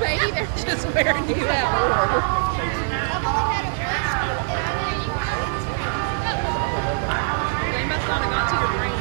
Maybe they're just wearing you out. They must not have got to your brain.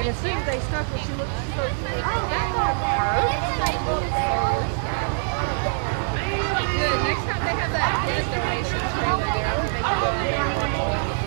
And as soon as they stuck her, she looked so good. Good. Next time they have that blood donation trailer there, I would make it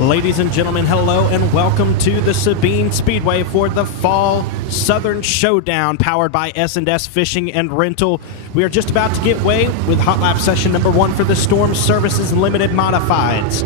Ladies and gentlemen, hello and welcome to the Sabine Speedway for the Fall Southern Showdown, powered by S&S Fishing and Rental. We are just about to get away with hot lap session number 1 for the Storm Services Limited Modifieds.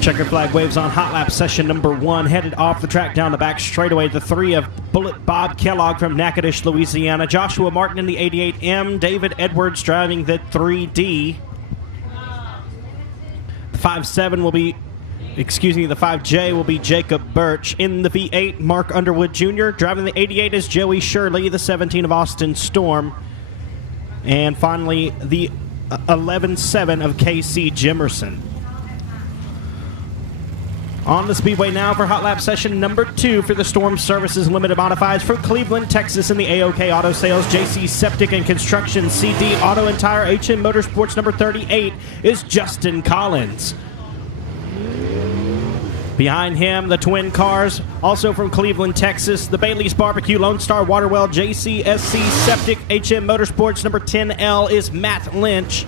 Checkered flag waves on hot lap session number 1, headed off the track down the back straightaway. The 3 of Bullet Bob Kellogg from Natchitoches, Louisiana, Joshua Martin in the 88M, David Edwards driving the 3D. The 5-7 will be, the 5J will be Jacob Birch. In the V8, Mark Underwood Jr. Driving the 88 is Joey Shirley, the 17 of Austin Storm. And finally, the 11-7 of KC Jimerson. On the speedway now for hot lap session number 2 for the Storm Services Limited Modifieds from Cleveland, Texas in the AOK Auto Sales, JC Septic and Construction, CD Auto and Tire, HM Motorsports number 38 is Justin Collins. Behind him, the twin cars, also from Cleveland, Texas, the Bailey's Barbecue, Lone Star Waterwell, JCSC Septic, HM Motorsports number 10L is Matt Lynch,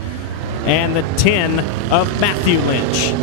and the 10 of Matthew Lynch.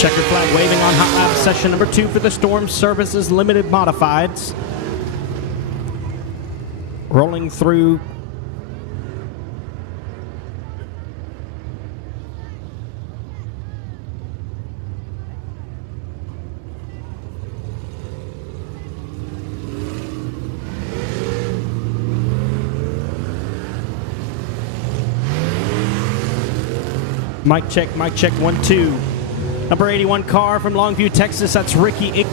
Checkered flag waving on hot lap session number 2 for the Storm Services Limited Modifieds. Rolling through Mic check, 1, 2. Number 81 car from Longview, Texas, that's Ricky.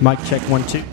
Mic check 1 2.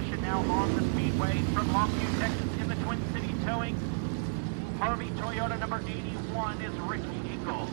session now on the Speedway from Longview, Texas in the Twin City Towing. Harvey Toyota number 81 is Ricky Engel.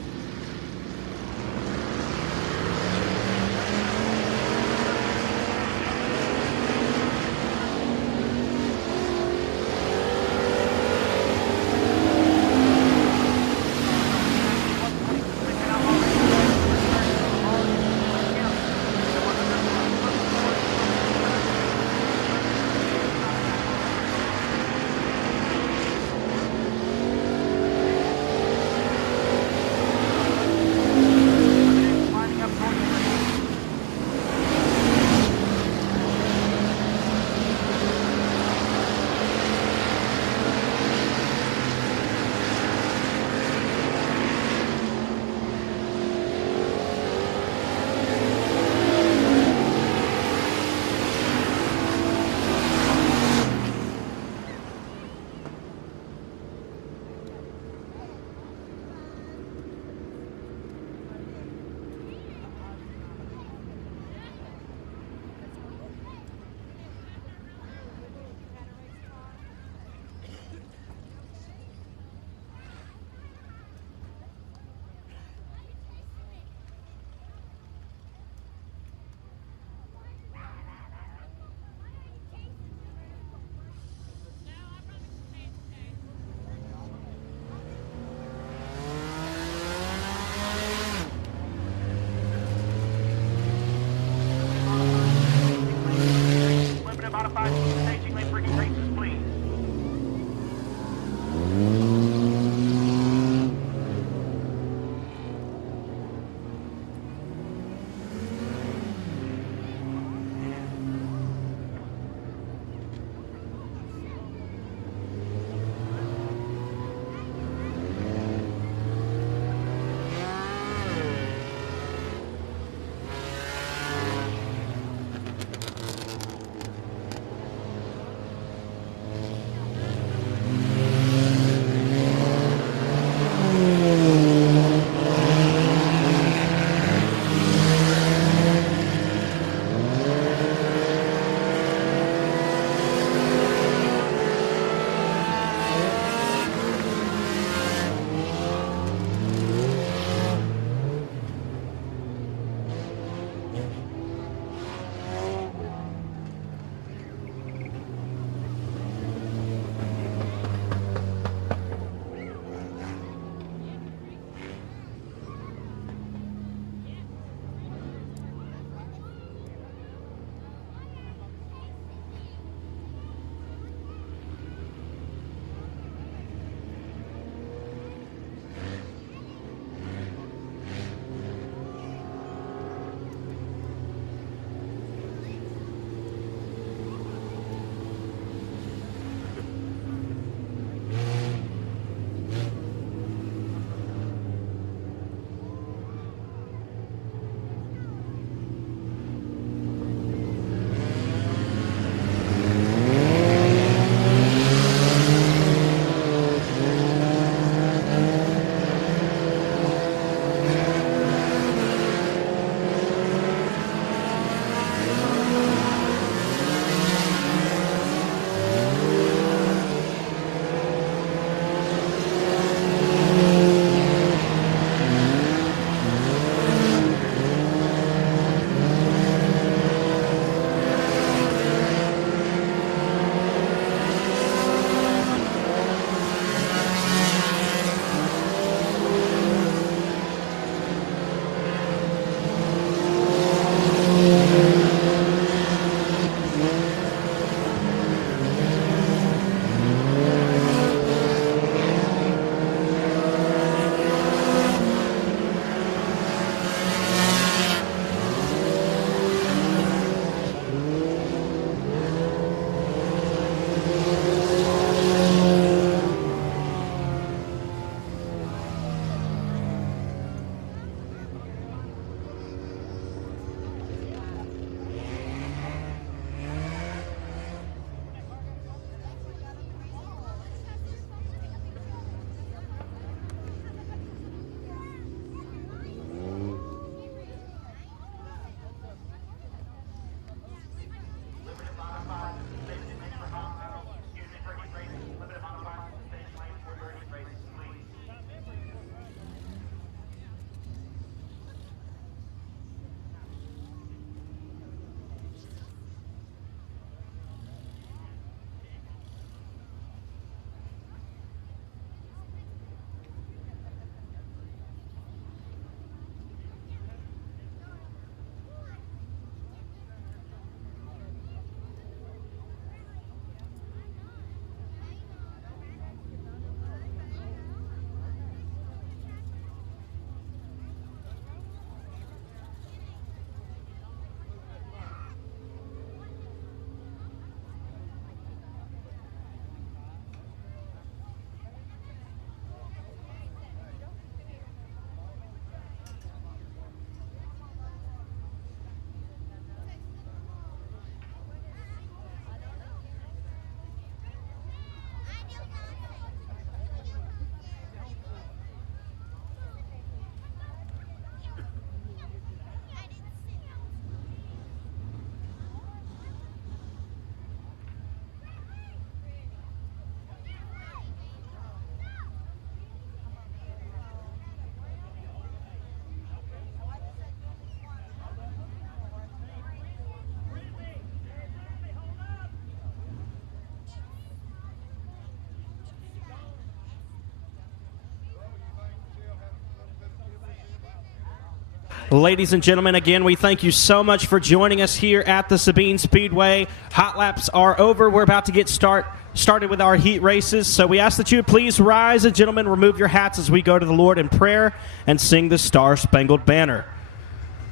Ladies and gentlemen, again, we thank you so much for joining us here at the Sabine Speedway. Hot laps are over. We're about to get started with our heat races. So we ask that you would please rise, and gentlemen, remove your hats as we go to the Lord in prayer and sing the Star-Spangled Banner.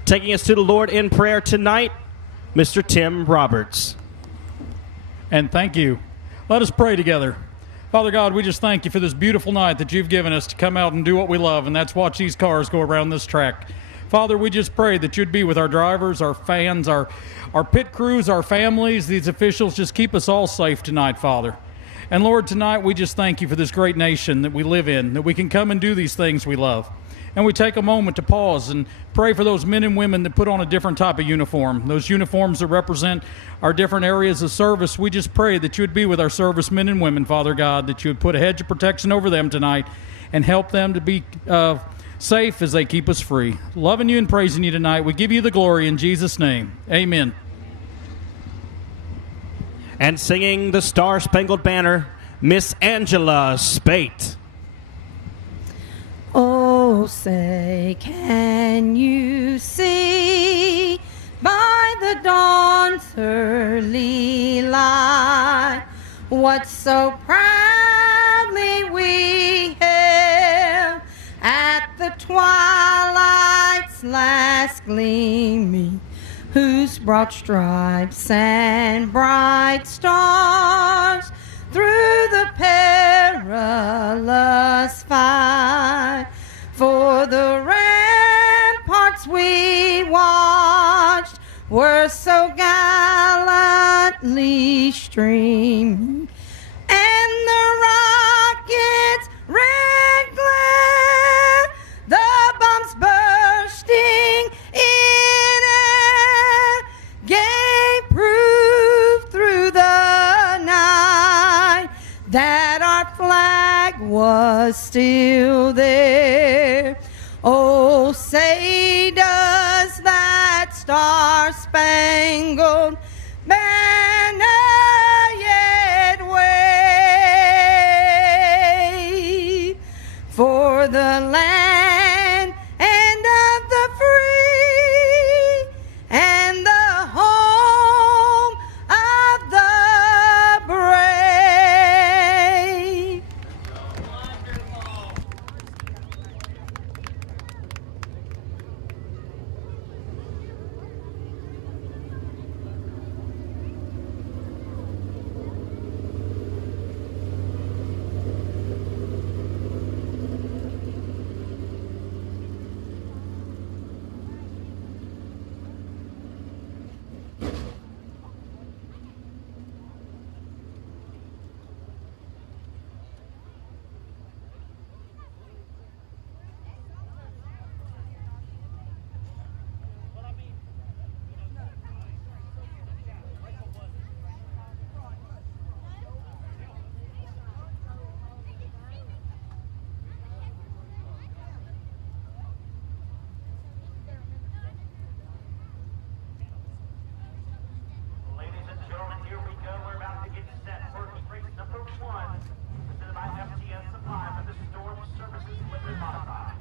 Taking us to the Lord in prayer tonight, Mr. Tim Roberts. And thank you. Let us pray together. Father God, we just thank you for this beautiful night that you've given us to come out and do what we love, and that's watch these cars go around this track. Father, we just pray that you'd be with our drivers, our fans, our pit crews, our families, these officials. Just keep us all safe tonight, Father. And Lord, tonight we just thank you for this great nation that we live in, that we can come and do these things we love. And we take a moment to pause and pray for those men and women that put on a different type of uniform, those uniforms that represent our different areas of service. We just pray that you would be with our servicemen and women, Father God, that you would put a hedge of protection over them tonight and help them to be safe as they keep us free. Loving you and praising you tonight, we give you the glory in Jesus' name. Amen. And singing the Star-Spangled Banner, Miss Angela Spate. Oh, say, can you see by the dawn's early light what so proudly we hailed at the twilight's last gleaming, whose broad stripes and bright stars through the perilous fight, for the ramparts we watched were so gallantly streaming, and the rockets' red glare, the bombs bursting in air, gave proof through the night that our flag was still there. Oh, say does that star-spangled banner yet wave for the land and of the free and the home of the brave? Ladies and gentlemen, here we go. We're about to get set for race number 1, presented by FTS Supply for the Storm Services Limited Modified.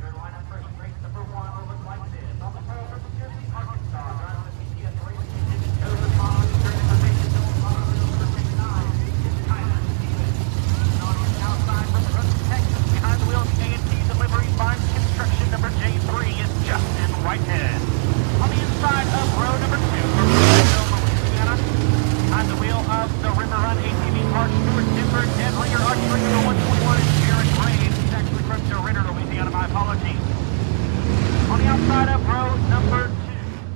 Your lineup for race number 1 will look like this. On the pole from Jersey, Arkansas, driving the PTS Racing Engine, Joseph Bond, turning information to Automobile number 9, is Tyler Stevens. On the outside from Brooks, Texas, behind the wheel of the A&T Delivery Fines Construction number J3 is Justin Whitehead. On the inside of row number 2 from Showdown, Louisiana, behind the wheel of the River Run ATV Park, Stuart Denver, dead ringer archery number 121 is Jared Graves. He's actually from DeRidder, Louisiana. My apologies. On the outside of row number 2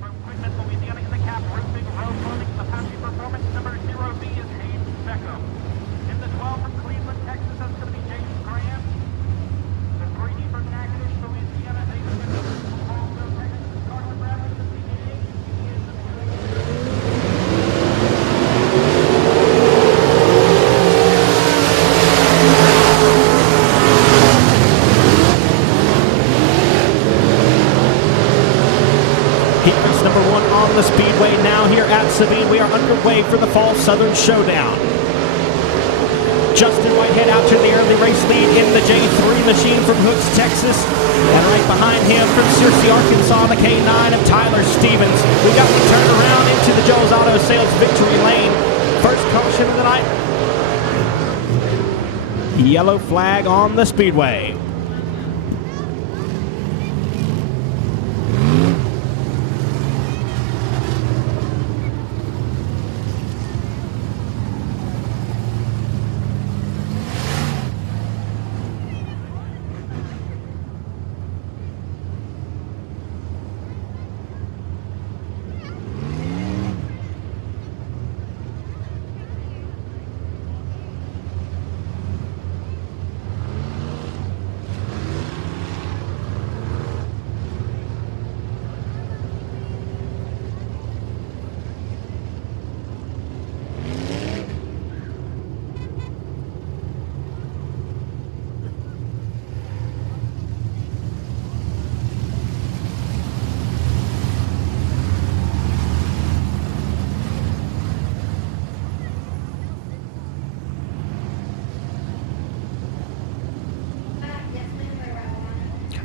from Quinlan, Louisiana, in the cap, roofing, row plumbing, Apache Performance number 0B is Hayden Beckham. In the 12 from Cleveland, Texas, that's going to be James Graham. The 3D from Natchitoches, Louisiana, Nathan Smith from Paulsville, Texas, Scarlett Bradley, the CDA, he is the Heat race number 1 on the Speedway now here at that, Sabine, we are underway for the Fall Southern Showdown. Justin Whitehead out to the early race lead in the J3 machine from Hooks, Texas. And right behind him from Searcy, Arkansas, the K9 of Tyler Stevens. We got to turn around into the Joe's Auto Sales victory lane. First caution of the night. Yellow flag on the speedway.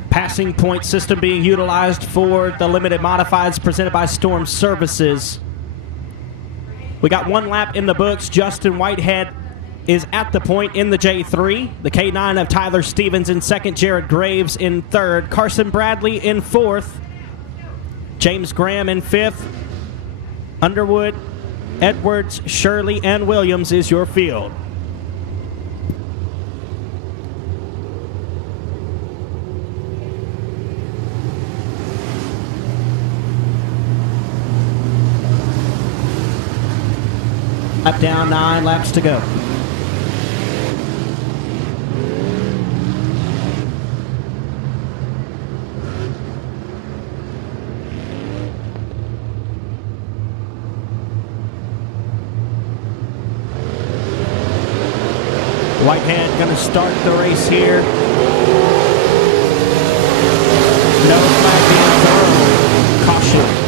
Passing point system being utilized for the limited modifieds presented by Storm Services. We got one lap in the books. Justin Whitehead is at the point in the J3. The K9 of Tyler Stevens in second. Jared Graves in third. Carson Bradley in fourth. James Graham in fifth. Underwood, Edwards, Shirley, and Williams is your field. Lap down, 9 laps to go. Whitehead going to start the race here. No flag being thrown. Caution.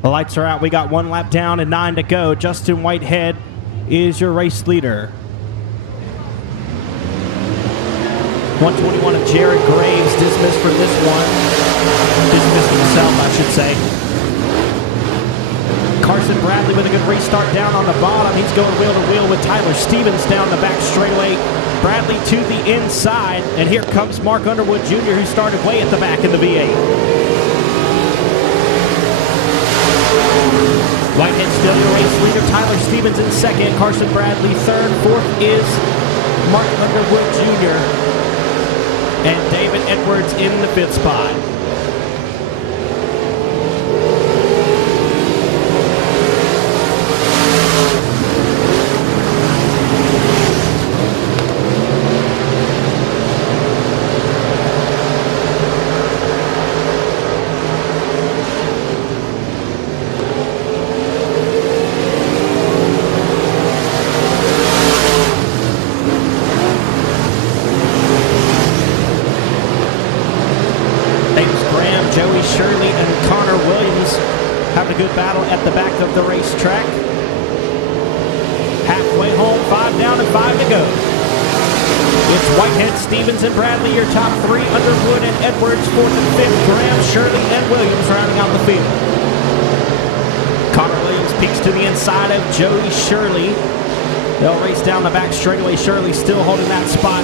The lights are out. We got 1 lap down and 9 to go. Justin Whitehead is your race leader. 121 of Jared Graves dismissed from this one. Dismissed himself, I should say. Carson Bradley with a good restart down on the bottom. He's going wheel to wheel with Tyler Stevens down the back straightaway. Bradley to the inside, and here comes Mark Underwood Jr., who started way at the back in the V8. Whitehead still your race leader. Tyler Stevens in second. Carson Bradley third. Fourth is Mark Underwood Jr. and David Edwards in the fifth spot. Joey Shirley and Connor Williams having a good battle at the back of the racetrack. Halfway home, 5 down and 5 to go. It's Whitehead, Stevens, and Bradley, your top three. Underwood and Edwards, fourth and fifth. Graham, Shirley, and Williams rounding out the field. Connor Williams peeks to the inside of Joey Shirley. They'll race down the back straightaway. Shirley still holding that spot.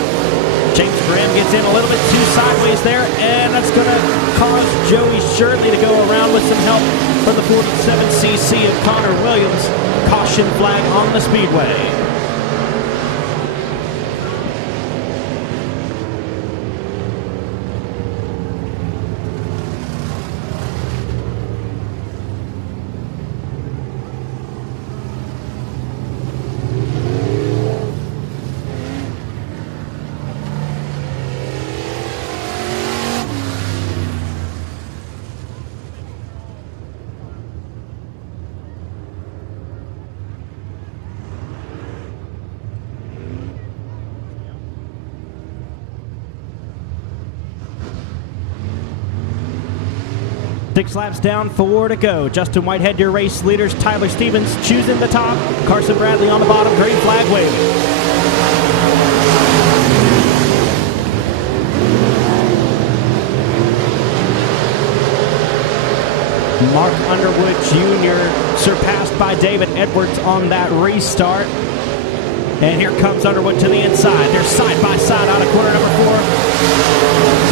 James Graham gets in a little bit too sideways there, and that's going to cause Joey Shirley to go around with some help from the 47cc of Connor Williams. Caution flag on the speedway. Six laps down, 4 to go. Justin Whitehead, your race leaders. Tyler Stevens choosing the top. Carson Bradley on the bottom. Green flag waving. Mark Underwood Jr. surpassed by David Edwards on that restart. And here comes Underwood to the inside. They're side by side out of corner number 4.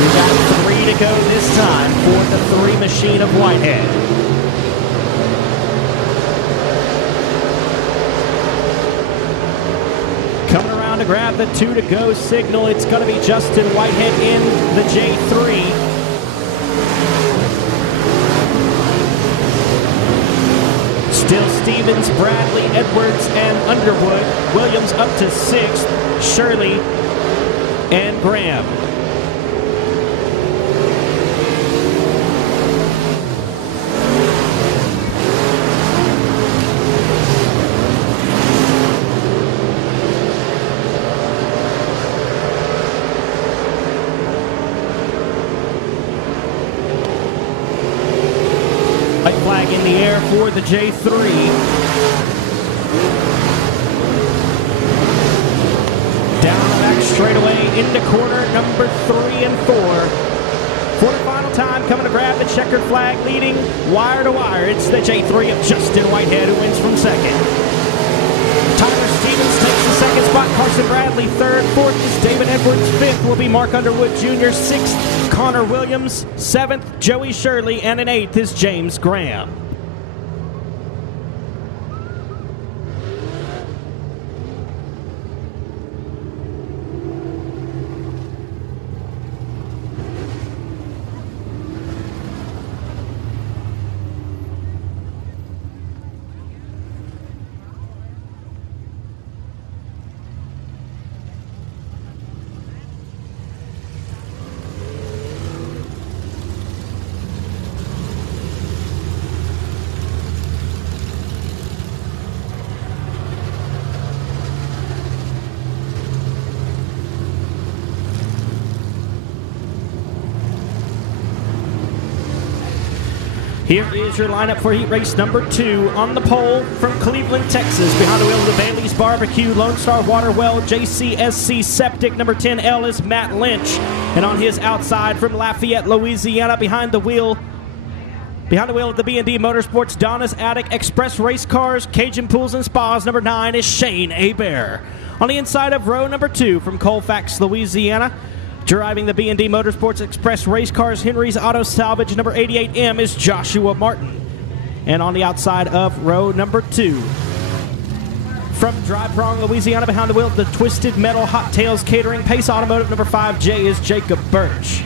We got 3 to go this time for the 3 machine of Whitehead. Coming around to grab the 2 to go signal. It's going to be Justin Whitehead in the J3. Still Stevens, Bradley, Edwards, and Underwood. Williams up to 6th. Shirley and Graham. White flag in the air for the J3. Down the back straightaway into corner number 3 and 4. For the final time, coming to grab the checkered flag, leading wire to wire. It's the J3 of Justin Whitehead who wins from second. Tyler Stevens takes the second spot. Carson Bradley third. Fourth is David Edwards. Fifth will be Mark Underwood Jr. Sixth, Connor Williams. Seventh, Joey Shirley. And in eighth is James Graham. Here is your lineup for heat race number 2. On the pole from Cleveland, Texas, behind the wheel of the Bailey's Barbecue, Lone Star Waterwell, JCSC Septic, number 10L is Matt Lynch. And on his outside from Lafayette, Louisiana, behind the wheel of the B&D Motorsports, Donna's Attic Express Race Cars, Cajun Pools and Spas, number 9 is Shane Hebert. On the inside of row number 2 from Colfax, Louisiana, driving the B&D Motorsports Express Race Cars, Henry's Auto Salvage, number 88M is Joshua Martin. And on the outside of row number 2, from Dry Prong, Louisiana, behind the wheel of the Twisted Metal Hot Tails Catering, Pace Automotive, number 5J is Jacob Birch.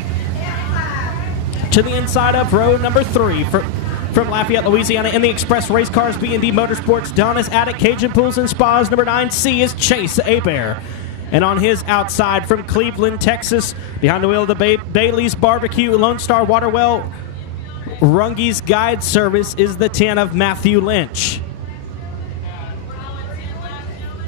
To the inside of row number 3, from Lafayette, Louisiana, in the Express Race Cars, B&D Motorsports, Donna's Attic, Cajun Pools and Spas, number 9C is Chase Hebert. And on his outside from Cleveland, Texas, behind the wheel of the Bailey's Barbecue, Lone Star Waterwell, Runge's Guide Service is the 10 of Matthew Lynch.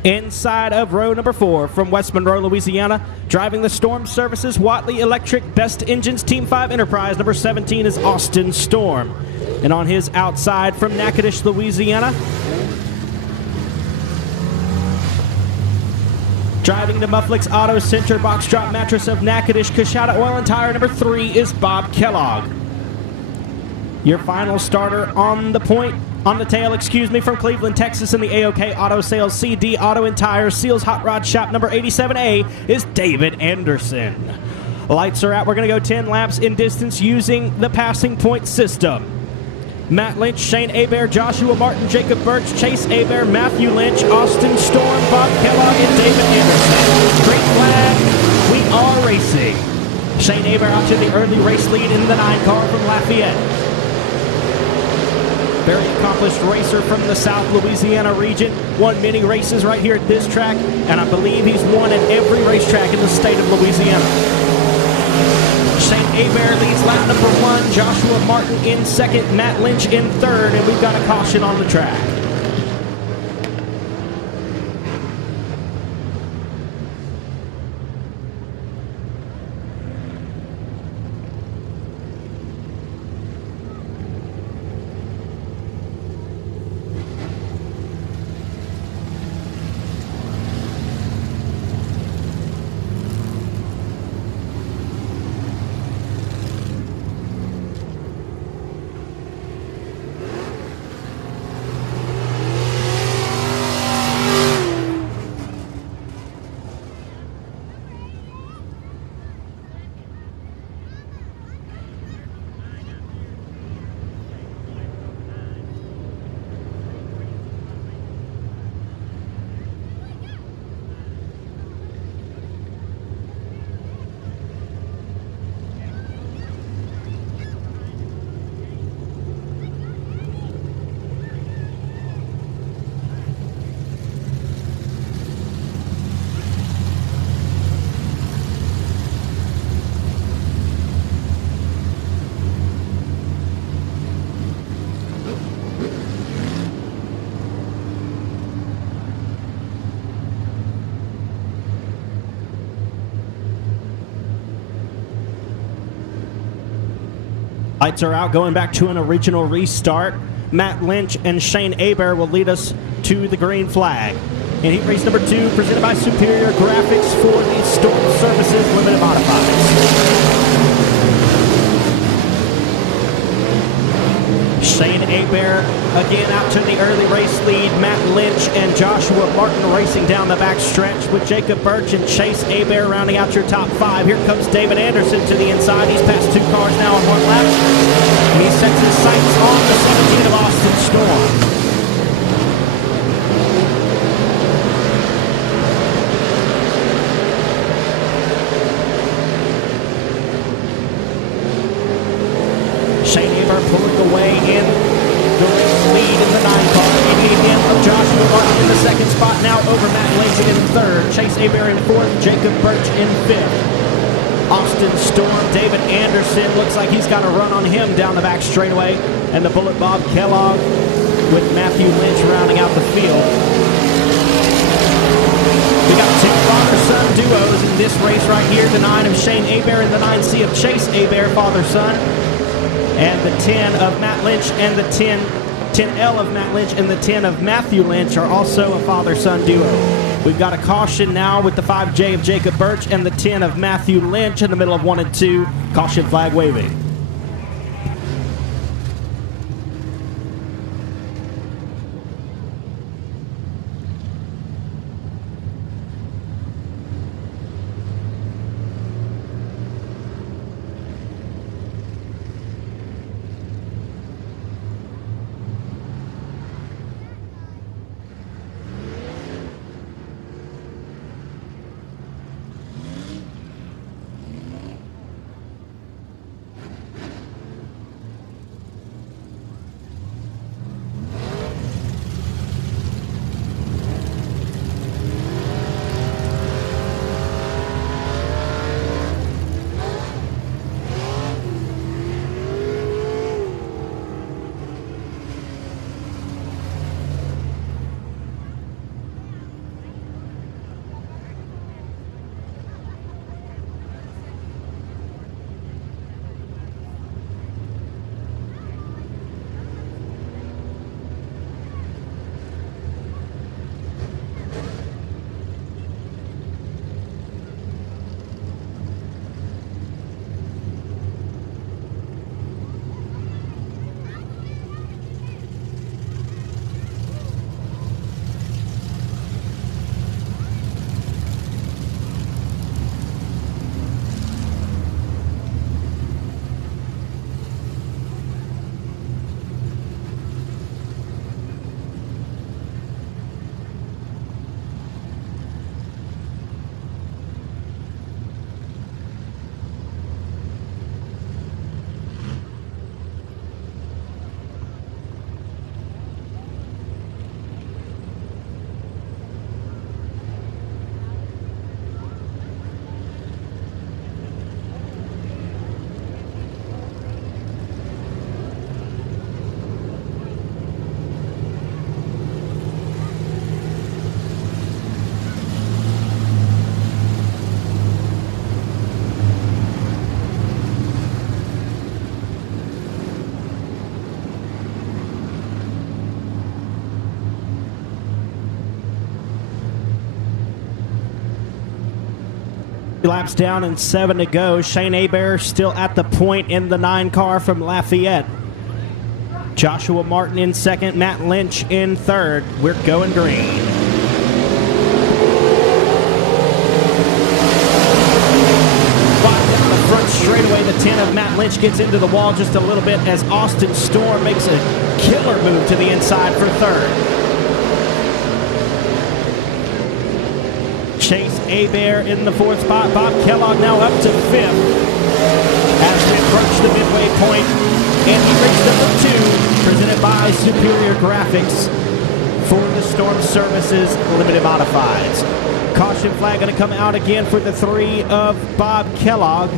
Inside of row number 4 from West Monroe, Louisiana, driving the Storm Services, Watley Electric, Best Engines, Team 5 Enterprise, number 17 is Austin Storm. And on his outside from Natchitoches, Louisiana, driving the Mufflix Auto Center Box Drop Mattress of Natchitoches, Coshada Oil and Tire, number 3 is Bob Kellogg. Your final starter on the tail, from Cleveland, Texas, in the AOK Auto Sales CD Auto and Tire Seals Hot Rod Shop, number 87A is David Anderson. Lights are out. We're going to go 10 laps in distance using the passing point system. Matt Lynch, Shane Hebert, Joshua Martin, Jacob Birch, Chase Hebert, Matthew Lynch, Austin Storm, Bob Kellogg, and David Anderson. Green flag, we are racing. Shane Hebert out to the early race lead in the 9 car from Lafayette. Very accomplished racer from the South Louisiana region. Won many races right here at this track, and I believe he's won at every racetrack in the state of Louisiana. Shane Hebert leads lap number 1, Joshua Martin in second, Matt Lynch in third, and we've got a caution on the track. Lights are out, going back to an original restart. Matt Lynch and Shane Hebert will lead us to the green flag. In heat race number 2, presented by Superior Graphics for the Storm Services Limited Modifieds. Shane Hebert again out to the early race lead. Matt Lynch and Joshua Martin racing down the back stretch with Jacob Birch and Chase Hebert rounding out your top 5. Here comes David Anderson to the inside. He's passed 2 cars now on 1 lap. And he sets his sights on the 17 of Austin Storm. Shane Hebert pulling away in the lead in the 9 car. 88M of Joshua Martin in the 2nd spot, now over Matt Lynch in 3rd. Chase Hebert in 4th, Jacob Birch in 5th. Austin Storm, David Anderson, looks like he's got a run on him down the back straightaway. And the Bullet Bob Kellogg with Matthew Lynch rounding out the field. We got 2 father-son duos in this race right here. The 9 of Shane Hebert and the 9C of Chase Hebert, father-son. And the 10 of Matt Lynch and the 10L of Matt Lynch and the 10 of Matthew Lynch are also a father-son duo. We've got a caution now with the 5J of Jacob Birch and the 10 of Matthew Lynch in the middle of 1 and 2. Caution flag waving. Laps down and 7 to go. Shane Hebert still at the point in the 9 car from Lafayette. Joshua Martin in second, Matt Lynch in third. We're going green. Down the front straightaway, the 10 of Matt Lynch gets into the wall just a little bit as Austin Storm makes a killer move to the inside for third. Chase Hebert in the 4th spot. Bob Kellogg now up to 5th as we approach the midway point. Andy race number 2, presented by Superior Graphics for the Storm Services Limited Modifieds. Caution flag going to come out again for the 3 of Bob Kellogg.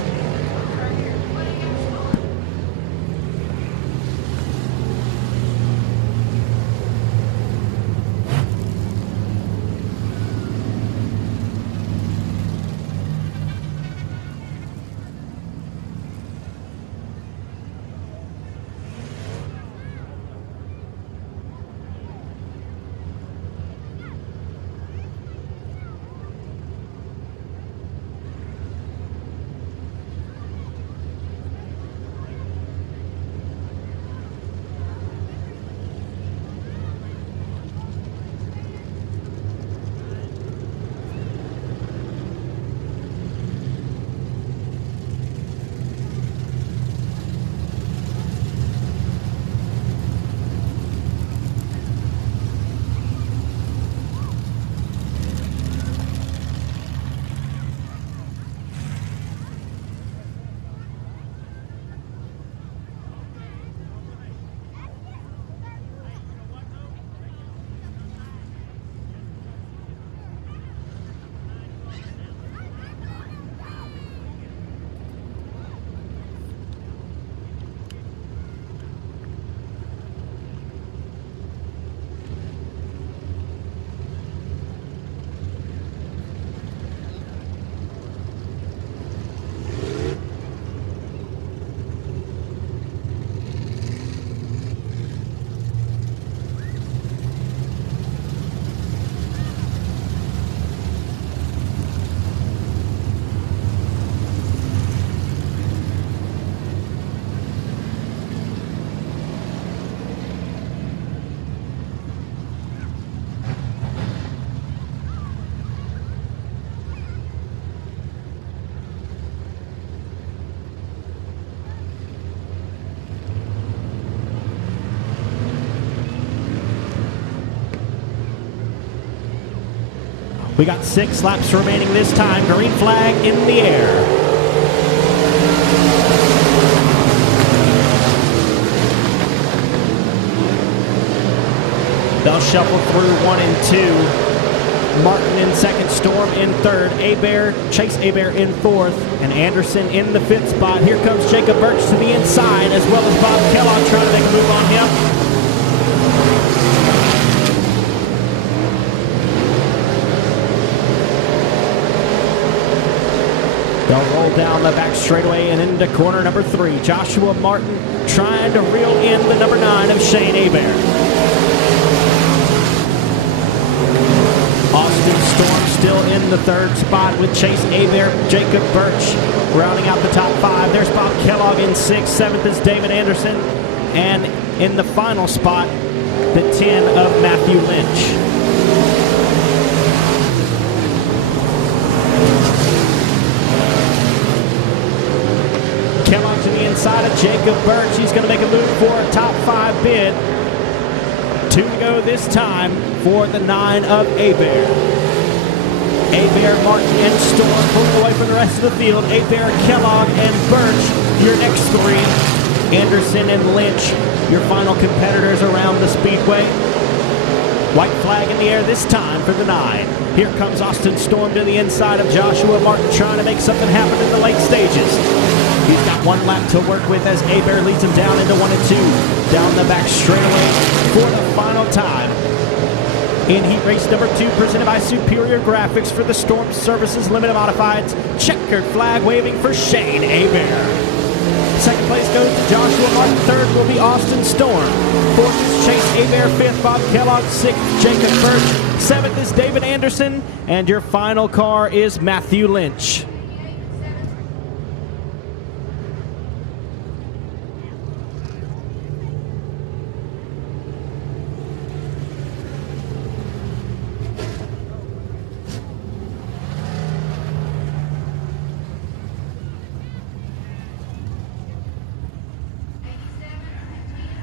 We got 6 laps remaining this time. Green flag in the air. They'll shuffle through 1 and 2. Martin in second, Storm in third, Chase Hebert in fourth, and Anderson in the 5th spot. Here comes Jacob Birch to the inside, as well as Bob Kellogg trying to make a move on him. They'll roll down the back straightaway and into corner number 3. Joshua Martin trying to reel in the number 9 of Shane Hebert. Austin Storm still in the 3rd spot with Chase Hebert, Jacob Birch rounding out the top 5. There's Bob Kellogg in 6th. 7th is David Anderson. And in the final spot, the 10 of Matthew Lynch. Kellogg to the inside of Jacob Birch. He's going to make a move for a top 5 bid. 2 to go this time for the 9 of Hebert. Hebert, Martin, and Storm pulling away from the rest of the field. Hebert, Kellogg, and Birch, your next 3. Anderson and Lynch, your final competitors around the speedway. White flag in the air this time for the 9. Here comes Austin Storm to the inside of Joshua Martin, trying to make something happen in the late stages. He's got 1 lap to work with as Hebert leads him down into 1 and 2. Down the back straightaway for the final time. In heat race number 2, presented by Superior Graphics for the Storm Services Limited Modifieds. Checkered flag waving for Shane Hebert. Second place goes to Joshua Martin. Third will be Austin Storm. Fourth is Chase Hebert. 5th, Bob Kellogg. 6th, Jacob Birch. 7th is David Anderson. And your final car is Matthew Lynch.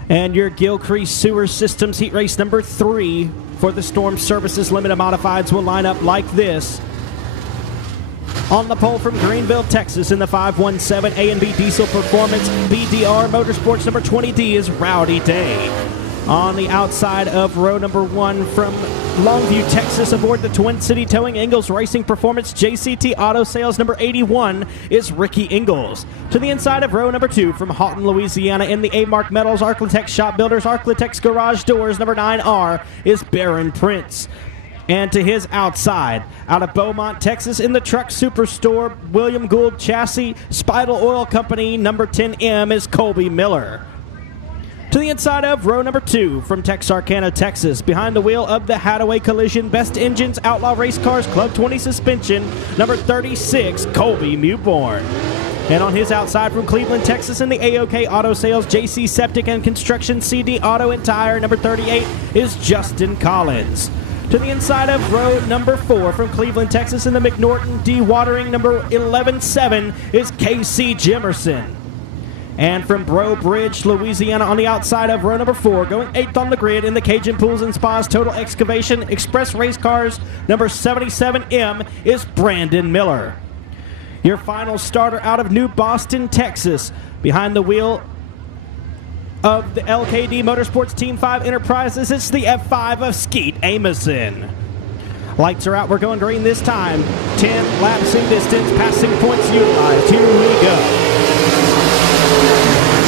And your Gilcrease Sewer Systems heat race number 3 for the Storm Services Limited Modifieds will line up like this. On the pole from Greenville, Texas in the 517 A&B Diesel Performance BDR Motorsports number 20D is Rowdy Day. On the outside of row number 1 from Longview, Texas, aboard the Twin City Towing Ingalls Racing Performance JCT Auto Sales number 81 is Ricky Ingalls. To the inside of row number 2 from Houghton, Louisiana in the A-Mark Metals Arclitex Shop Builders Arclitex Garage Doors number 9R is Baron Prince. And to his outside, out of Beaumont, Texas, in the Truck Superstore William Gould Chassis Spidal Oil Company number 10M is Colby Miller. To the inside of row number 2 from Texarkana, Texas, behind the wheel of the Hathaway Collision Best Engines Outlaw Race Cars Club 20 Suspension, number 36, Colby Mewborn. And on his outside from Cleveland, Texas, in the AOK Auto Sales JC Septic and Construction CD Auto and Tire, number 38, is Justin Collins. To the inside of row number 4 from Cleveland, Texas, in the McNorton Dewatering, number 11-7, is KC Jimerson. And from Breaux Bridge, Louisiana, on the outside of row number 4, going 8th on the grid in the Cajun Pools and Spas Total Excavation Express Race Cars, number 77M, is Brandon Miller. Your final starter out of New Boston, Texas, behind the wheel of the LKD Motorsports Team 5 Enterprises, it's the F5 of Skeet Amison. Lights are out, we're going green this time. 10 laps in distance, passing points utilized. Here we go.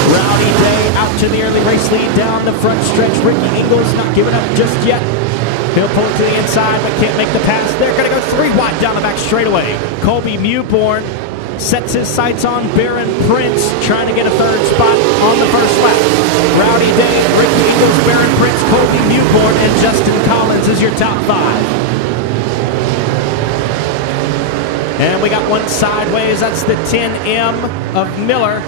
Rowdy Day out to the early race lead down the front stretch. Ricky Ingalls not giving up just yet. He'll pull it to the inside but can't make the pass. They're going to go 3 wide down the back straightaway. Colby Mewborn sets his sights on Baron Prince, trying to get a 3rd spot on the first lap. Rowdy Day, Ricky Ingalls, Baron Prince, Colby Mewborn, and Justin Collins is your top 5. And we got one sideways. That's the 10M of Miller.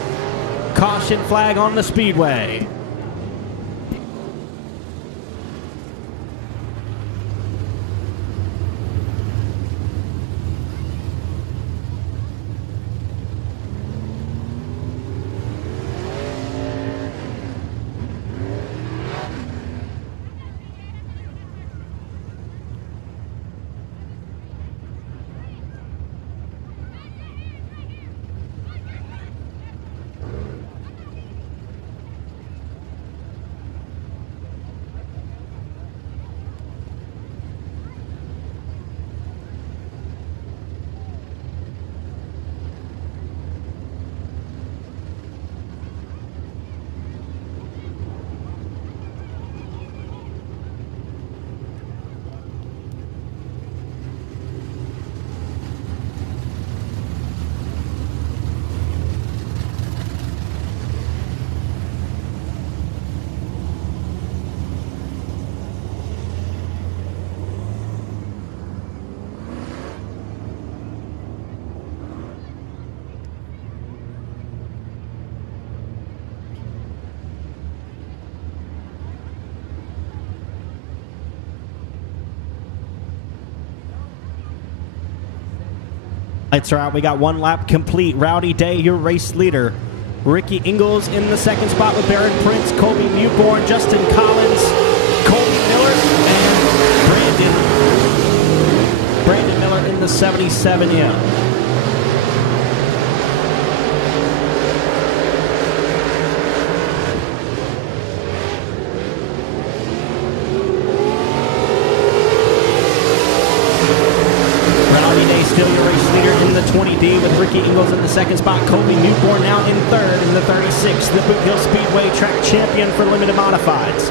Caution flag on the speedway. Lights are out. We got one lap complete. Rowdy Day, your race leader. Ricky Ingalls in the second spot with Baron Prince, Colby Newborn, Justin Collins, Colby Miller, and Brandon Miller in the 77M. Still your race leader in the 20D with Ricky Ingalls in the second spot. Colby Newborn now in third in the 36. The Boot Hill Speedway track champion for limited modifieds.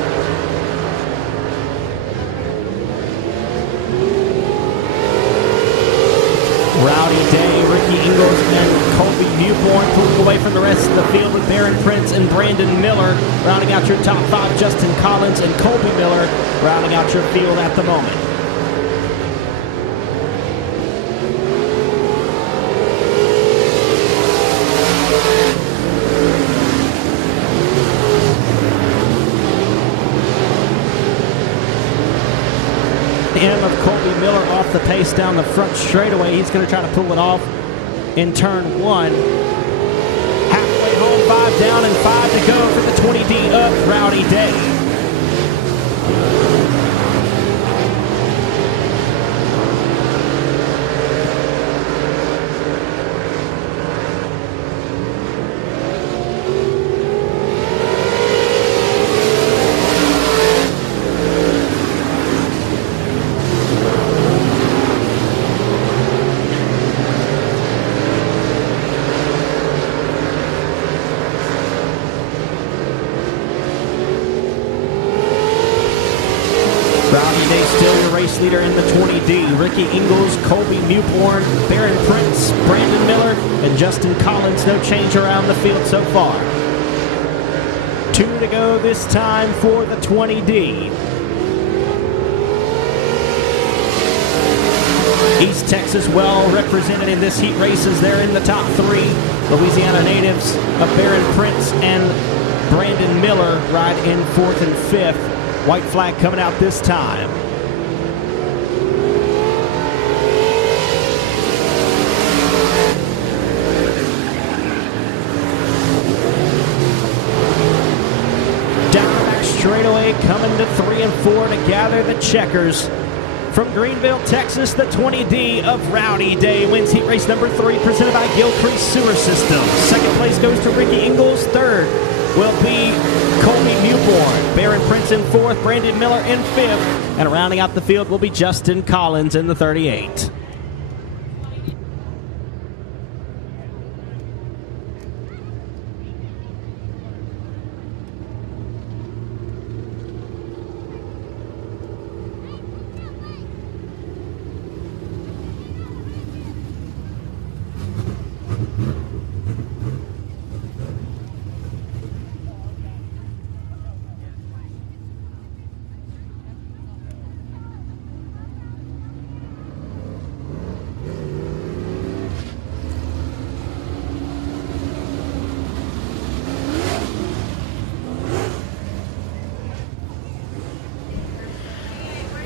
Rowdy Day, Ricky Ingalls, and Colby Newborn pulling away from the rest of the field with Baron Prince and Brandon Miller rounding out your top five. Justin Collins and Colby Miller rounding out your field at the moment. Of Colby Miller off the pace down the front straightaway. He's going to try to pull it off in turn one. Halfway home, 5 down and 5 to go for the 20D of Rowdy Day. Still your race leader in the 20D. Ricky Ingalls, Colby Newborn, Baron Prince, Brandon Miller, and Justin Collins. No change around the field so far. 2 to go this time for the 20D. East Texas well represented in this heat race as they're in the top 3. Louisiana natives of Baron Prince and Brandon Miller ride in 4th and 5th. White flag coming out this time. Straightaway coming to 3 and 4 to gather the checkers. From Greenville, Texas, the 20D of Rowdy Day wins heat race number 3, presented by Gilcrease Sewer System. Second place goes to Ricky Ingalls. Third will be Colby Newborn. Baron Prince in 4th, Brandon Miller in 5th, and rounding out the field will be Justin Collins in the 38.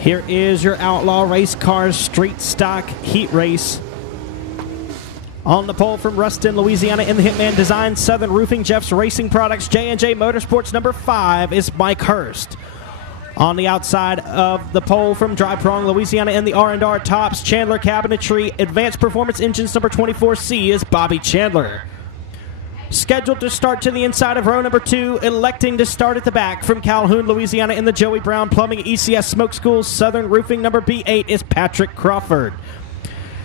Here is your Outlaw Race Cars Street Stock Heat Race. On the pole from Ruston, Louisiana, in the Hitman Design, Southern Roofing, Jeff's Racing Products, J&J Motorsports, number 5 is Mike Hurst. On the outside of the pole from Dry Prong, Louisiana, in the R&R Tops, Chandler Cabinetry, Advanced Performance Engines, number 24C is Bobby Chandler. Scheduled to start to the inside of row number 2, electing to start at the back from Calhoun, Louisiana, in the Joey Brown Plumbing ECS Smoke School, Southern Roofing, number B8 is Patrick Crawford.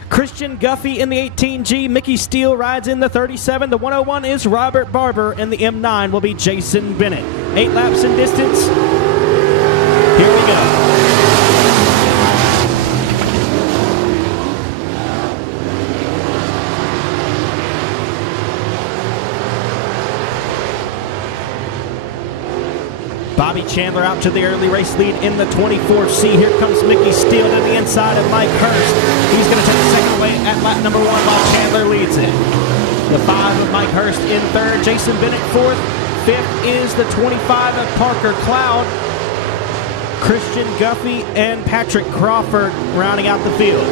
Christian Guffey in the 18G, Mickey Steele rides in the 37, the 101 is Robert Barber, and the M9 will be Jason Bennett. 8 laps in distance. Here we go. Bobby Chandler out to the early race lead in the 24C. Here comes Mickey Steele to the inside of Mike Hurst. He's going to take second away at lap number 1 while Chandler leads it. The 5 of Mike Hurst in third. Jason Bennett 4th. 5th is the 25 of Parker Cloud. Christian Guffey and Patrick Crawford rounding out the field.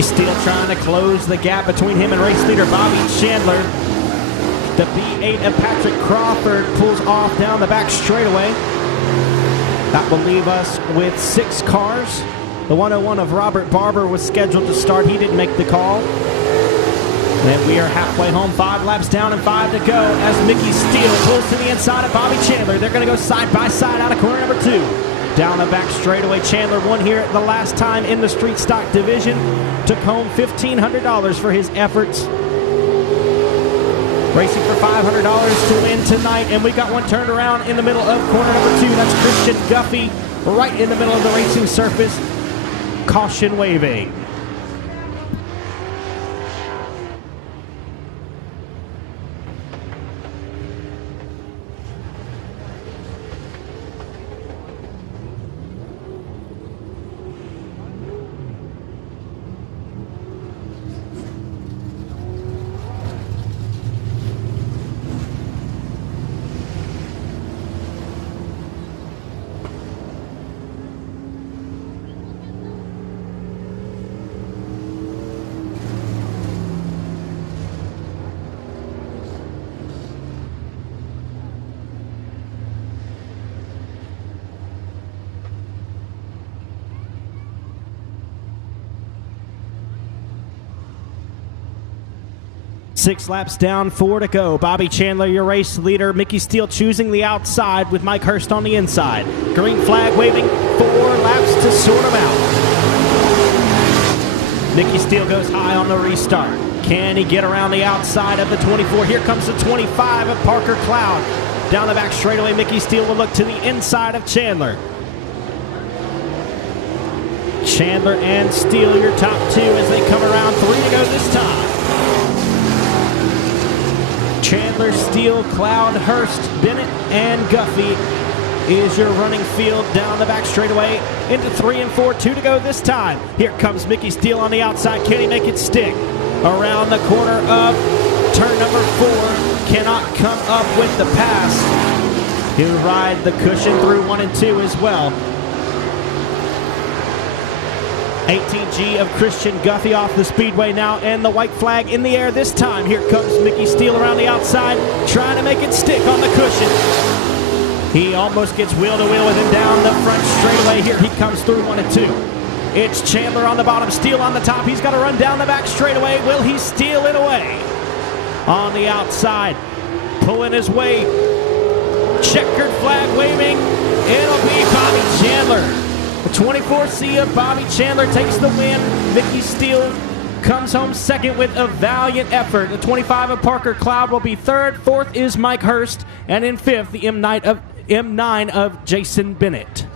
He's still trying to close the gap between him and race leader Bobby Chandler. The B8 of Patrick Crawford pulls off down the back straightaway. That will leave us with 6 cars. The 101 of Robert Barber was scheduled to start. He didn't make the call. And we are halfway home, 5 laps down and 5 to go as Mickey Steele pulls to the inside of Bobby Chandler. They're going to go side by side out of corner number 2. Down the back straightaway, Chandler won here the last time in the street stock division. Took home $1,500 for his efforts. Racing for $500 to win tonight, and we got one turned around in the middle of corner number 2. That's Christian Guffey right in the middle of the racing surface. Caution waving. Six laps down, 4 to go. Bobby Chandler, your race leader. Mickey Steele choosing the outside with Mike Hurst on the inside. Green flag waving, 4 laps to sort him out. Mickey Steele goes high on the restart. Can he get around the outside of the 24? Here comes the 25 of Parker Cloud. Down the back straightaway, Mickey Steele will look to the inside of Chandler. Chandler and Steele, your top 2 as they come around. 3 to go this time. Chandler, Steele, Cloud, Hurst, Bennett, and Guffey is your running field down the back straightaway into 3 and 4. 2 to go this time. Here comes Mickey Steele on the outside. Can he make it stick? Around the corner of turn number 4. Cannot come up with the pass. He'll ride the cushion through 1 and 2 as well. 18G of Christian Guffey off the speedway now, and the white flag in the air this time. Here comes Mickey Steele around the outside, trying to make it stick on the cushion. He almost gets wheel to wheel with him down the front straightaway. Here he comes through 1 and 2. It's Chandler on the bottom, Steele on the top. He's got to run down the back straightaway. Will he steal it away? On the outside, pulling his way. Checkered flag waving. It'll be Bobby Chandler. The 24C of Bobby Chandler takes the win. Mickey Steele comes home second with a valiant effort. The 25 of Parker Cloud will be third. Fourth is Mike Hurst. And in fifth, the M9 of Jason Bennett.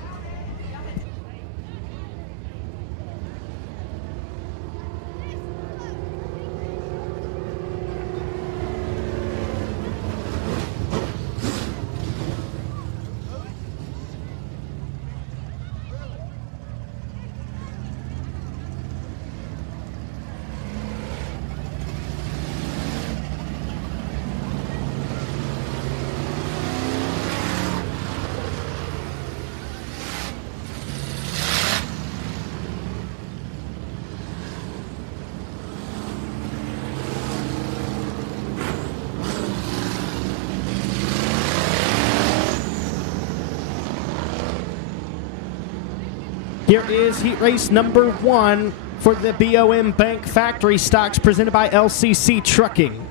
Here is heat race number 1 for the BOM Bank Factory Stocks presented by LCC Trucking.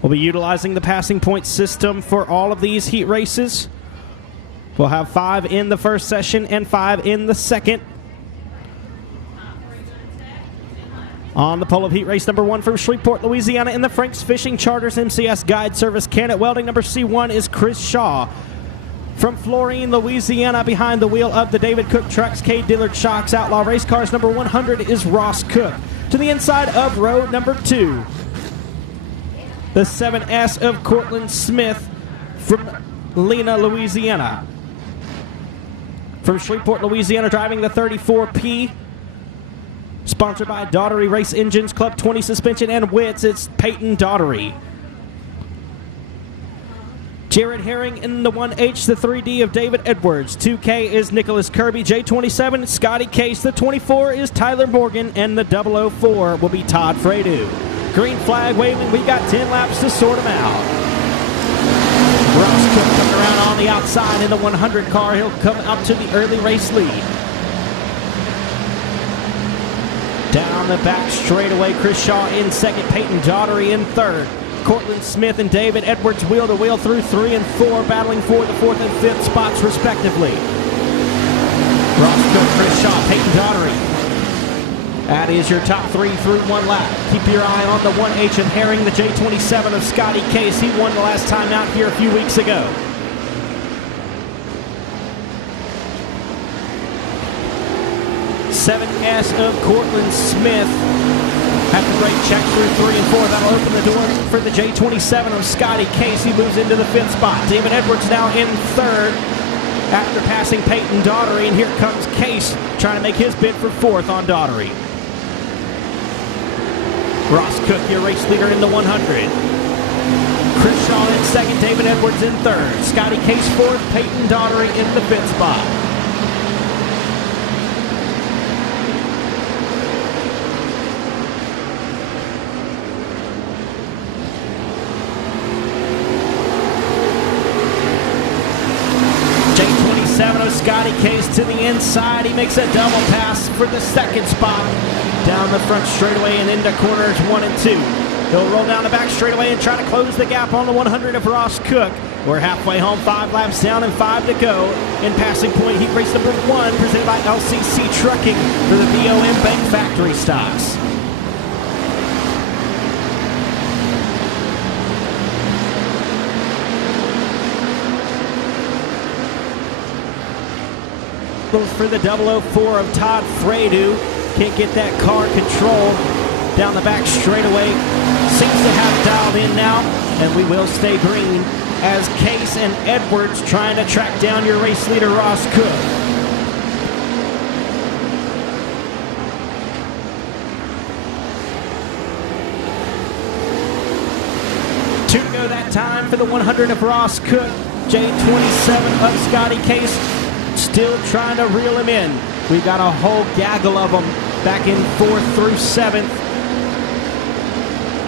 We'll be utilizing the passing point system for all of these heat races. We'll have 5 in the first session and 5 in the second. On the pole of heat race number 1 from Shreveport, Louisiana in the Frank's Fishing Charters MCS Guide Service Canet Welding number C1 is Chris Shaw. From Florine, Louisiana, behind the wheel of the David Cook Trucks, K. Dillard Shocks Outlaw Race Cars number 100 is Ross Cook. To the inside of row number 2, the 7S of Cortland Smith from Lena, Louisiana. From Shreveport, Louisiana, driving the 34P, sponsored by Daughtery Race Engines, Club 20 Suspension and Wits, it's Peyton Daughtery. Jared Herring in the 1H, the 3D of David Edwards. 2K is Nicholas Kirby. J27, Scotty Case. The 24 is Tyler Morgan. And the 004 will be Todd Fredu. Green flag waving. We got 10 laps to sort them out. Ross Cook coming around on the outside in the 100 car. He'll come up to the early race lead. Down the back straightaway, Chris Shaw in second, Peyton Daughtery in third. Cortland Smith and David Edwards wheel to wheel through 3 and 4, battling for the 4th and 5th spots respectively. Ross Cook, Chris Shaw, Peyton Daughtery. That is your top 3 through 1 lap. Keep your eye on the 1H of Herring, the J27 of Scotty Case. He won the last time out here a few weeks ago. 7S of Cortland Smith. After great checks through 3 and 4, that'll open the door for the J27 of Scotty Case. He moves into the 5th spot. David Edwards now in 3rd after passing Peyton Daughtery, and here comes Case trying to make his bid for 4th on Daughtery. Ross Cook, your race leader in the 100. Chris Shaw in 2nd, David Edwards in 3rd. Scotty Case 4th, Peyton Daughtery in the 5th spot. Scotty Case to the inside. He makes a double pass for the 2nd spot. Down the front straightaway and into corners 1 and 2. He'll roll down the back straightaway and try to close the gap on the 100 of Ross Cook. We're halfway home, 5 laps down and 5 to go. In passing point, heat race number 1, presented by LCC Trucking for the BOM Bank Factory stocks. For the 004 of Todd Fredu. Can't get that car controlled down the back straightaway. Seems to have it dialed in now, and we will stay green as Case and Edwards trying to track down your race leader, Ross Cook. Two to go that time for the 100 of Ross Cook. J27 of Scotty Case still trying to reel him in. We've got a whole gaggle of them back in 4th through 7th.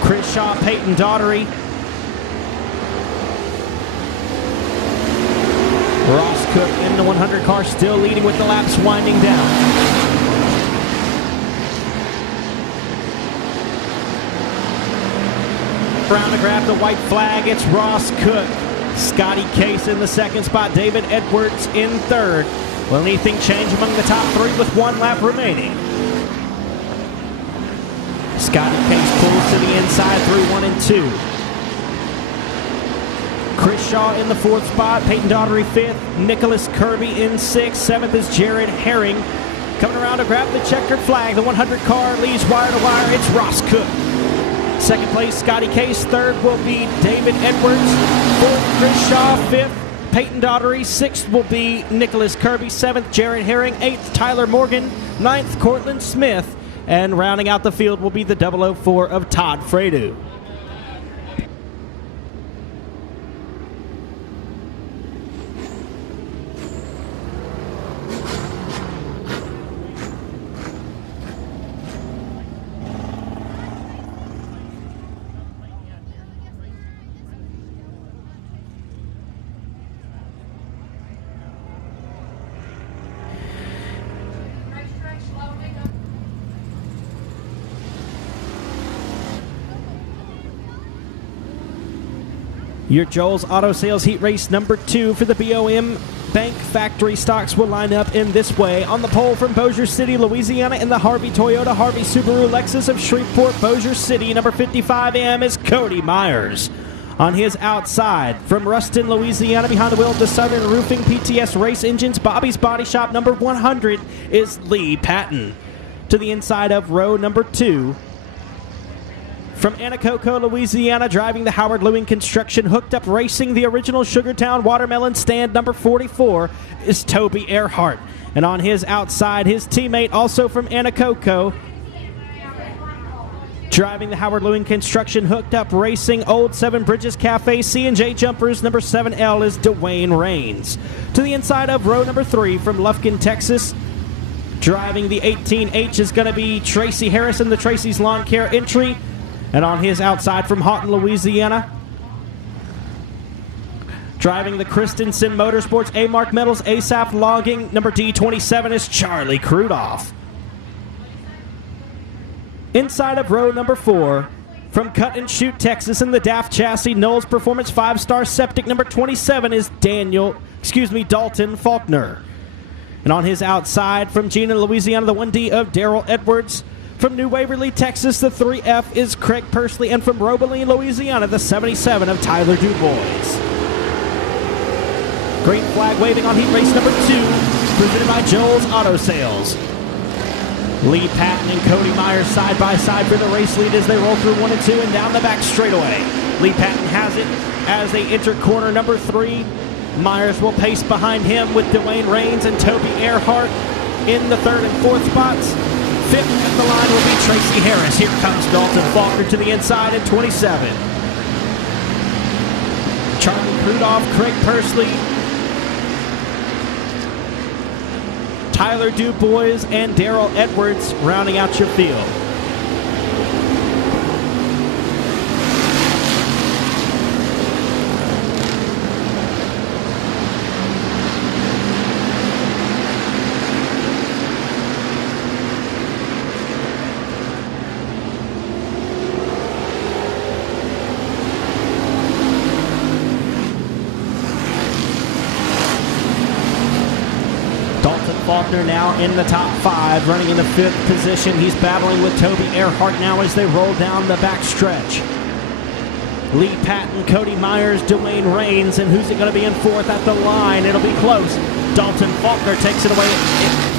Chris Shaw, Peyton Daughtery. Ross Cook in the 100 car still leading with the laps winding down. Around to grab the white flag, it's Ross Cook. Scotty Case in the 2nd spot, David Edwards in 3rd. Will anything change among the top 3 with 1 lap remaining? Scotty Case pulls to the inside through 1 and 2. Chris Shaw in the 4th spot, Peyton Daughtery 5th, Nicholas Kirby in 6th, 7th is Jared Herring. Coming around to grab the checkered flag, the 100 car leads wire to wire, it's Ross Cook. 2nd place, Scotty Case. 3rd will be David Edwards. 4th, Chris Shaw. 5th, Peyton Daughtery. 6th will be Nicholas Kirby. 7th, Jared Herring. 8th, Tyler Morgan. 9th, Cortland Smith. And rounding out the field will be the 004 of Todd Fredu. Your Joel's Auto Sales Heat Race number 2 for the BOM Bank Factory stocks will line up in this way. On the pole from Bossier City, Louisiana, in the Harvey Toyota, Harvey Subaru, Lexus of Shreveport, Bossier City, number 55 AM is Cody Myers. On his outside, from Ruston, Louisiana, behind the wheel of the Southern Roofing PTS Race Engines, Bobby's Body Shop, number 100 is Lee Patton. To the inside of row number 2, from Anacoco, Louisiana, driving the Howard Lewing Construction Hooked Up Racing, the original Sugartown Watermelon stand, number 44, is Toby Earhart. And on his outside, his teammate, also from Anacoco, Driving the Howard Lewin Construction Hooked Up Racing Old Seven Bridges Cafe C&J Jumpers, number 7L is Dwayne Rains. To the inside of row number 3 from Lufkin, Texas. Driving the 18H is going to be Tracy Harrison, the Tracy's Lawn Care entry. And on his outside from Houghton, Louisiana. Driving the Christensen Motorsports A-Mark Metals ASAP Logging, number D27 is Charlie Crudoff. Inside of row number 4, from Cut and Shoot, Texas, in the Daft Chassis Knowles Performance 5-Star Septic, number 27 is Dalton Faulkner. And on his outside, from Gina, Louisiana, the 1D of Darrell Edwards. From New Waverly, Texas, the 3F is Craig Pursley. And from Robeline, Louisiana, the 77 of Tyler DuBois. Green flag waving on heat race number 2, presented by Joel's Auto Sales. Lee Patton and Cody Myers side by side for the race lead as they roll through 1 and 2 and down the back straightaway. Lee Patton has it as they enter corner number 3. Myers will pace behind him with Dwayne Rains and Toby Earhart in the 3rd and 4th spots. 5th at the line will be Tracy Harris. Here comes Dalton Faulkner to the inside at 27. Charlie Crudoff, Craig Pursley, Tyler DuBois, and Darrell Edwards rounding out your field. Faulkner now in the top 5, running in the 5th position. He's battling with Toby Earhart now as they roll down the back stretch. Lee Patton, Cody Myers, Dwayne Rains, and who's it going to be in 4th at the line? It'll be close. Dalton Faulkner takes it away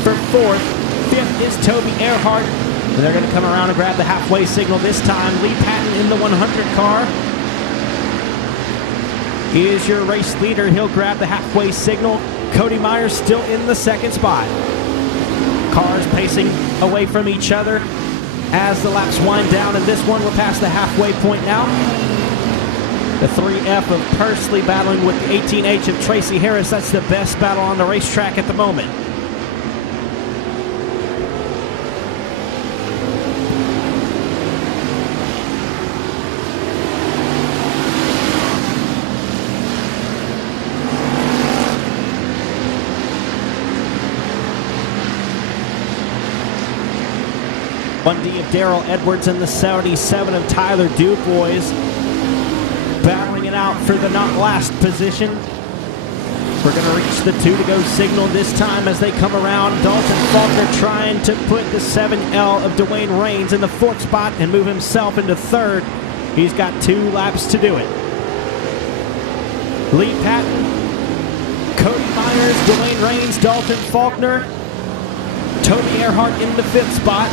for 4th. 5th is Toby Earhart. And they're going to come around and grab the halfway signal this time. Lee Patton in the 100 car is your race leader. He'll grab the halfway signal. Cody Myers still in the 2nd spot. Cars pacing away from each other as the laps wind down, and this one we're past the halfway point now. The 3F of Pursley battling with the 18H of Tracy Harris. That's the best battle on the racetrack at the moment. One D of Darrell Edwards and the 77 of Tyler DuBois battling it out for the not last position. We're going to reach the 2-to-go signal this time as they come around. Dalton Faulkner trying to put the 7L of Dwayne Rains in the 4th spot and move himself into 3rd. He's got 2 laps to do it. Lee Patton, Cody Myers, Dwayne Rains, Dalton Faulkner, Toby Earhart in the 5th spot.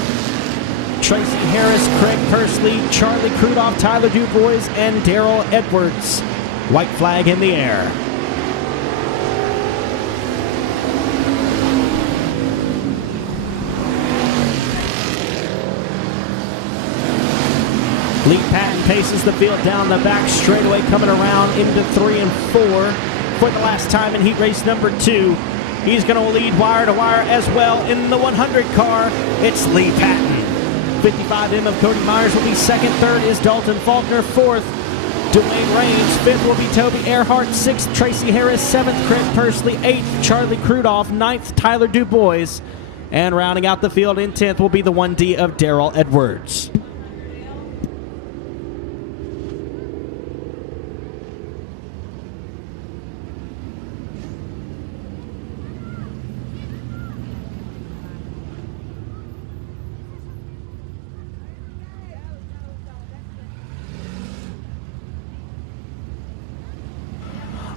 Tracy Harris, Craig Pursley, Charlie Crudoff, Tyler DuBois, and Darrell Edwards. White flag in the air. Lee Patton paces the field down the back straightaway, coming around into 3 and 4 for the last time in heat race number 2. He's going to lead wire to wire as well in the 100 car. It's Lee Patton. 55M of Cody Myers will be 2nd. 3rd is Dalton Faulkner. 4th, Dwayne Rains. 5th will be Toby Earhart. 6th, Tracy Harris. 7th, Craig Pursley. 8th, Charlie Crudoff. 9th, Tyler DuBois. And rounding out the field in 10th will be the 1D of Darrell Edwards.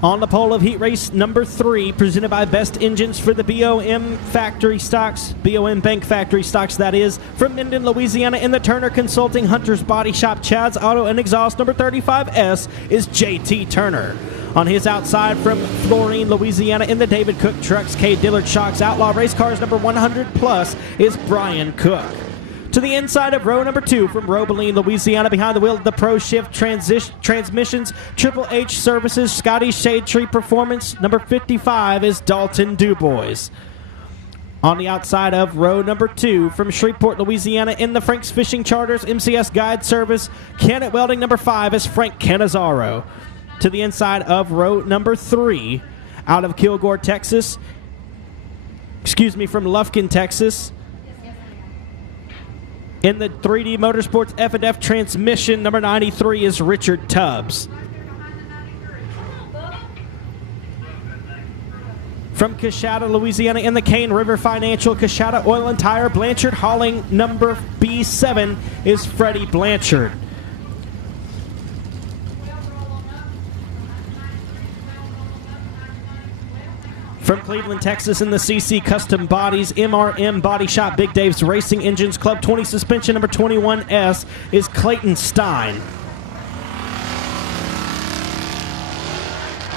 On the pole of heat race number 3, presented by Best Engines for the BOM Factory Stocks, BOM Bank Factory Stocks, that is, from Minden, Louisiana, in the Turner Consulting Hunter's Body Shop, Chad's Auto and Exhaust, number 35S is JT Turner. On his outside from Florine, Louisiana, in the David Cook Trucks, K. Dillard Shocks Outlaw Race Cars, number 100 plus is Brian Cook. To the inside of row number 2 from Robeline, Louisiana, behind the wheel of the Pro Shift Transmissions, Triple H Services, Scotty Shade Tree Performance. Number 55 is Dalton Dubois. On the outside of row number 2 from Shreveport, Louisiana, in the Frank's Fishing Charters MCS Guide Service, Kennett Welding. Number 5 is Frank Canizaro. To the inside of row number 3 out of Kilgore, Texas, from Lufkin, Texas, in the 3D Motorsports F&F Transmission, number 93 is Richard Tubbs. From Coshada, Louisiana, in the Cane River Financial, Coshada Oil and Tire, Blanchard Hauling, number B7 is Freddie Blanchard. From Cleveland, Texas, in the CC Custom Bodies, MRM Body Shop, Big Dave's Racing Engines Club 20 Suspension, number 21S is Clayton Stein.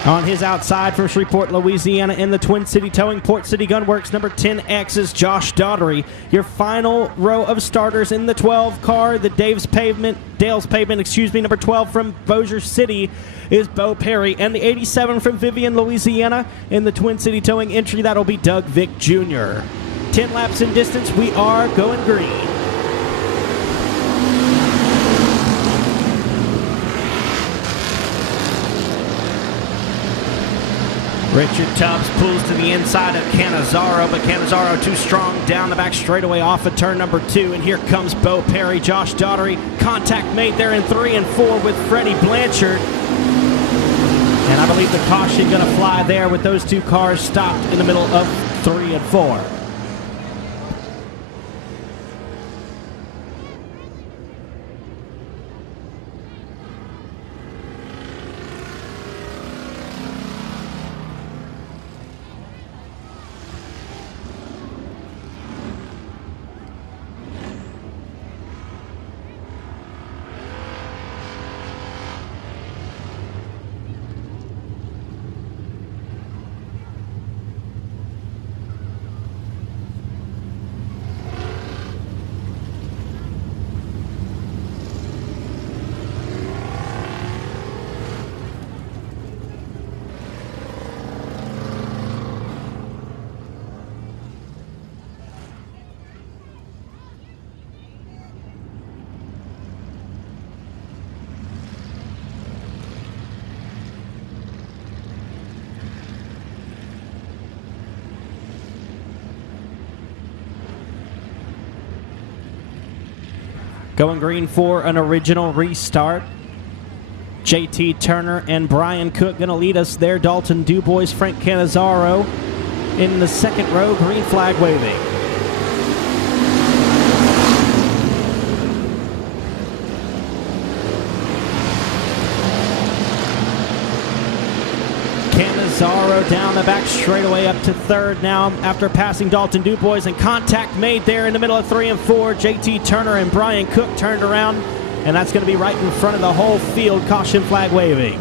On his outside from Shreveport, Louisiana, in the Twin City Towing Port City Gunworks, number 10X is Josh Daughtery. Your final row of starters in the 12 car, the Dale's Pavement, number 12 from Bossier City is Bo Perry. And the 87 from Vivian, Louisiana, in the Twin City Towing entry, that'll be Doug Vick Jr. 10 laps in distance, we are going green. Richard Tubbs pulls to the inside of Canizaro, but Canizaro too strong down the back straightaway off of turn number 2. And here comes Bo Perry, Josh Daughtery. Contact made there in 3 and 4 with Freddie Blanchard. And I believe the caution going to fly there with those two cars stopped in the middle of 3 and 4. Going green for an original restart. JT Turner and Brian Cook going to lead us there. Dalton Dubois, Frank Canizaro in the second row, green flag waving. Canizaro down the back straightaway up to third now after passing Dalton Dubois, and contact made there in the middle of 3 and 4. JT Turner and Brian Cook turned around, and that's going to be right in front of the whole field. Caution flag waving.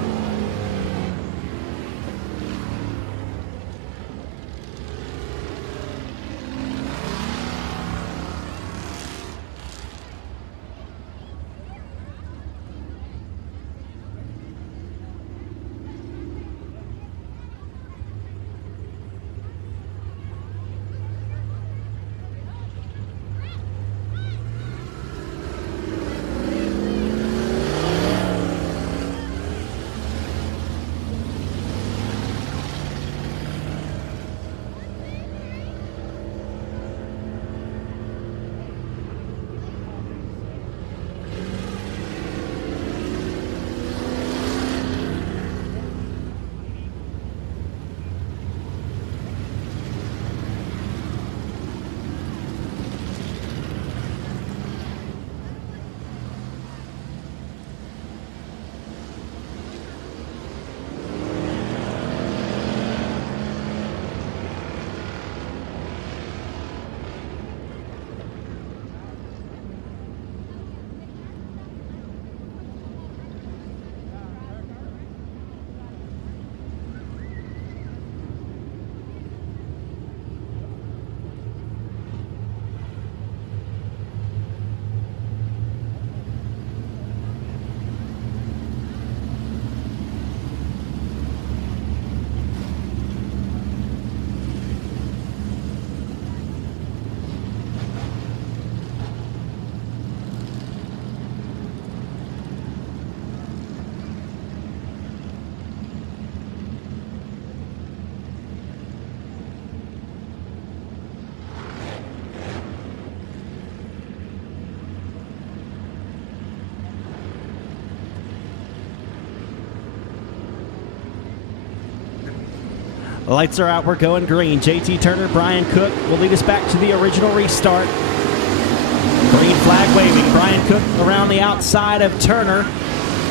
Lights are out. We're going green. JT Turner, Brian Cook will lead us back to the original restart. Green flag waving. Brian Cook around the outside of Turner,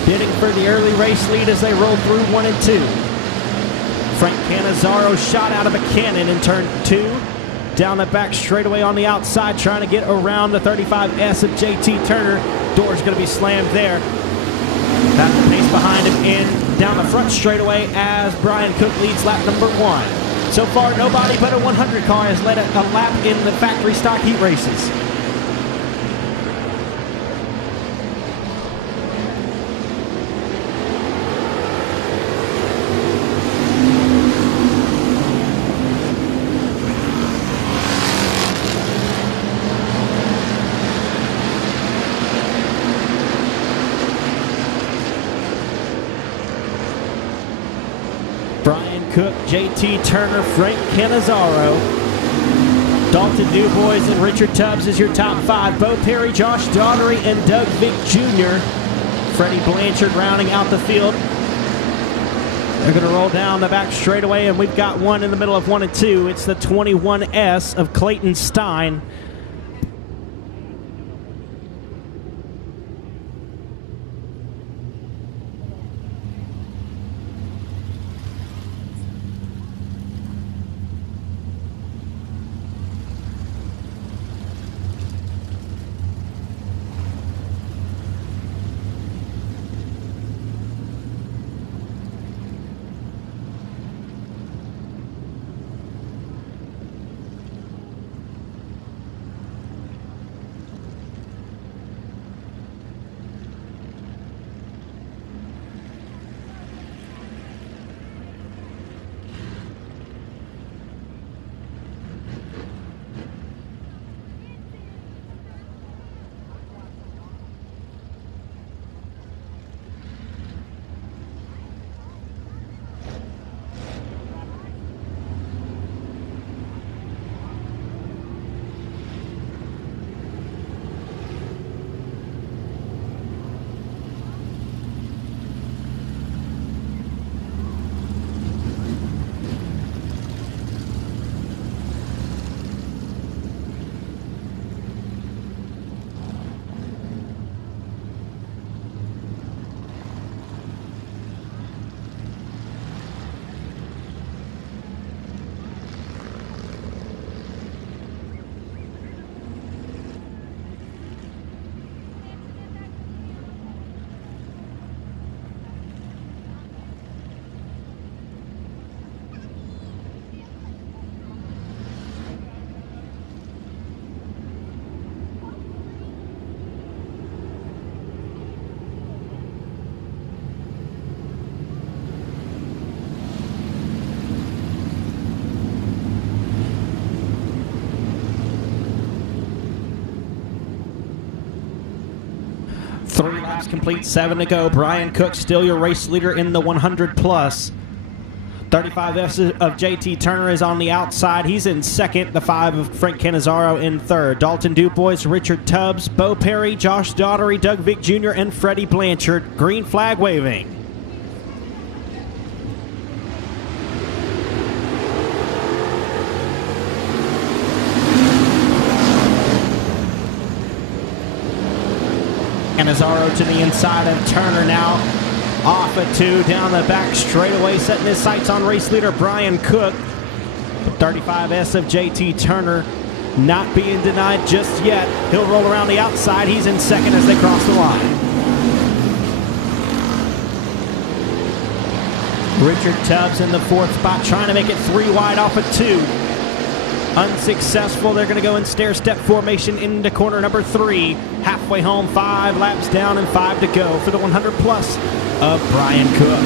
bidding for the early race lead as they roll through 1 and 2. Frank Cannizzaro shot out of a cannon in turn 2. Down the back straightaway on the outside, trying to get around the 35S of JT Turner. Door's going to be slammed there. That's the pace behind him in down the front straightaway as Brian Cook leads lap number 1. So far, nobody but a 100 car has led a lap in the factory stock heat races. Brian Cook, JT Turner, Frank Cannizzaro, Dalton Dubois, and Richard Tubbs is your top 5. Bo Perry, Josh Daugherty, and Doug Vick Jr. Freddie Blanchard rounding out the field. They're going to roll down the back straightaway, and we've got one in the middle of 1 and 2. It's the 21S of Clayton Stein. Three laps complete, 7 to go. Brian Cook still your race leader in the 100 plus. 35S of JT Turner is on the outside. He's in second. The 5 of Frank Cannizzaro in third. Dalton Dubois, Richard Tubbs, Bo Perry, Josh Daugherty, Doug Vick Jr., and Freddie Blanchard. Green flag waving. Cannizzaro to the inside of Turner now. Off a 2 down the back straightaway, setting his sights on race leader Brian Cook. The 35S of JT Turner not being denied just yet. He'll roll around the outside. He's in second as they cross the line. Richard Tubbs in the 4th spot, trying to make it 3 wide off a 2. Unsuccessful. They're going to go in stair-step formation into corner number 3. Halfway home, 5 laps down and 5 to go for the 100 plus of Brian Cook.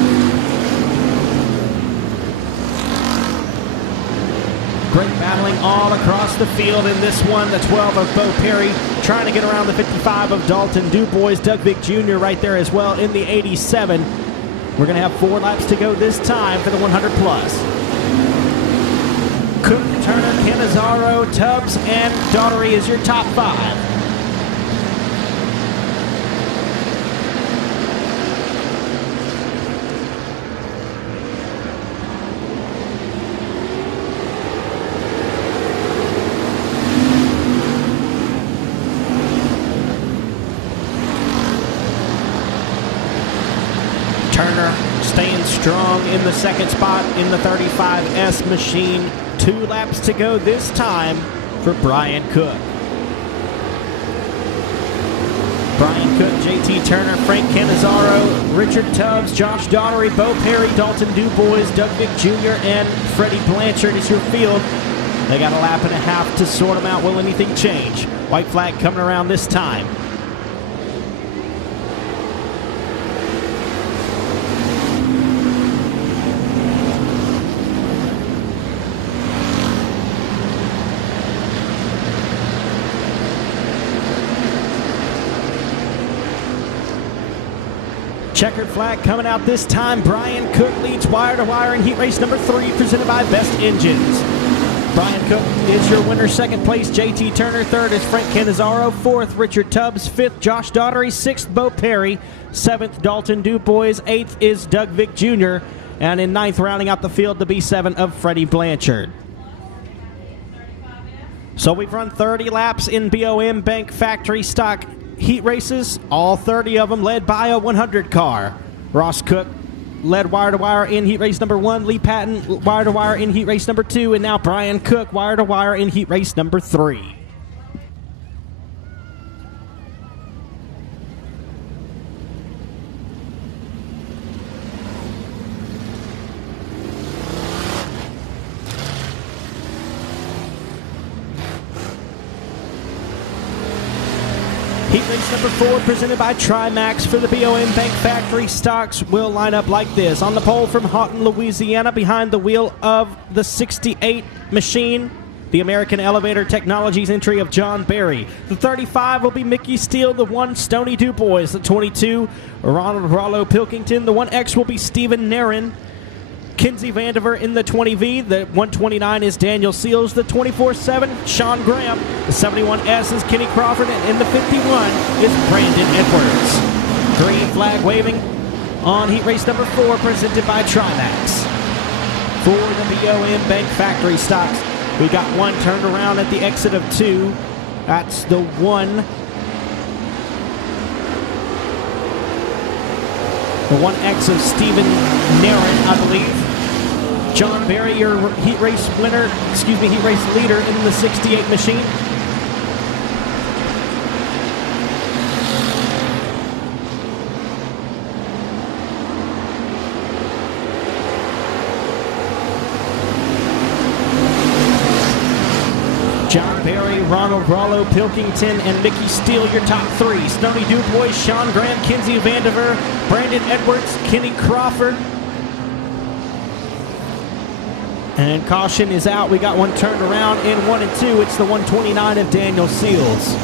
Great battling all across the field in this one. The 12 of Bo Perry trying to get around the 55 of Dalton Dubois. Doug Vick Jr. right there as well in the 87. We're going to have 4 laps to go this time for the 100 plus. Cook, Turner, Cannizzaro, Tubbs, and Daugherty is your top 5. strong in the second spot in the 35S machine. 2 laps to go this time for Brian Cook. Brian Cook, JT Turner, Frank Cannizzaro, Richard Tubbs, Josh Daughtery, Bo Perry, Dalton Dubois, Doug Vick Jr., and Freddie Blanchard is your field. They got a lap and a half to sort them out. Will anything change? White flag coming around this time. Checkered flag coming out this time. Brian Cook leads wire to wire in heat race number 3, presented by Best Engines. Brian Cook is your winner. Second place, JT Turner. Third is Frank Cannizzaro. Fourth, Richard Tubbs. Fifth, Josh Daughtery. Sixth, Bo Perry. Seventh, Dalton Dubois. Eighth is Doug Vick Jr. And in ninth, rounding out the field, the B7 of Freddie Blanchard. So we've run 30 laps in BOM Bank Factory Stock heat races, all 30 of them led by a 100 car. Ross Cook led wire to wire in heat race number 1, Lee Patton wire to wire in heat race number 2, and now Brian Cook wire to wire in heat race number 3. Heat race number 4 presented by Trimax for the BOM Bank Factory Stocks will line up like this. On the pole from Houghton, Louisiana, behind the wheel of the 68 machine, the American Elevator Technologies entry of John Barry. The 35 will be Mickey Steele, the 1 Stoney Dubois, the 22 Ronald Rollo Pilkington, the 1X will be Stephen Narin. Kinsey Vandiver in the 20V. The 129 is Daniel Seals. The 24-7, Sean Graham. The 71S is Kenny Crawford. And in the 51 is Brandon Edwards. Green flag waving on heat race number 4, presented by Trimax. For the BOM Bank Factory Stocks, we got one turned around at the exit of 2. That's the 1. The 1X of Stephen Narin, I believe. John Barry, your heat race winner, heat race leader in the 68 machine. John Barry, Ronald Rollo, Pilkington, and Mickey Steele, your top 3. Stoney Dubois, Sean Graham, Kinsey Vandiver, Brandon Edwards, Kenny Crawford. And caution is out. We got one turned around in 1 and 2. It's the 129 of Daniel Seals.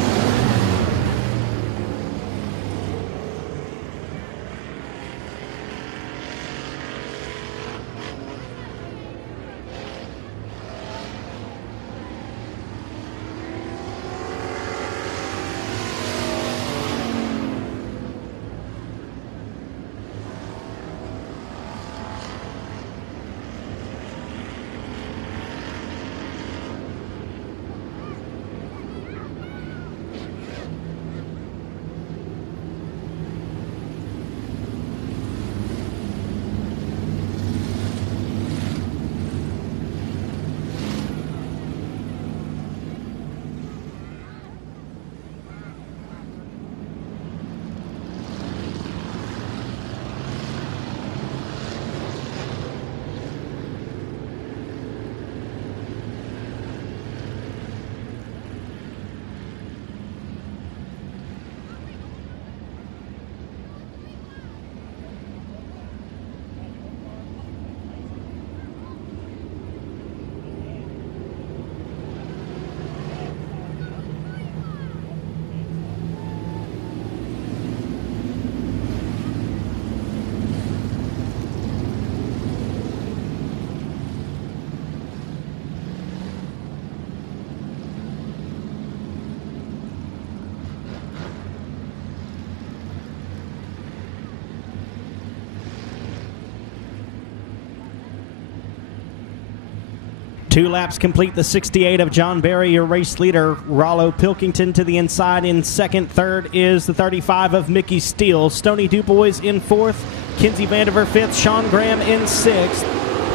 2 laps complete. The 68 of John Berry, your race leader. Rollo Pilkington to the inside in second. Third is the 35 of Mickey Steele. Stoney Dubois in fourth. Kinsey Vandiver fifth. Sean Graham in sixth.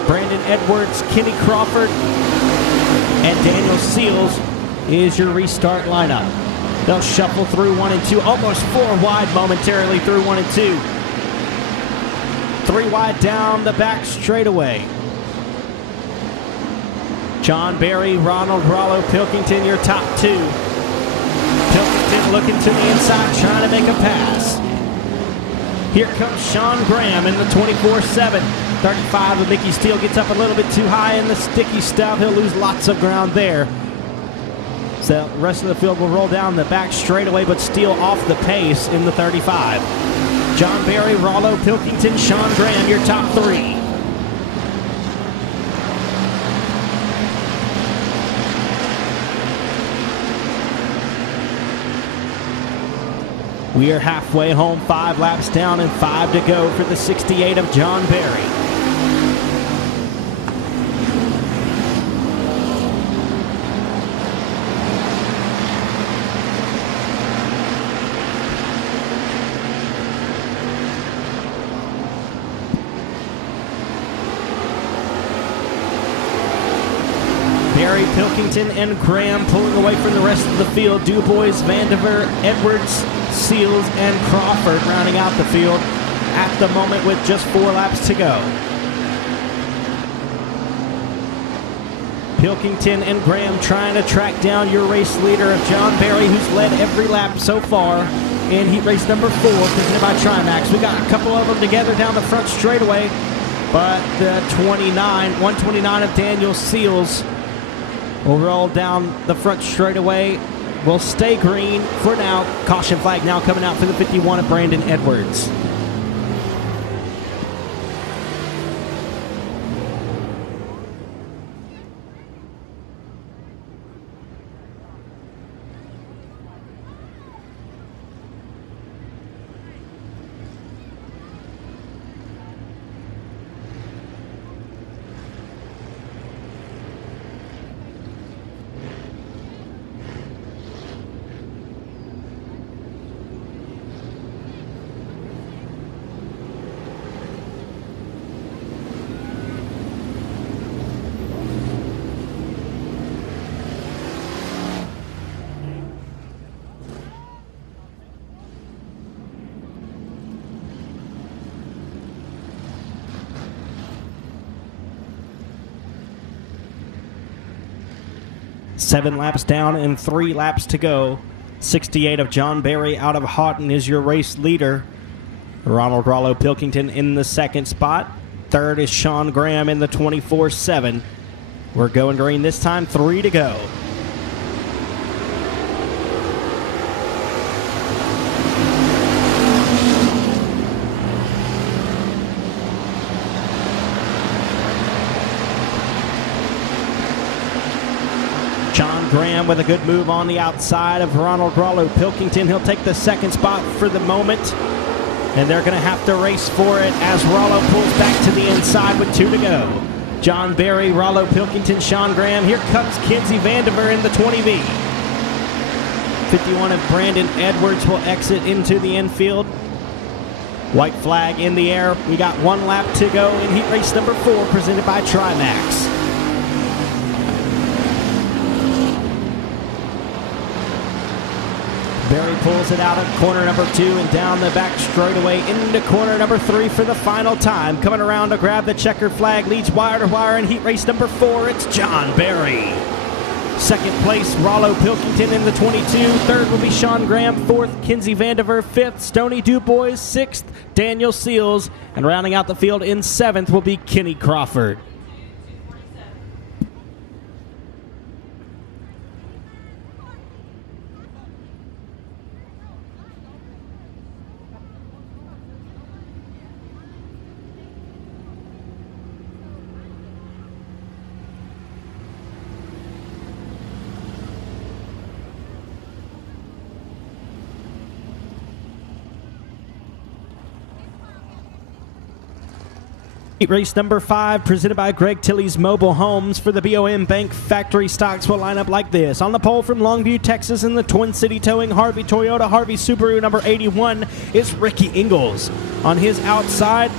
Brandon Edwards, Kenny Crawford, and Daniel Seals is your restart lineup. They'll shuffle through 1 and 2. Almost 4 wide momentarily through 1 and 2. 3 wide down the back straightaway. John Berry, Ronald Rollo Pilkington, your top 2. Pilkington looking to the inside, trying to make a pass. Here comes Sean Graham in the 24-7. 35 of Mickey Steele gets up a little bit too high in the sticky stuff. He'll lose lots of ground there. So the rest of the field will roll down the back straightaway, but Steele off the pace in the 35. John Berry, Rollo Pilkington, Sean Graham, your top 3. We are halfway home, 5 laps down and 5 to go for the 68 of John Berry. Berry, Pilkington, and Graham pulling away from the rest of the field. Dubois, Vandiver, Edwards, Seals, and Crawford rounding out the field at the moment with just 4 laps to go. Pilkington and Graham trying to track down your race leader of John Berry, who's led every lap so far in heat race number 4, presented by Trimax. We got a couple of them together down the front straightaway, but the 129 of Daniel Seals will roll down the front straightaway. Will stay green for now. Caution flag now coming out for the 51 of Brandon Edwards. Seven laps down and 3 laps to go. 68 of John Berry out of Houghton is your race leader. Ronald Rollo Pilkington in the second spot. Third is Sean Graham in the 24-7. We're going green this time, 3 to go. John Graham with a good move on the outside of Ronald Rollo Pilkington. He'll take the second spot for the moment, and they're going to have to race for it as Rollo pulls back to the inside with 2 to go. John Berry, Rollo Pilkington, Sean Graham. Here comes Kinsey Vandiver in the 20B. 51 of Brandon Edwards will exit into the infield. White flag in the air. We got 1 lap to go in heat race number 4, presented by Trimax. Berry pulls it out of corner number 2 and down the back straightaway into corner number 3 for the final time. Coming around to grab the checkered flag, leads wire to wire in heat race number 4. It's John Berry. Second place, Rollo Pilkington in the 22. Third will be Sean Graham. Fourth, Kinsey Vandiver. Fifth, Stoney Dubois. Sixth, Daniel Seals. And rounding out the field in 7th will be Kenny Crawford. Race number 5, presented by Greg Tilley's Mobile Homes for the BOM Bank Factory Stocks, will line up like this. On the pole from Longview, Texas, in the Twin City Towing Harvey Toyota Harvey Subaru number 81 is Ricky Ingalls. On his outside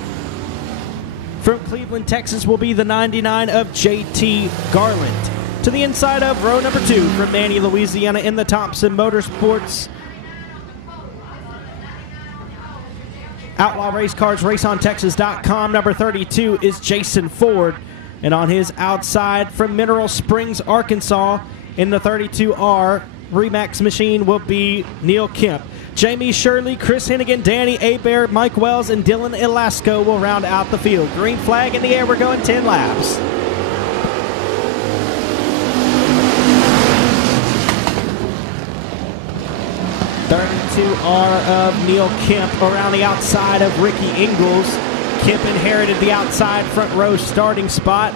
from Cleveland, Texas, will be the 99 of JT Garland. To the inside of row number 2 from Manny, Louisiana, in the Thompson Motorsports Outlaw Race Cars, RaceOnTexas.com, number 32 is Jason Ford. And on his outside from Mineral Springs, Arkansas, in the 32R Remax machine will be Neil Kemp. Jamie Shirley, Chris Hennigan, Danny Abair, Mike Wells, and Dylan Elasco will round out the field. Green flag in the air, we're going 10 laps. R of Neil Kemp around the outside of Ricky Ingalls. Kemp inherited the outside front row starting spot.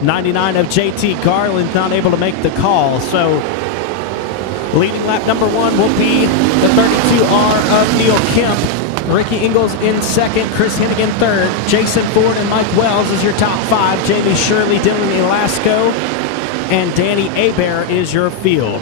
99 of JT Garland not able to make the call. So leading lap number 1 will be the 32R of Neil Kemp. Ricky Ingalls in second, Chris Hennigan third, Jason Ford and Mike Wells is your top 5. Jamie Shirley, Dylan Elasco, and Danny Abair is your field.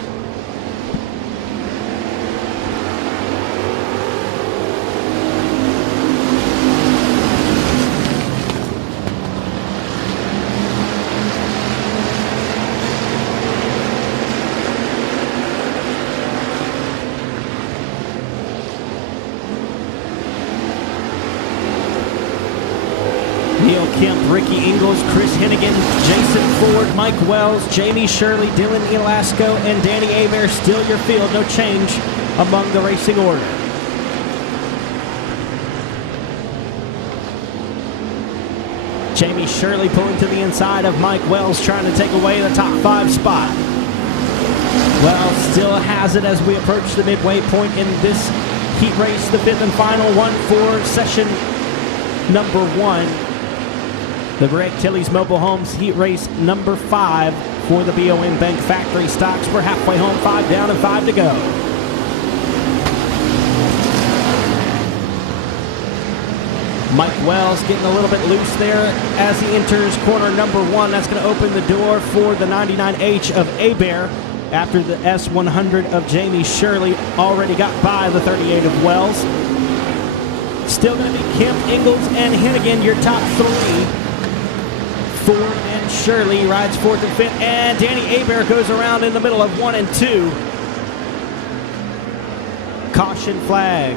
Neil Kemp, Ricky Ingalls, Chris Hennigan, Jason Ford, Mike Wells, Jamie Shirley, Dylan Elasco, and Danny Abair still your field. No change among the racing order. Jamie Shirley pulling to the inside of Mike Wells, trying to take away the top 5 spot. Wells still has it as we approach the midway point in this heat race, the 5th and final one for session number 1. The Greg Tilley's Mobile Homes heat race number 5 for the BOM Bank Factory Stocks. We're halfway home, 5 down and 5 to go. Mike Wells getting a little bit loose there as he enters corner number 1. That's going to open the door for the 99H of Abair after the S100 of Jamie Shirley already got by the 38 of Wells. Still going to be Kemp, Ingalls, and Hennigan, your top 3. Ford and Shirley rides 4th and 5th, and Danny Abair goes around in the middle of 1 and 2. Caution flag.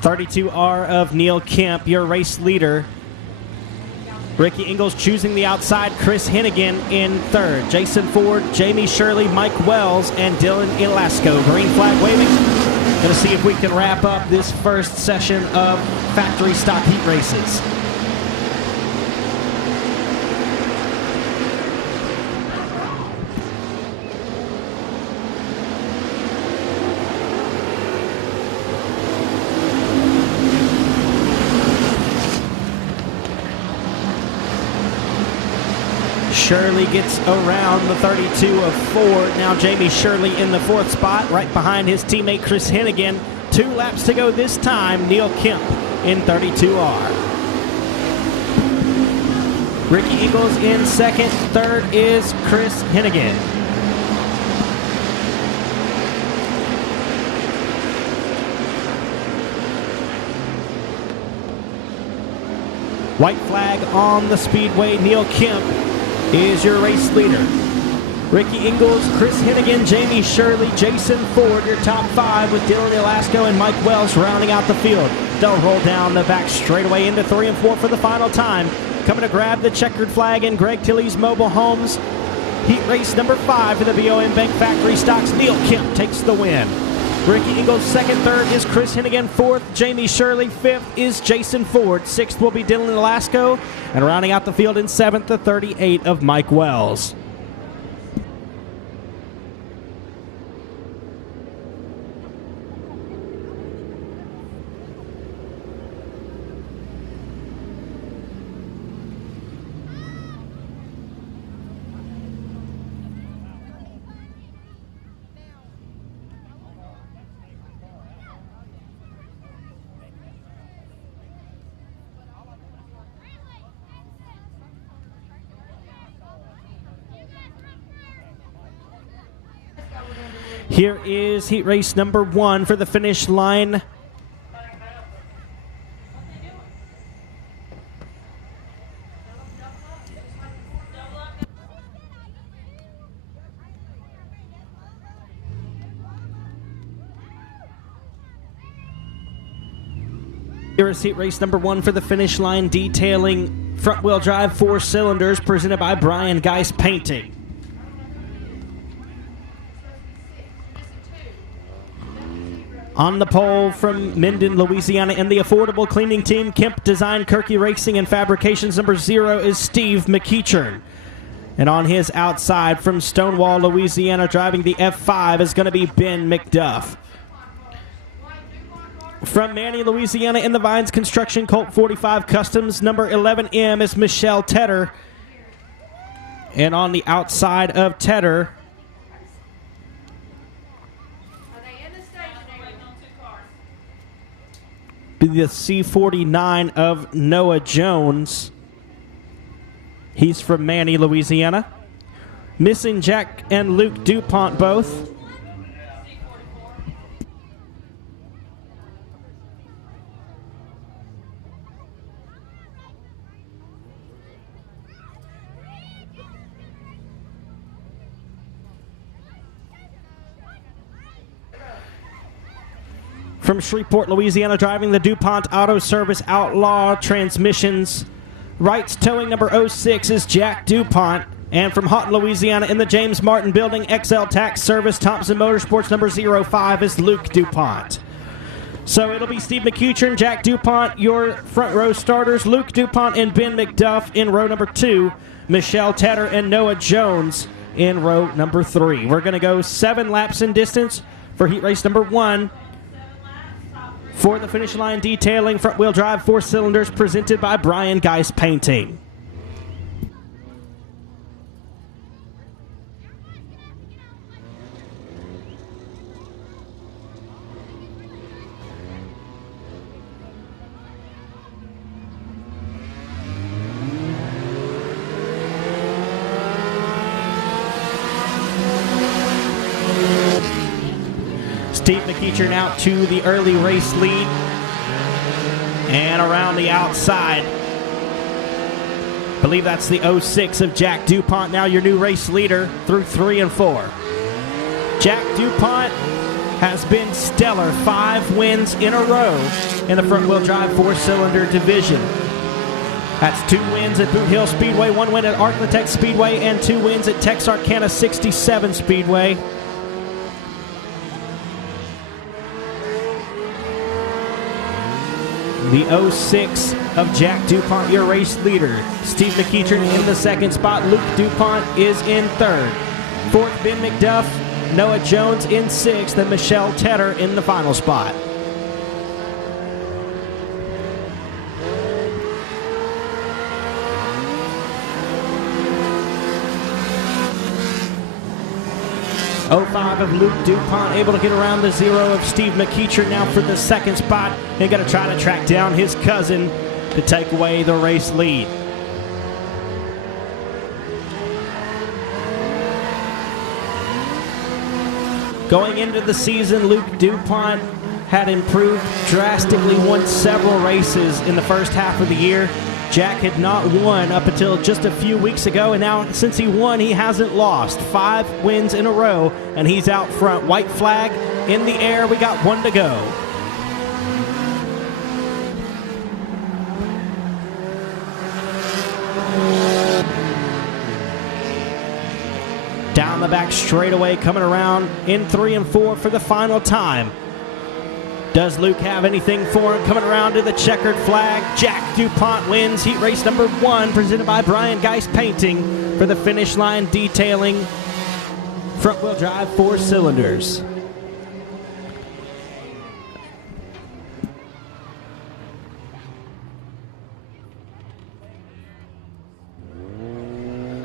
.32R of Neil Kemp, your race leader. Ricky Ingalls choosing the outside, Chris Hennigan in 3rd. Jason Ford, Jamie Shirley, Mike Wells, and Dylan Elasco. Green flag waving. Going to see if we can wrap up this first session of factory stock heat races. Shirley gets around the 32 of Ford. Now Jamie Shirley in the 4th spot, right behind his teammate Chris Hennigan. 2 laps to go this time. Neil Kemp in 32R. Ricky Ingalls in 2nd. 3rd is Chris Hennigan. on the speedway. Neil Kemp is your race leader. Ricky Ingalls, Chris Hennigan, Jamie Shirley, Jason Ford, your top 5, with Dylan Elasco and Mike Wells rounding out the field. They'll roll down the back straightaway into 3 and 4 for the final time. Coming to grab the checkered flag in Greg Tilley's Mobile Homes. Heat race number 5 for the BOM Bank Factory Stocks. Neil Kemp takes the win. Ricky Ingalls second, third is Chris Hennigan, fourth Jamie Shirley, fifth is Jason Ford, sixth will be Dylan Elasco, and rounding out the field in seventh, the 38 of Mike Wells. Here is heat race number 1 for the finish line. Here is heat race number 1 for the finish line, detailing front-wheel drive 4 cylinders, presented by Brian Geist Painting. On the pole from Minden, Louisiana, and the affordable cleaning team, Kemp Design, Kirky Racing, and Fabrications number 0 is Steve McEachern. And on his outside from Stonewall, Louisiana, driving the F5 is going to be Ben McDuff. From Manny, Louisiana, in the Vines Construction Colt 45 Customs, number 11M is Michelle Tedder. And on the outside of Tedder, the C49 of Noah Jones. He's from Manny, Louisiana. Missing Jack and Luke DuPont both. From Shreveport, Louisiana, driving the DuPont Auto Service Outlaw Transmissions. Wright's towing number 06 is Jack DuPont. And from Houghton, Louisiana, in the James Martin Building, XL Tax Service, Thompson Motorsports number 05 is Luke DuPont. So it'll be Steve McEachern, Jack DuPont, your front row starters, Luke DuPont and Ben McDuff in row number 2, Michelle Tedder and Noah Jones in row number 3. We're going to go 7 laps in distance for heat race number 1. For the finish line, detailing front-wheel drive 4 cylinders, presented by Brian Geist Painting. Steve McEachern out to the early race lead. And around the outside, I believe that's the 06 of Jack DuPont, now your new race leader through 3 and 4. Jack DuPont has been stellar, 5 wins in a row in the front-wheel drive 4-cylinder division. That's 2 wins at Boot Hill Speedway, 1 win at Arklatex Speedway, and 2 wins at Texarkana 67 Speedway. The 06 of Jack DuPont, your race leader. Steve McEachern in the second spot. Luke DuPont is in third. Fourth, Ben McDuff. Noah Jones in sixth. And Michelle Tedder in the final spot. '05 of Luke DuPont, able to get around the 0 of Steve McEachern now for the second spot. They're going to try to track down his cousin to take away the race lead. Going into the season, Luke DuPont had improved drastically, won several races in the first half of the year. Jack had not won up until just a few weeks ago, and now since he won, he hasn't lost. 5 wins in a row, and he's out front. White flag in the air. We got 1 to go. Down the back straightaway, coming around in 3 and 4 for the final time. Does Luke have anything for him? Coming around to the checkered flag. Jack DuPont wins heat race number 1, presented by Brian Geist Painting for the finish line detailing front-wheel drive 4 cylinders.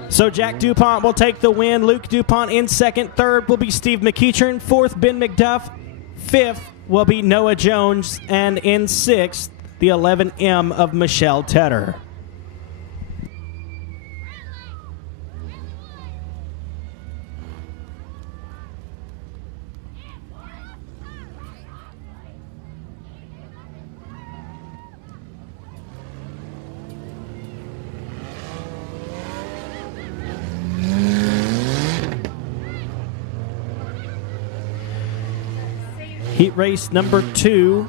So Jack DuPont will take the win. Luke DuPont in second. Third will be Steve McEachern. Fourth, Ben McDuff. Fifth will be Noah Jones. And in sixth, the 11M of Michelle Tedder. Heat race number 2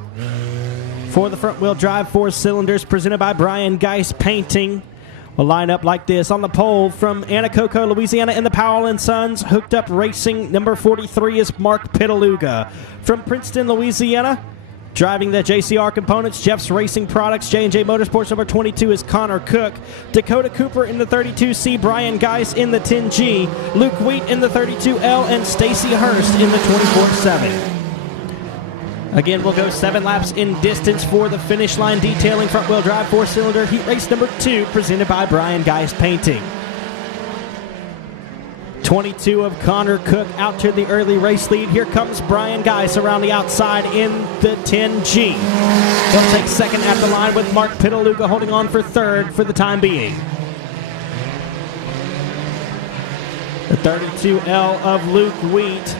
for the front-wheel drive 4 cylinders, presented by Brian Geist Painting. Will line up like this on the pole from Anacoco, Louisiana, in the Powell & Sons. Hooked Up Racing, number 43 is Mark Pitaluga. From Princeton, Louisiana, driving the JCR components, Jeff's Racing Products, J&J Motorsports, number 22 is Connor Cook. Dakota Cooper in the 32C, Brian Geist in the 10G, Luke Wheat in the 32L, and Stacy Hurst in the 24-7. Again, we'll go 7 laps in distance for the finish line detailing front-wheel drive 4-cylinder heat race number 2, presented by Brian Geist Painting. 22 of Connor Cook out to the early race lead. Here comes Brian Geist around the outside in the 10G. He'll take second at the line with Mark Pitaluga holding on for third for the time being. The 32L of Luke Wheat.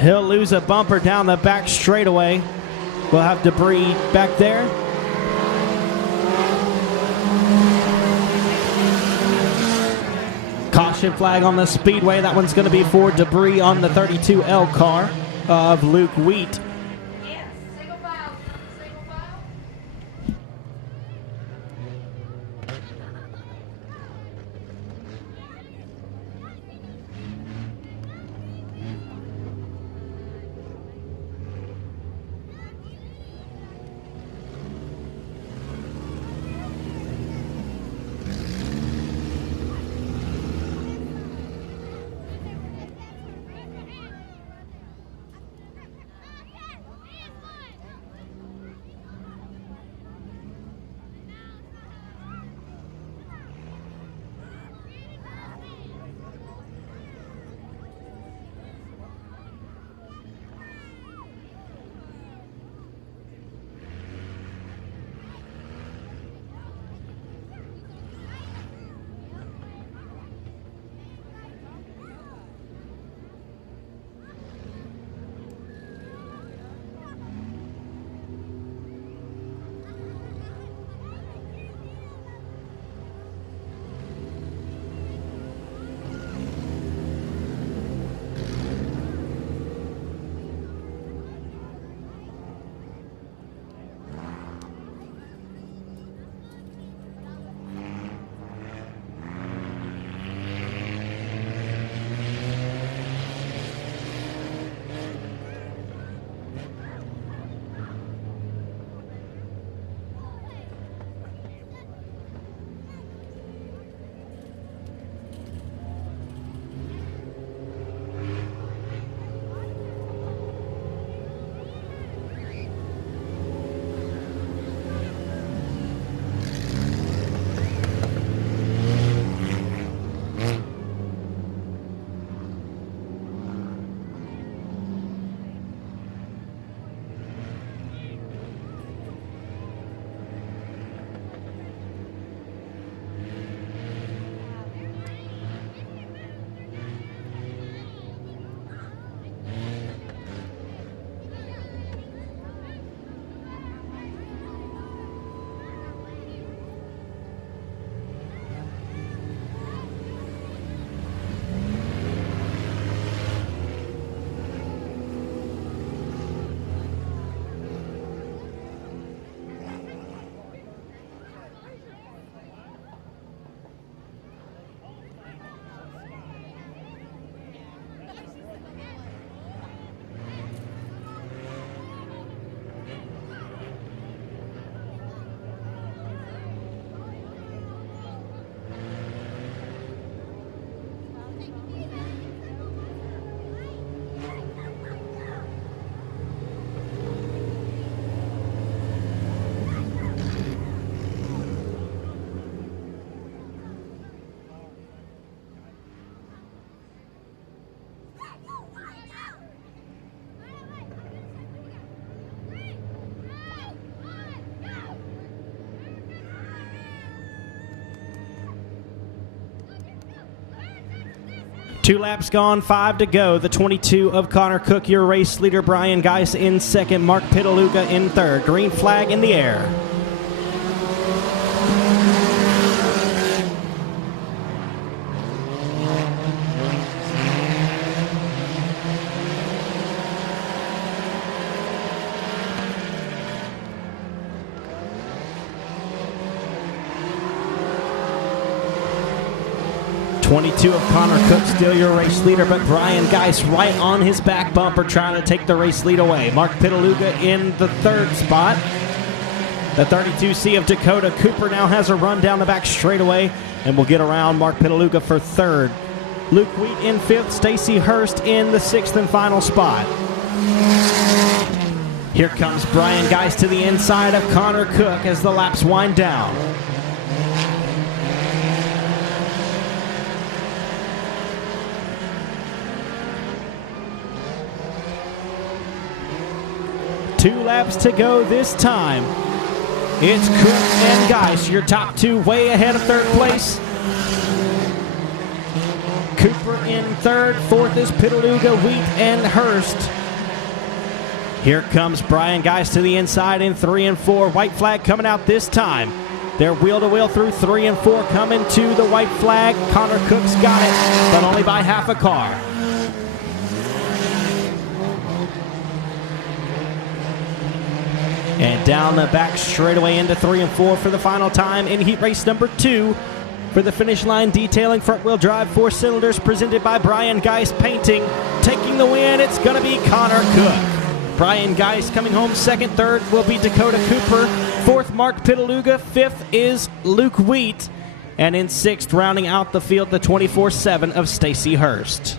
He'll lose a bumper down the back straightaway. We'll have debris back there. Caution flag on the speedway. That one's going to be for debris on the 32L car of Luke Wheat. Yes, single file. Single file. 2 laps gone, 5 to go. The 22 of Connor Cook, your race leader. Brian Geis in second. Mark Pitaluga in third. Green flag in the air. .22 of Connor Cook, still your race leader, but Brian Geis right on his back bumper trying to take the race lead away. Mark Pitaluga in the third spot. The 32C of Dakota Cooper now has a run down the back straightaway and will get around Mark Pitaluga for third. Luke Wheat in fifth, Stacy Hurst in the sixth and final spot. Here comes Brian Geis to the inside of Connor Cook as the laps wind down. Two laps to go this time. It's Cook and Geis, your top two, way ahead of third place. Cooper in third. Fourth is Pitaluga, Wheat, and Hurst. Here comes Brian Geis to the inside in 3 and 4. White flag coming out this time. They're wheel-to-wheel through 3 and 4, coming to the white flag. Connor Cook's got it, but only by half a car. And down the back straightaway into 3 and 4 for the final time in heat race number 2. For the finish line, detailing front-wheel drive 4 cylinders presented by Brian Geis Painting. Taking the win, it's going to be Connor Cook. Brian Geis coming home second. Third will be Dakota Cooper. Fourth, Mark Pitaluga. Fifth is Luke Wheat. And in sixth, rounding out the field, the 24/7 of Stacy Hurst.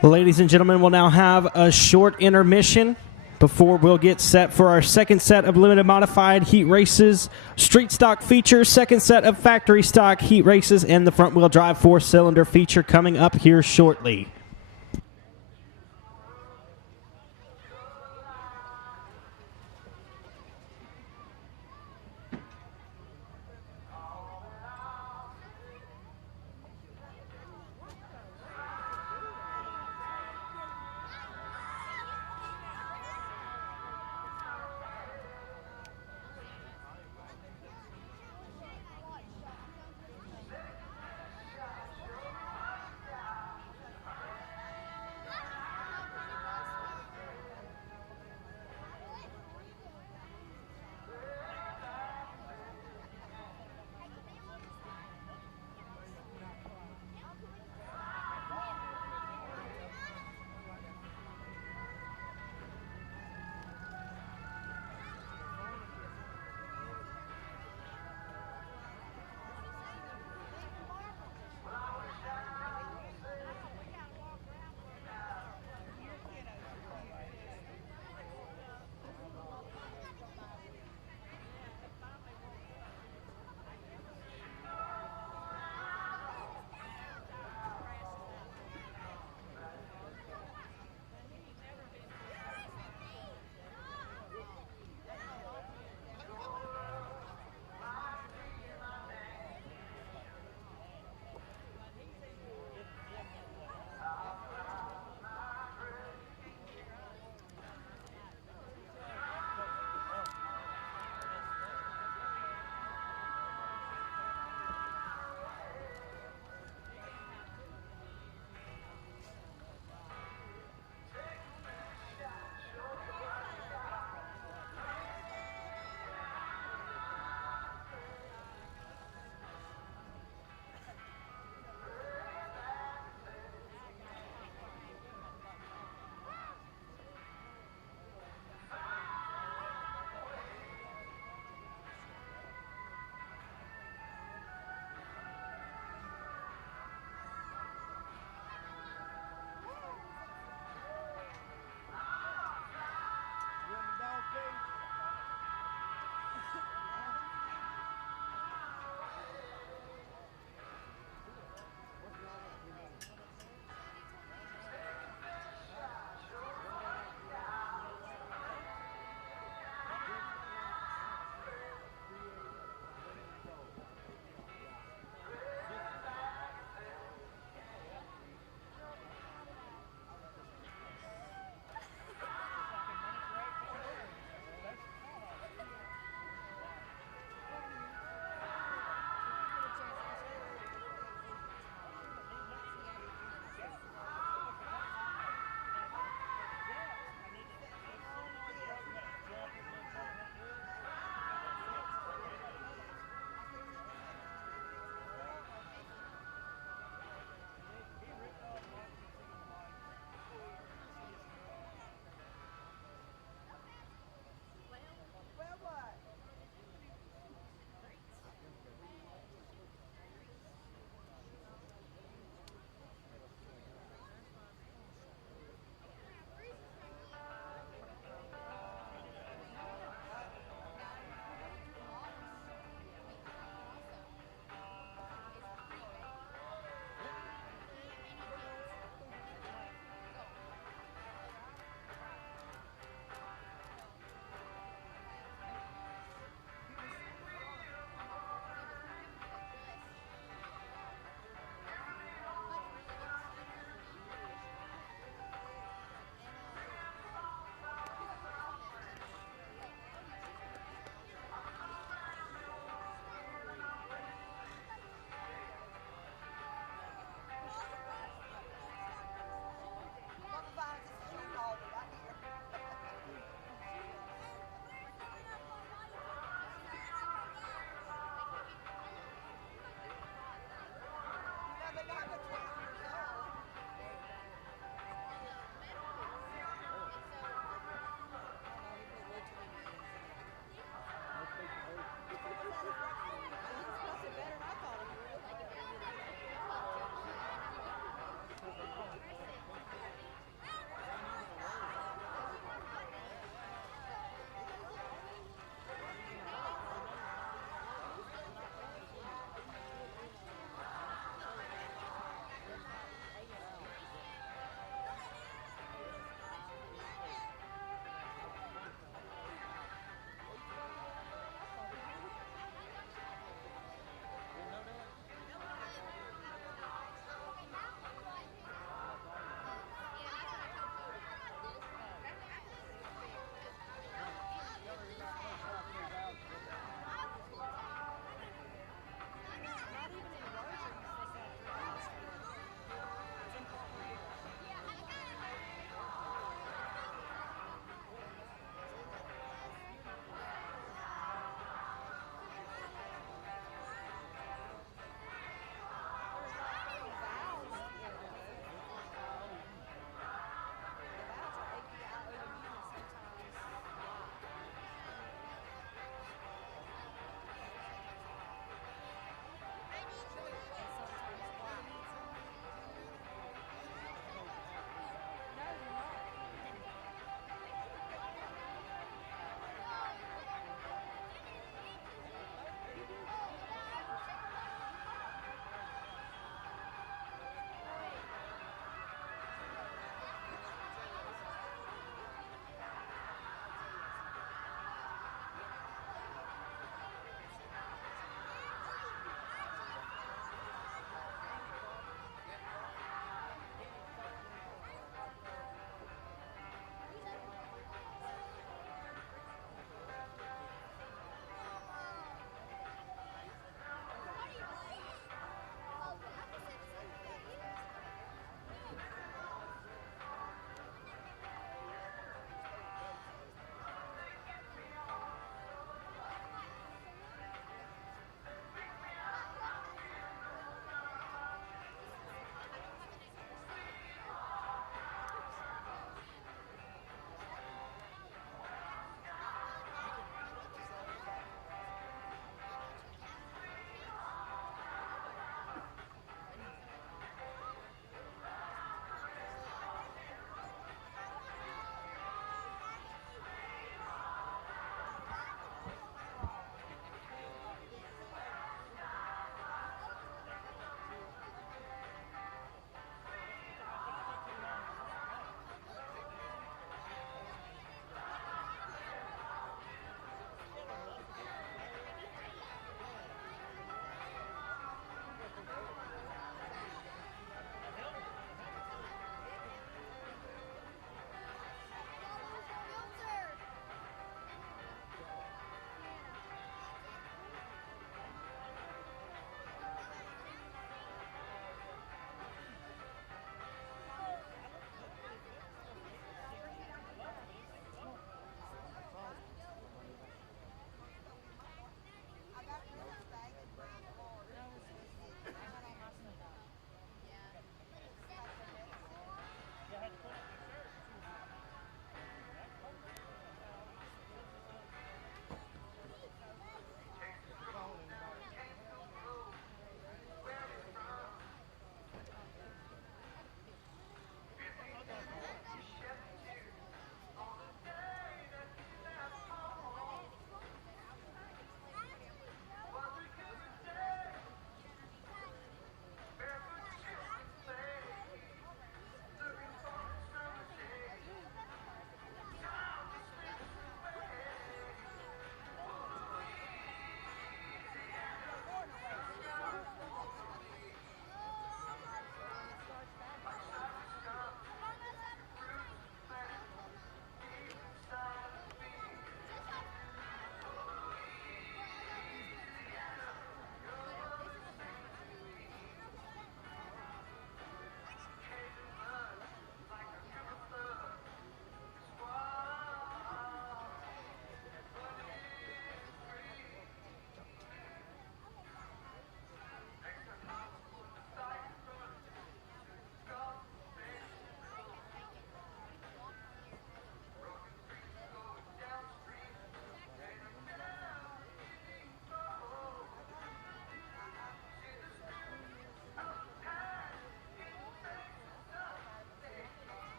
Ladies and gentlemen, we'll now have a short intermission before we'll get set for our second set of limited modified heat races, street stock features, second set of factory stock heat races, and the front wheel drive 4-cylinder feature coming up here shortly.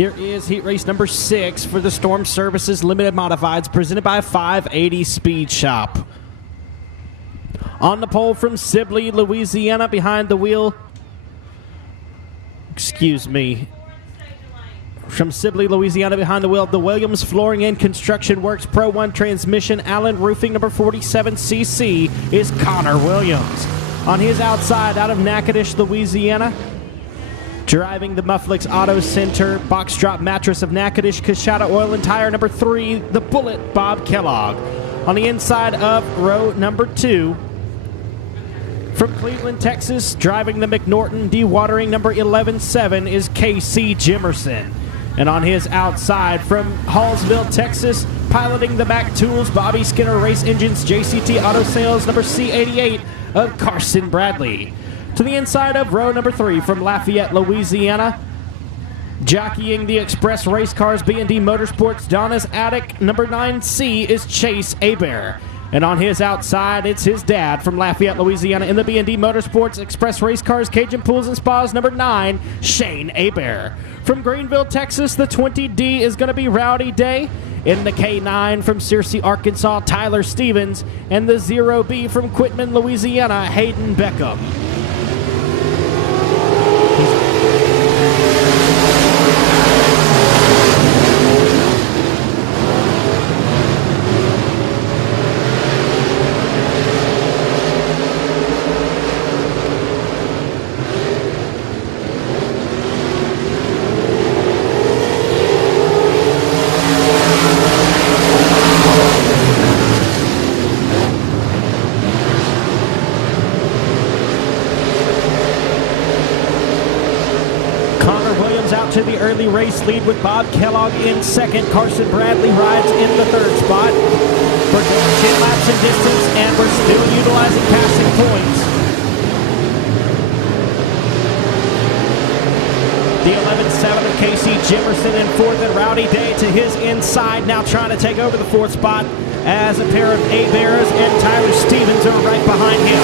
Here is heat race number 6 for the Storm Services Limited Modifieds, presented by 580 Speed Shop. On the pole from Sibley, Louisiana, behind the wheel. From Sibley, Louisiana, behind the wheel of the Williams Flooring and Construction Works Pro 1 transmission, Allen Roofing, number 47cc, is Connor Williams. On his outside, out of Natchitoches, Louisiana, driving the Mufflix Auto Center box drop mattress of Natchitoches, Kashada Oil and Tire, number 3, the Bullet, Bob Kellogg. On the inside of row number 2, from Cleveland, Texas, driving the McNorton dewatering number 11-7 is Casey Jimerson. And on his outside, from Hallsville, Texas, piloting the Mac Tools, Bobby Skinner Race Engines, JCT Auto Sales, number C88 of Carson Bradley. To the inside of row number 3, from Lafayette, Louisiana, jockeying the Express Race Cars B&D Motorsports, Donna's Attic, number 9C is Chase Hebert. And on his outside, it's his dad from Lafayette, Louisiana, in the B&D Motorsports Express Race Cars, Cajun Pools and Spas, number 9, Shane Hebert. From Greenville, Texas, the 20D is going to be Rowdy Day. In the K9 from Searcy, Arkansas, Tyler Stevens. And the 0B from Quitman, Louisiana, Hayden Beckham. Out to the early race lead with Bob Kellogg in second. Carson Bradley rides in the third spot. We're doing 10 laps in distance, and we're still utilizing passing points. The 11-7 of Casey Jimerson in fourth, and Rowdy Day to his inside, now trying to take over the fourth spot as a pair of Heberts and Tyler Stevens are right behind him.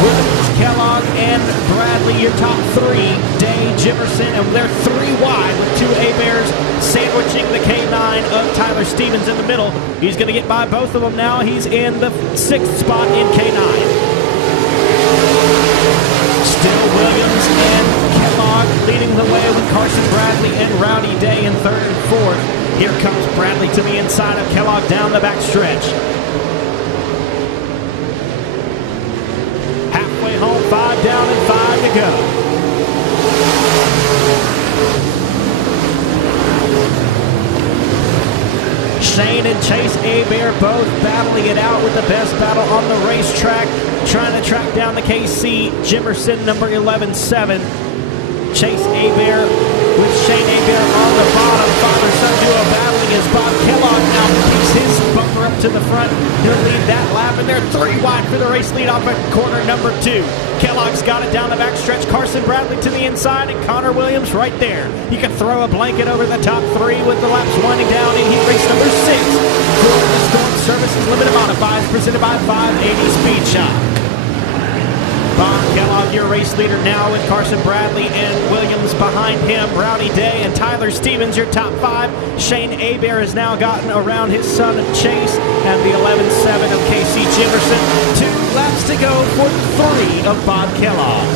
Williams, Kellogg, and Bradley, your top 3. Day, Jimerson, and they're 3 wide with 2 Heberts sandwiching the K9 of Tyler Stevens in the middle. He's going to get by both of them now. He's in the 6th spot in K9. Still Williams and Kellogg leading the way with Carson Bradley and Rowdy Day in 3rd and 4th. Here comes Bradley to the inside of Kellogg down the back stretch. Home, 5 down and 5 to go. Shane and Chase Hebert both battling it out with the best battle on the racetrack, trying to track down the KC Jimerson, number 11-7. Chase Hebert with Shane Hebert on the bottom. Father-son duo battling as Bob Kellogg now keeps his bumper up to the front. He'll lead that lap, and they're 3 wide for the race lead off at corner number 2. Kellogg's got it down the back stretch. Carson Bradley to the inside, and Connor Williams right there. You can throw a blanket over the top 3 with the laps winding down in heat race number 6 for the Storm Services Limited Modifieds, presented by 580 Speed Shop. Bob Kellogg, your race leader now, with Carson Bradley and Williams behind him. Rowdy Day and Tyler Stevens, your top 5. Shane Hebert has now gotten around his son Chase, and the 11-7 of Casey Jimerson. 2 laps to go for the 3 of Bob Kellogg.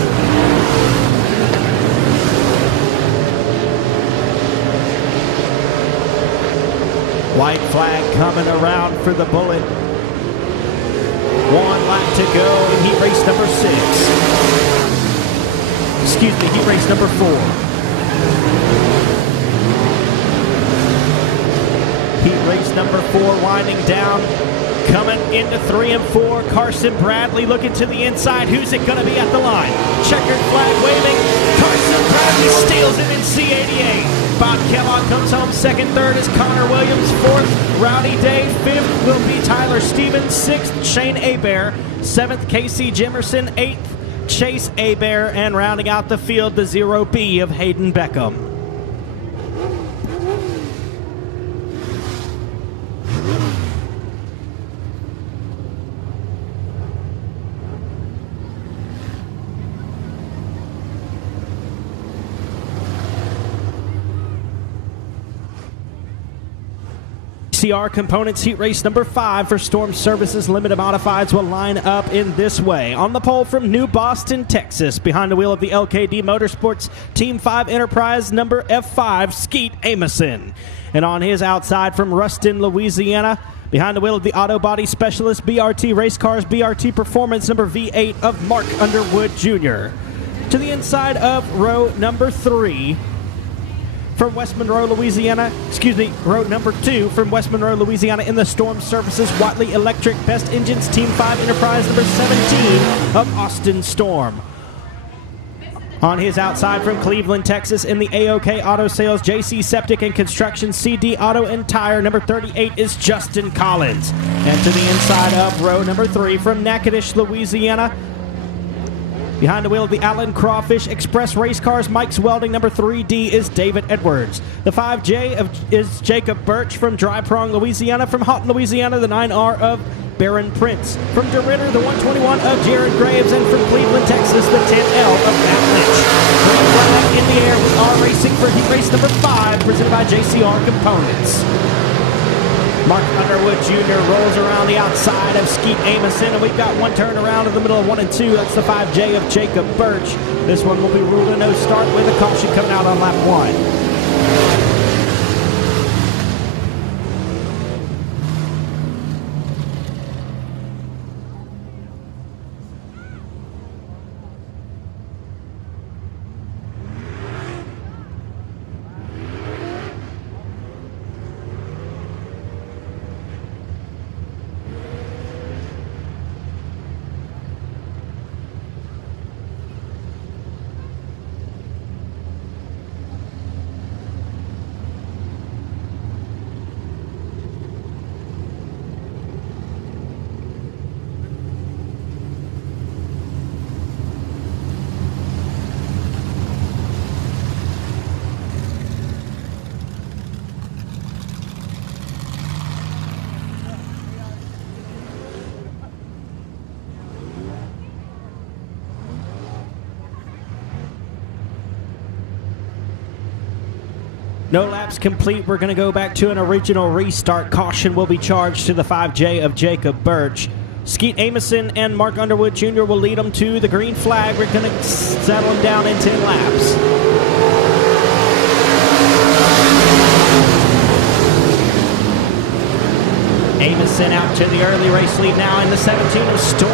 White flag coming around for the Bullet. 1 lap to go in heat race number 6. Excuse me, heat race number 4. Heat race number 4 winding down. Coming into 3 and 4, Carson Bradley looking to the inside. Who's it going to be at the line? Checkered flag waving. Carson Bradley steals it in C88. Bob Kellogg comes home second. Third is Connor Williams. Fourth, Rowdy Day. Fifth will be Tyler Stevens. Sixth, Shane Hebert. Seventh, Casey Jimerson. Eighth, Chase Hebert. And rounding out the field, the 0B of Hayden Beckham. JCR Components Heat Race number 5 for Storm Services Limited Modifieds will line up in this way. On the pole from New Boston, Texas, behind the wheel of the LKD Motorsports Team 5 Enterprise number F5, Skeet Amison. And on his outside from Ruston, Louisiana, behind the wheel of the Auto Body Specialist BRT Race Cars BRT Performance number V8 of Mark Underwood Jr. To the inside of row number 3, from West Monroe, Louisiana, row number 2 from West Monroe, Louisiana in the Storm Services Watley Electric Best Engines Team 5 Enterprise number 17 of Austin Storm. On his outside from Cleveland, Texas in the AOK Auto Sales JC Septic and Construction CD Auto and Tire number 38 is Justin Collins. And to the inside of row number 3 from Natchitoches, Louisiana, behind the wheel of the Allen Crawfish Express Race Cars Mike's Welding number 3D is David Edwards. The 5J is Jacob Birch from Dry Prong, Louisiana. From Houghton, Louisiana, the 9R of Baron Prince. From DeRitter, the 121 of Jared Graves. And from Cleveland, Texas, the 10L of Matt Lynch. Green flag in the air. We are racing for heat race number 5, presented by JCR Components. Mark Underwood Jr. rolls around the outside of Skeet Amison, and we've got one turn around in the middle of 1 and 2. That's the 5J of Jacob Birch. This one will be ruled a no start with a caution coming out on lap 1. No laps complete. We're going to go back to an original restart. Caution will be charged to the 5J of Jacob Birch. Skeet Amison and Mark Underwood Jr. will lead them to the green flag. We're going to settle them down in 10 laps. Amison out to the early race lead now in the 17 of Storm.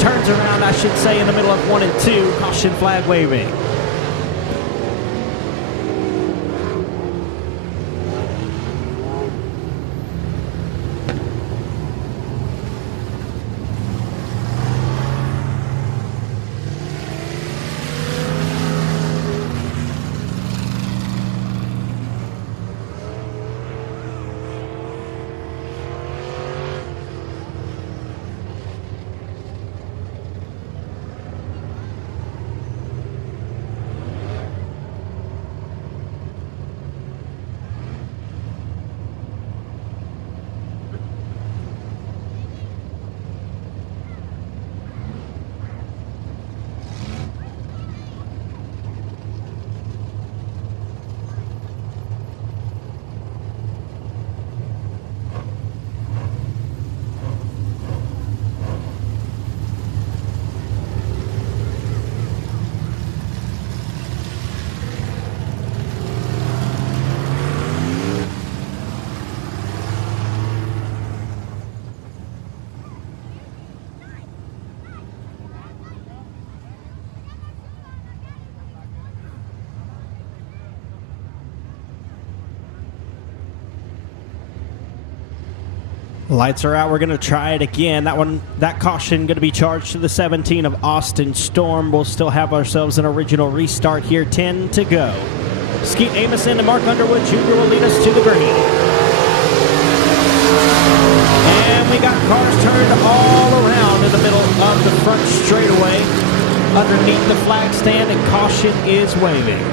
Turns around, I should say, in the middle of 1 and 2. Caution flag waving. Lights are out. We're going to try it again. That caution going to be charged to the 17 of Austin Storm. We'll still have ourselves an original restart here. 10 to go. Skeet Amison and Mark Underwood Jr. will lead us to the green. And we got cars turned all around in the middle of the front straightaway underneath the flag stand, and caution is waving.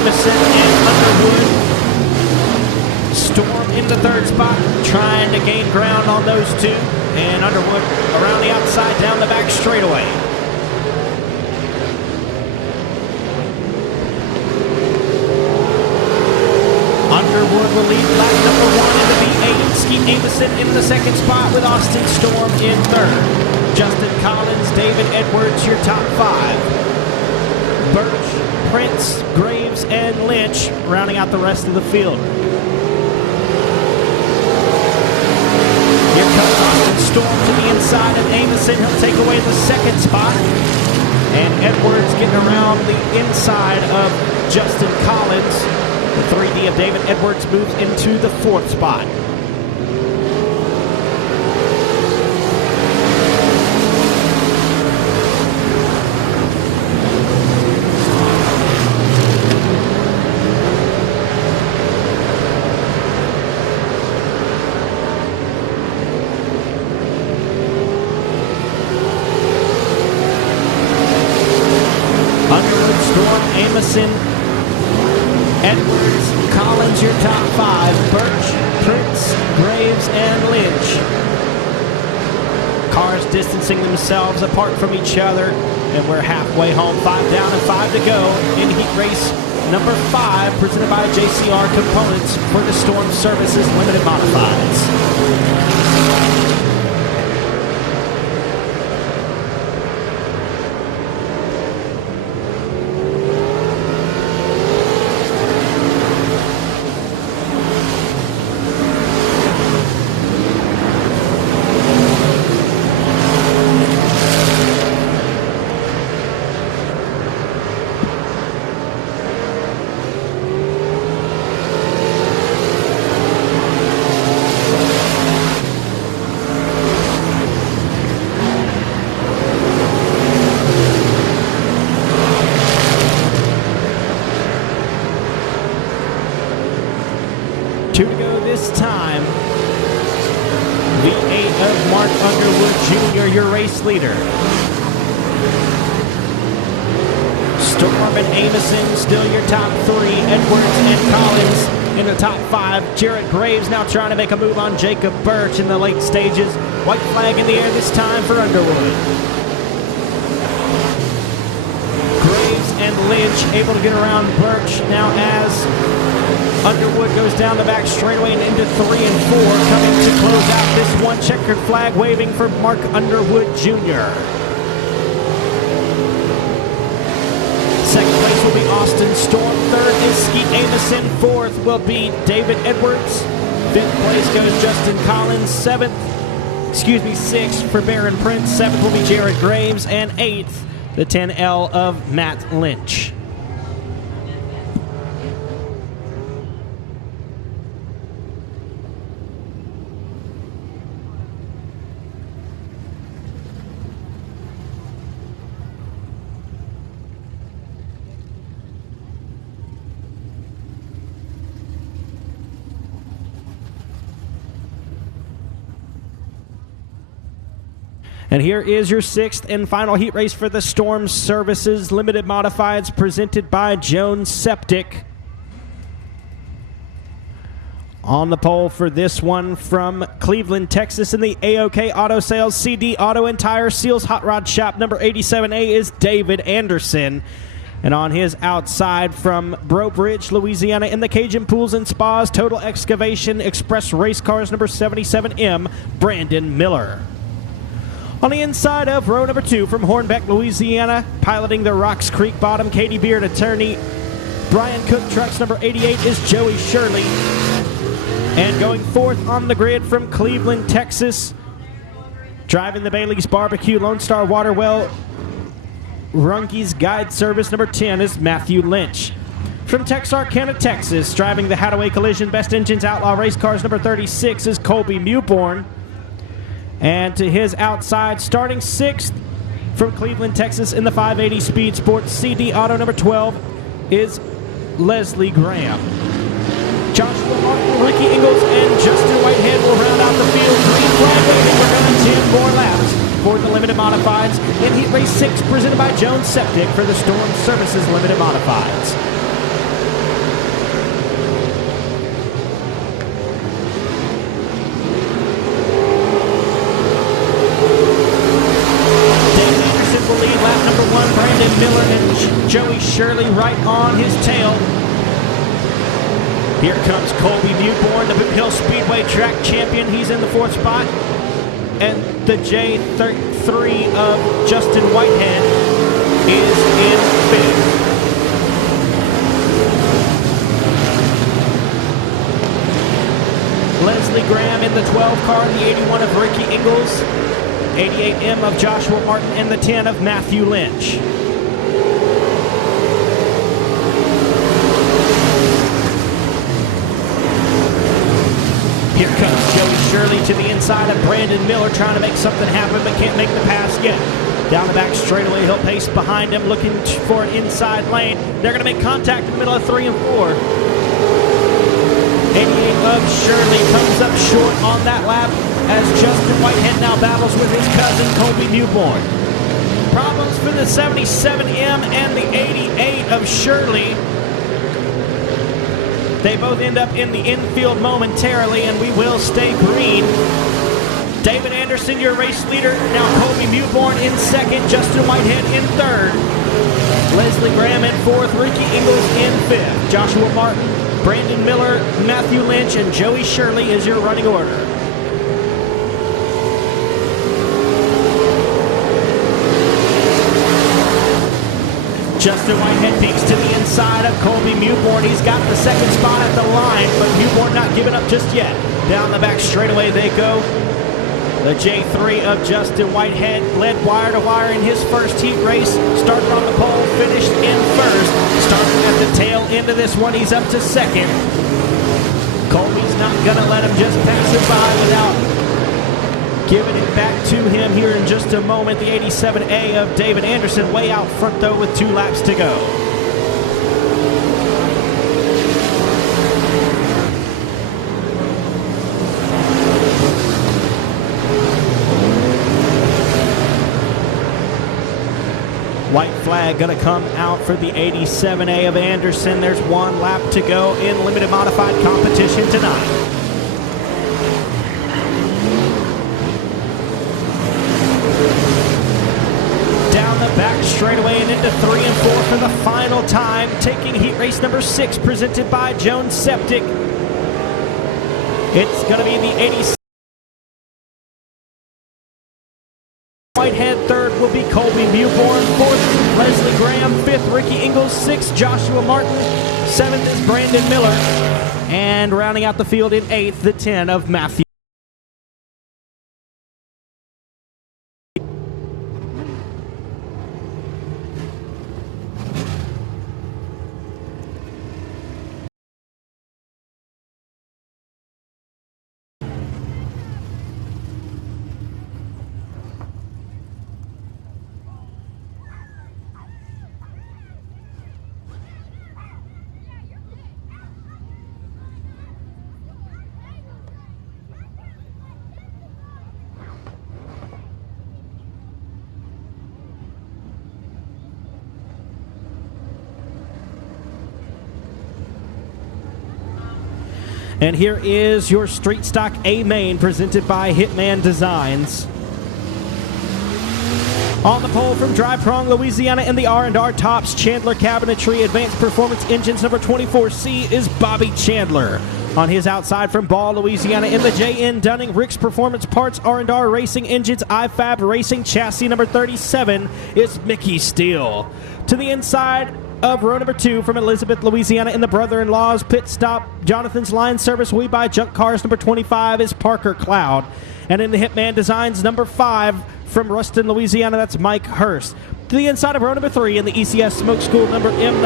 Amison and Underwood. Storm in the third spot, trying to gain ground on those two. And Underwood around the outside, down the back straightaway. Underwood will lead lap number 1 in the V8. Skeet Amison in the second spot with Austin Storm in third. Justin Collins, David Edwards, your top 5. Birch, Prince, Graves, and Lynch rounding out the rest of the field. Here comes Austin Storm to the inside of Amison. He'll take away the second spot. And Edwards getting around the inside of Justin Collins. The 3D of David Edwards moves into the fourth spot. Underwood, Storm, Amison, Edwards, Collins, your top 5. Birch, Prince, Graves, and Lynch. Cars distancing themselves apart from each other, and we're halfway home. 5 down and 5 to go in heat race number 5, presented by JCR Components for the Storm Services Limited Modifieds. Two to go this time. V8 of Mark Underwood Jr., your race leader. Storm and Amison still your top 3. Edwards and Collins in the top 5. Jarrett Graves now trying to make a move on Jacob Birch in the late stages. White flag in the air this time for Underwood. Graves and Lynch able to get around Birch now as Underwood goes down the back straightaway and into 3 and 4, coming to close out this one. Checkered flag waving for Mark Underwood Jr. Second place will be Austin Storm. Third is Skeet Amison. Fourth will be David Edwards. Fifth place goes Justin Collins. Sixth for Baron Prince. Seventh will be Jared Graves. And eighth, the 10L of Matt Lynch. And here is your 6th and final heat race for the Storm Services Limited Modifieds, presented by Jones Septic. On the pole for this one from Cleveland, Texas, in the AOK Auto Sales CD Auto and Tire Seals Hot Rod Shop, number 87A is David Anderson. And on his outside from Breaux Bridge, Louisiana, in the Cajun Pools and Spas Total Excavation Express Race Cars, number 77M, Brandon Miller. On the inside of row number 2 from Hornbeck, Louisiana, piloting the Rocks Creek Bottom Katie Beard attorney Brian Cook Trucks, number 88 is Joey Shirley. And going fourth on the grid from Cleveland, Texas, driving the Bailey's Barbecue Lone Star Waterwell Runke's Guide Service, number 10 is Matthew Lynch. From Texarkana, Texas, driving the Hadaway Collision Best Engines Outlaw Race Cars, number 36 is Colby Mewborn. And to his outside, starting 6th from Cleveland, Texas, in the 580 Speed Sports CD Auto, number 12 is Leslie Graham. Joshua Martin, Ricky Ingalls, and Justin Whitehead will round out the field. Green flag waving. We're going 10 more laps for the Limited Modifieds in Heat Race 6, presented by Jones Septic for the Storm Services Limited Modifieds. Shirley right on his tail. Here comes Colby Newborn, the Boot Hill Speedway track champion. He's in the 4th spot. And the J3 of Justin Whitehead is in 5th. Leslie Graham in the 12 car, the 81 of Ricky Ingalls, 88M of Joshua Martin, and the 10 of Matthew Lynch. Here comes Joey Shirley to the inside of Brandon Miller, trying to make something happen, but can't make the pass yet. Down the back straightaway, he'll pace behind him, looking for an inside lane. They're going to make contact in the middle of 3 and 4. 88 of Shirley comes up short on that lap as Justin Whitehead now battles with his cousin Colby Newborn. Problems for the 77M and the 88 of Shirley. They both end up in the infield momentarily, and we will stay green. David Anderson, your race leader. Now Colby Newborn in 2nd, Justin Whitehead in 3rd. Leslie Graham in 4th, Ricky Ingalls in 5th. Joshua Martin, Brandon Miller, Matthew Lynch, and Joey Shirley is your running order. Justin Whitehead peeks to the inside of Colby Newborn. He's got the 2nd spot at the line, but Newborn not giving up just yet. Down the back straightaway they go. The J3 of Justin Whitehead led wire to wire in his first heat race. Started on the pole, finished in 1st. Starting at the tail end of this one, he's up to 2nd. Colby's not going to let him just pass it by without giving it back to him here in just a moment. The 87A of David Anderson way out front, though, with 2 laps to go. White flag going to come out for the 87A of Anderson. There's 1 lap to go in limited modified competition tonight. Back straightaway and into 3 and 4 for the final time, taking heat race number 6, presented by Jones Septic. It's going to be the 86. Whitehead. 3rd will be Colby Newborn. 4th, Leslie Graham. 5th, Ricky Ingalls. 6th, Joshua Martin. 7th is Brandon Miller. And rounding out the field in 8th, the 10 of Matthew. And here is your Street Stock A main presented by Hitman Designs. On the pole from Dry Prong, Louisiana, in the R&R Tops Chandler Cabinetry Advanced Performance Engines number 24C is Bobby Chandler. On his outside from Ball, Louisiana, in the J.N. Dunning Rick's Performance Parts R&R Racing Engines IFAB Racing Chassis number 37 is Mickey Steele. To the inside of row number 2 from Elizabeth, Louisiana, in the Brother-in-Law's Pit Stop Jonathan's Line Service We Buy Junk Cars number 25 is Parker Cloud. And in the Hitman Designs number 5 from Ruston, Louisiana, that's Mike Hurst. To the inside of row number 3 in the ECS Smoke School number M9,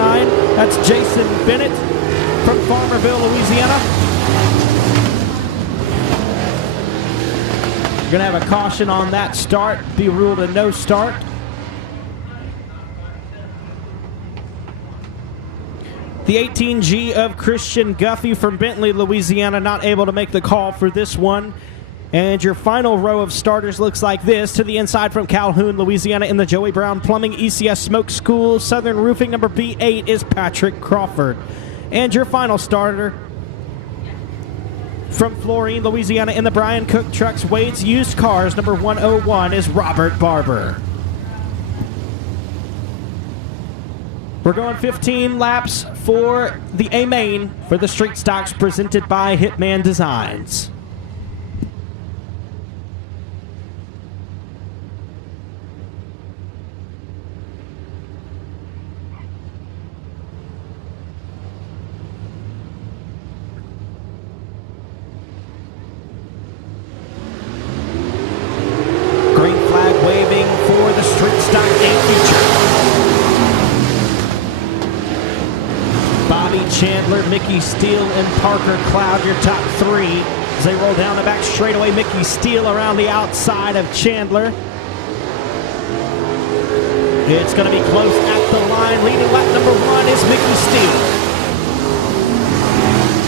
that's Jason Bennett from Farmerville, Louisiana. You're going to have a caution on that start, be ruled a no start. The 18G of Christian Guffey from Bentley, Louisiana, not able to make the call for this one. And your final row of starters looks like this. To the inside from Calhoun, Louisiana, in the Joey Brown Plumbing ECS Smoke School Southern Roofing number B8 is Patrick Crawford. And your final starter from Florine, Louisiana, in the Brian Cook Trucks Wade's Used Cars number 101 is Robert Barber. We're going 15 laps for the A main for the street stocks presented by Hitman Designs. Green flag waving for the street stock A feature. Bobby Chandler, Mickey Steele, and Parker Cloud, your top three. As they roll down the back straightaway, Mickey Steele around the outside of Chandler. It's going to be close at the line. Leading lap number one is Mickey Steele.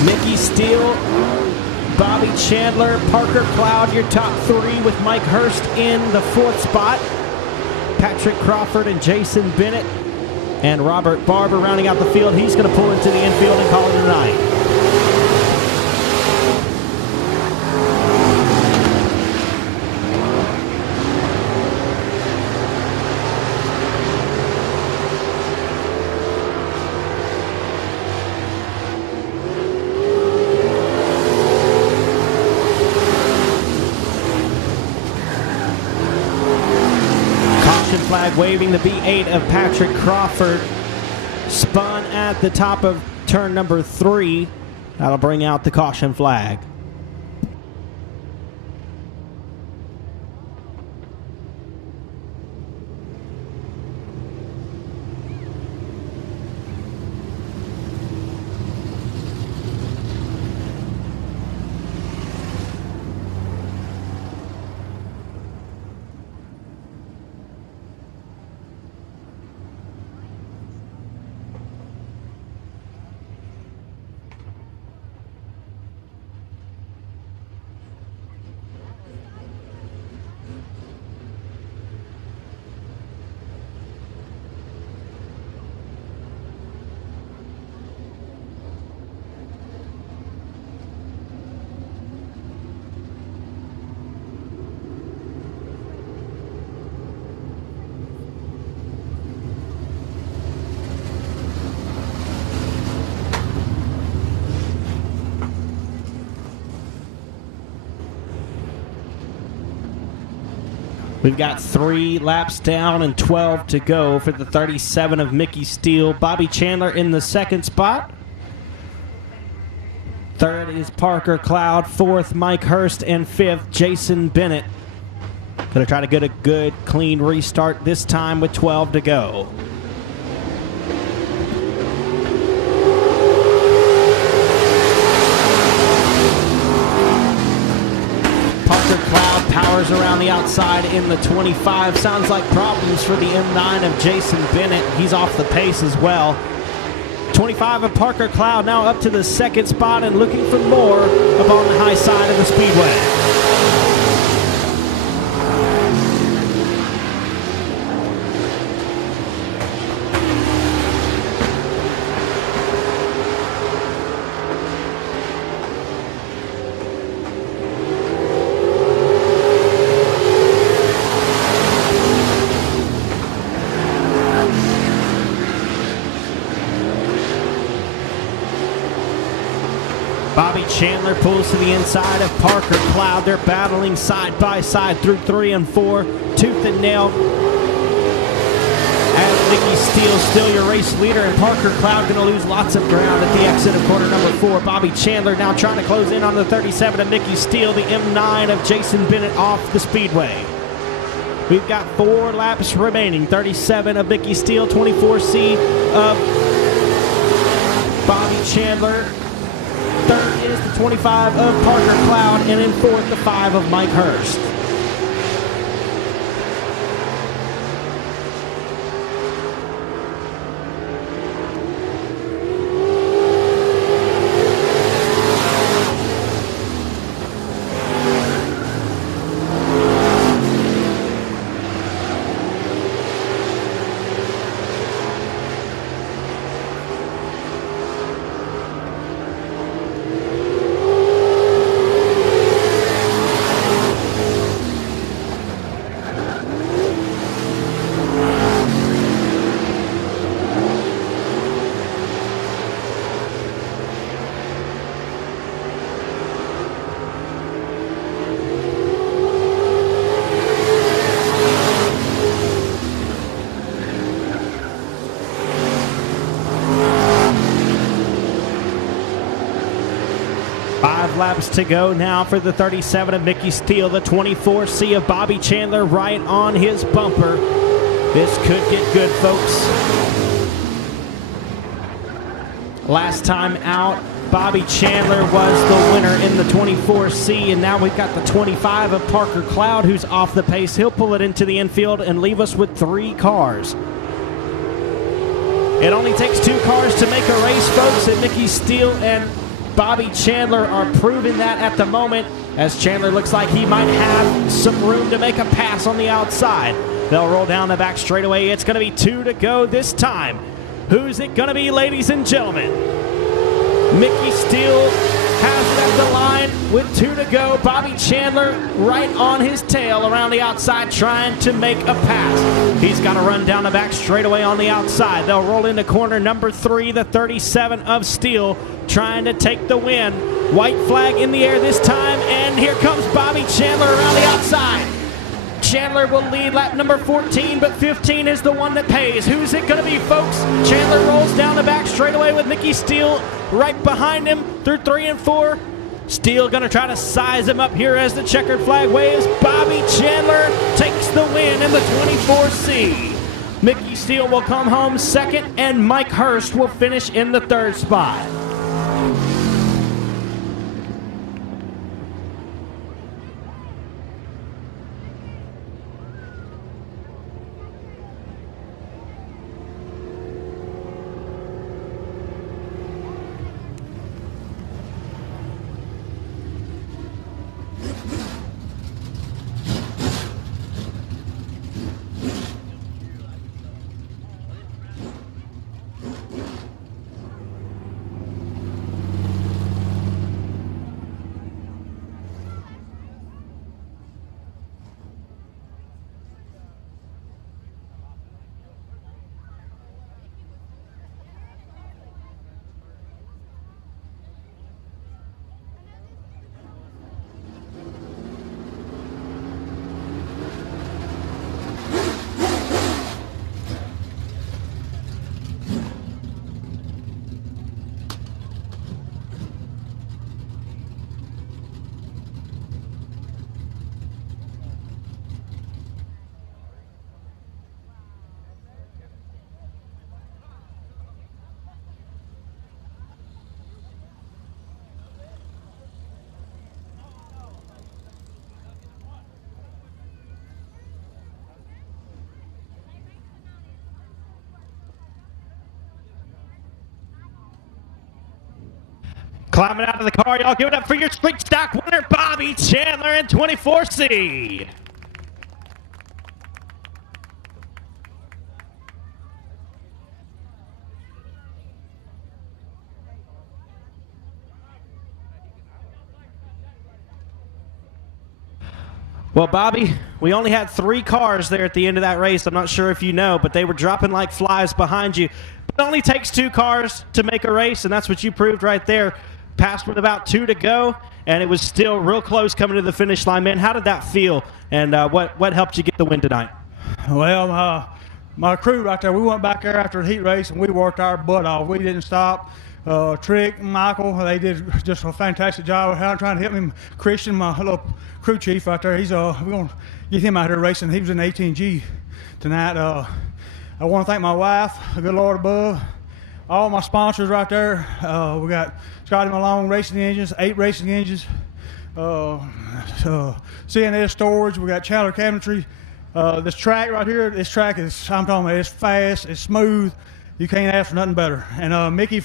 Mickey Steele, Bobby Chandler, Parker Cloud, your top three, with Mike Hurst in the fourth spot. Patrick Crawford and Jason Bennett and Robert Barber rounding out the field. He's going to pull into the infield and call it a night. Flag waving. The B8 of Patrick Crawford spun at the top of turn number 3. That'll bring out the caution flag. We've got 3 laps down and 12 to go for the 37 of Mickey Steele. Bobby Chandler in the second spot. Third is Parker Cloud. Fourth, Mike Hurst. And fifth, Jason Bennett. Going to try to get a good, clean restart this time with 12 to go. Parker Cloud powers around the outside in the 25. Sounds like problems for the M9 of Jason Bennett. He's off the pace as well. 25 of Parker Cloud now up to the second spot and looking for more up on the high side of the speedway. Bobby Chandler pulls to the inside of Parker Cloud. They're battling side by side through 3 and 4, tooth and nail. As Mickey Steele still your race leader, and Parker Cloud going to lose lots of ground at the exit of corner number 4. Bobby Chandler now trying to close in on the 37 of Mickey Steele, the M9 of Jason Bennett off the speedway. We've got 4 laps remaining. 37 of Mickey Steele, 24C of Bobby Chandler. Third is the 25 of Parker Cloud, and in fourth, the 5 of Mike Hurst. 5 laps to go now for the 37 of Mickey Steele, the 24C of Bobby Chandler right on his bumper. This could get good, folks. Last time out, Bobby Chandler was the winner in the 24C, and now we've got the 25 of Parker Cloud, who's off the pace. He'll pull it into the infield and leave us with 3 cars. It only takes 2 cars to make a race, folks, and Mickey Steele and Bobby Chandler are proving that at the moment, as Chandler looks like he might have some room to make a pass on the outside. They'll roll down the back straightaway. It's going to be 2 to go this time. Who's it going to be, ladies and gentlemen? Mickey Steele has it at the line with 2 to go. Bobby Chandler right on his tail around the outside trying to make a pass. He's got to run down the back straightaway on the outside. They'll roll into corner number 3, the 37 of Steele, trying to take the win. White flag in the air this time, and here comes Bobby Chandler around the outside. Chandler will lead lap number 14, but 15 is the one that pays. Who's it going to be, folks? Chandler rolls down the back straightaway with Mickey Steele right behind him through 3 and 4. Steele going to try to size him up here as the checkered flag waves. Bobby Chandler takes the win in the 24C. Mickey Steele will come home second, and Mike Hurst will finish in the 3rd spot. Climbing out of the car, y'all give it up for your street stock winner, Bobby Chandler in 24C. Well, Bobby, we only had 3 cars there at the end of that race. I'm not sure if you know, but they were dropping like flies behind you. But it only takes 2 cars to make a race, and that's what you proved right there. Passed with about 2 to go, and it was still real close coming to the finish line. Man, how did that feel, and what helped you get the win tonight? Well, my crew right there, we went back there after the heat race, and we worked our butt off. We didn't stop. Trick and Michael, they did just a fantastic job of trying to help me. Christian, my little crew chief right there, we're going to get him out here racing. He was in 18G tonight. I want to thank my wife, the good Lord above, all my sponsors right there. We got Scotty Malone Racing Engines, 8 racing engines, CNS Storage. We got Chandler Cabinetry. This track right here, I'm talking about, it's fast, it's smooth. You can't ask for nothing better. And Mickey,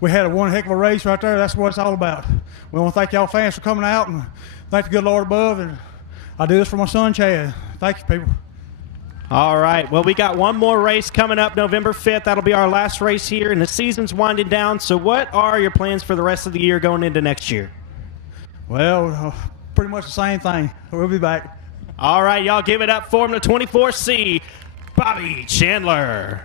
we had one heck of a race right there. That's what it's all about. We want to thank y'all fans for coming out, and thank the good Lord above. And I do this for my son, Chad. Thank you, people. All right. Well, we got one more race coming up November 5th. That'll be our last race here, and the season's winding down. So what are your plans for the rest of the year going into next year? Well, pretty much the same thing. We'll be back. All right, y'all give it up for him, the 24C, Bobby Chandler.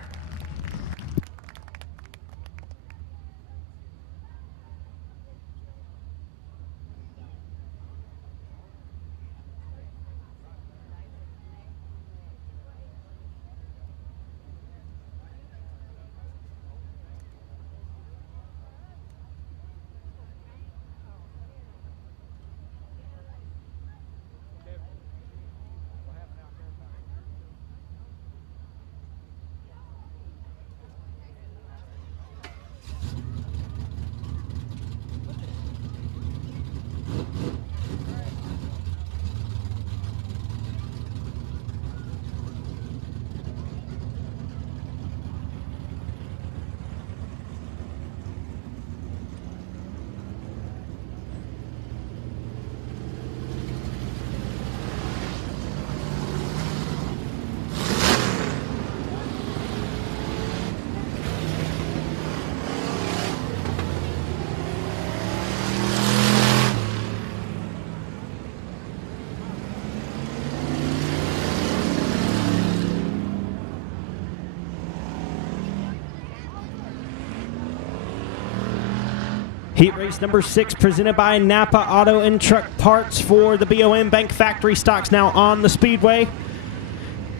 Heat race number 6 presented by Napa Auto and Truck Parts for the BOM Bank Factory stocks now on the Speedway.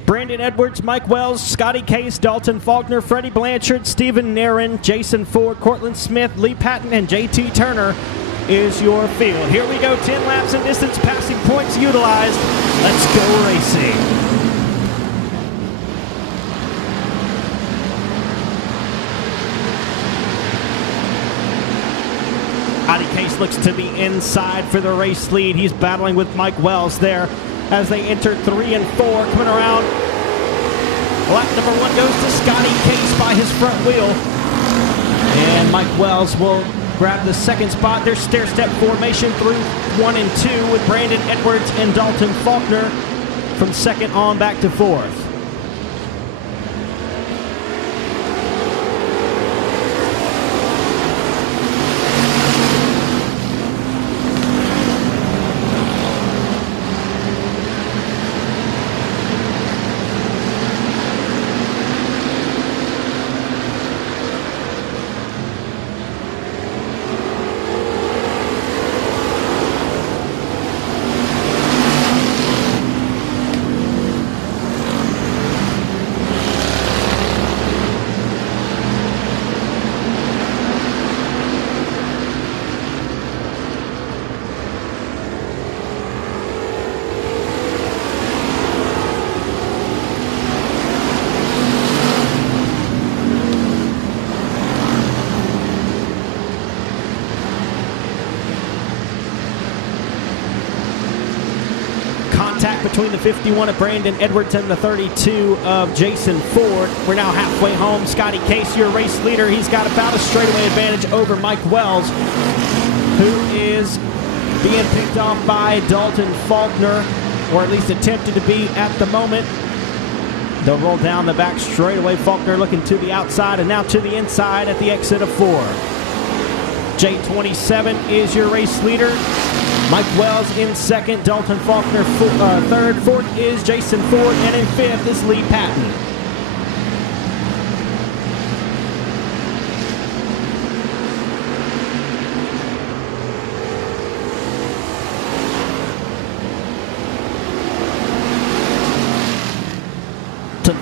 Brandon Edwards, Mike Wells, Scotty Case, Dalton Faulkner, Freddie Blanchard, Stephen Nairn, Jason Ford, Cortland Smith, Lee Patton, and JT Turner is your field. Here we go, 10 laps and distance passing points utilized. Let's go racing. Scotty Case looks to the inside for the race lead. He's battling with Mike Wells there as they enter 3 and 4. Coming around, lap number 1 goes to Scotty Case by his front wheel. And Mike Wells will grab the second spot. There's stair-step formation through 1 and 2 with Brandon Edwards and Dalton Faulkner from second on back to fourth. Between the 51 of Brandon Edwards and the 32 of Jason Ford. We're now halfway home. Scotty Case, your race leader. He's got about a straightaway advantage over Mike Wells, who is being picked off by Dalton Faulkner, or at least attempted to be at the moment. They'll roll down the back straightaway. Faulkner looking to the outside and now to the inside at the exit of 4. J27 is your race leader. Mike Wells in second, Dalton Faulkner third, fourth is Jason Ford, and in fifth is Lee Patton.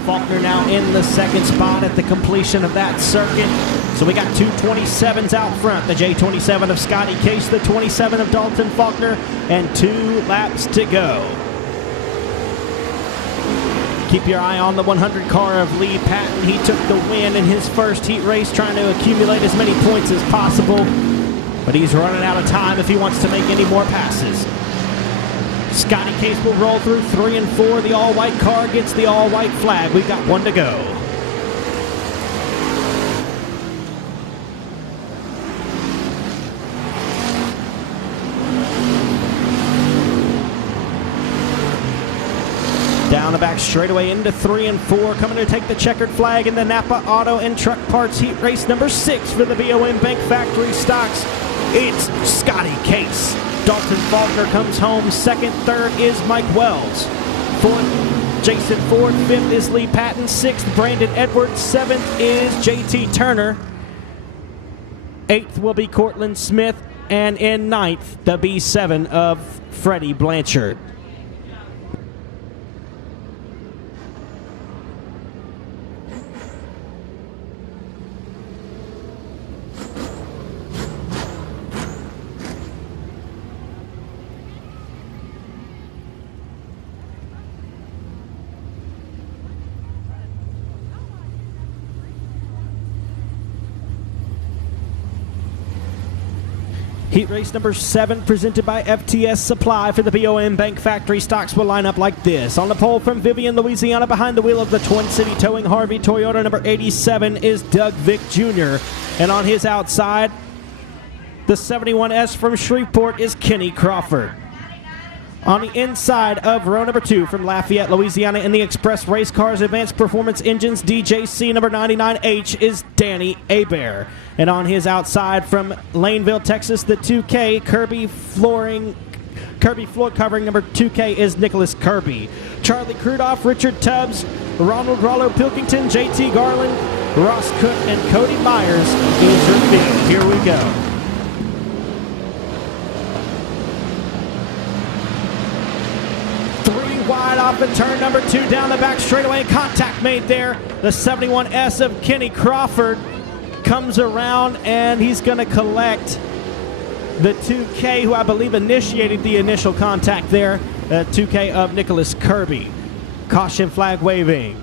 Faulkner now in the second spot at the completion of that circuit. So we got two 27s out front. The J27 of Scotty Case, the 27 of Dalton Faulkner, and 2 laps to go. Keep your eye on the 100 car of Lee Patton. He took the win in his first heat race, trying to accumulate as many points as possible. But he's running out of time if he wants to make any more passes. Scotty Case will roll through 3 and 4. The all-white car gets the all-white flag. We've got 1 to go. Down the back straightaway into 3 and 4. Coming to take the checkered flag in the Napa Auto and Truck Parts heat race number 6 for the BOM Bank Factory stocks. It's Scotty Case. Dalton Faulkner comes home second. Third is Mike Wells. Fourth, Jason Ford. Fifth is Lee Patton. Sixth, Brandon Edwards. Seventh is JT Turner. Eighth will be Cortland Smith. And in ninth, the B7 of Freddie Blanchard. Heat race number 7 presented by FTS Supply for the BOM Bank Factory. Stocks will line up like this. On the pole from Vivian, Louisiana, behind the wheel of the Twin City Towing Harvey Toyota number 87 is Doug Vick Jr. And on his outside, the 71S from Shreveport is Kenny Crawford. On the inside of row number 2 from Lafayette, Louisiana, in the Express Race Cars Advanced Performance Engines DJC number 99H is Danny Hebert. And on his outside from Laneville, Texas, the 2K Kirby floor covering number 2K is Nicholas Kirby. Charlie Crudoff, Richard Tubbs, Ronald Rollo Pilkington, JT Garland, Ross Cook, and Cody Myers is your field. Here we go. Wide off at turn number 2 down the back straightaway. Contact made there. The 71S of Kenny Crawford comes around and he's going to collect the 2K, who I believe initiated the initial contact there. 2K of Nicholas Kirby. Caution flag waving.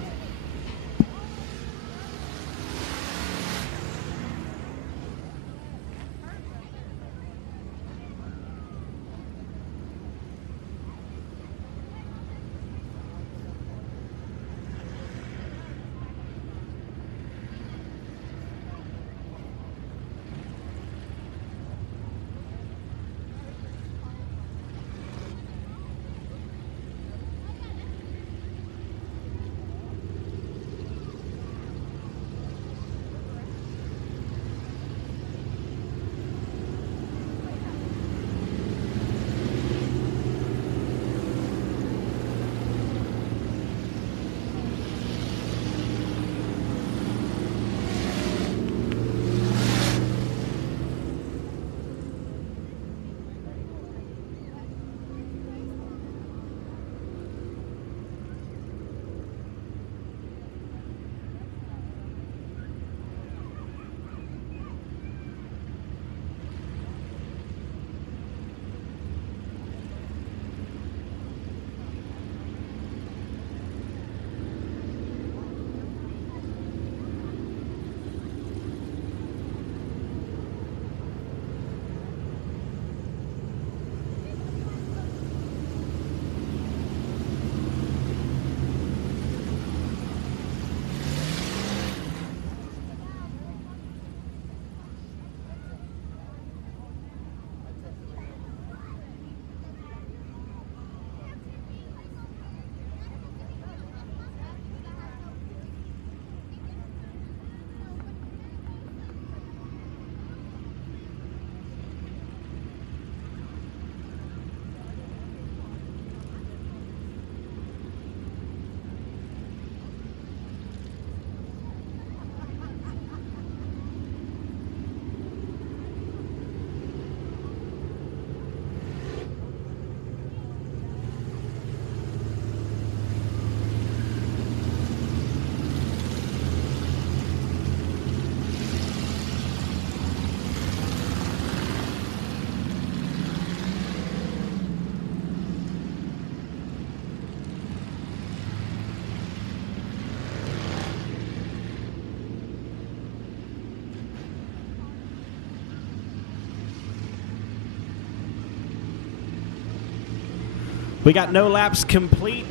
We got no laps complete,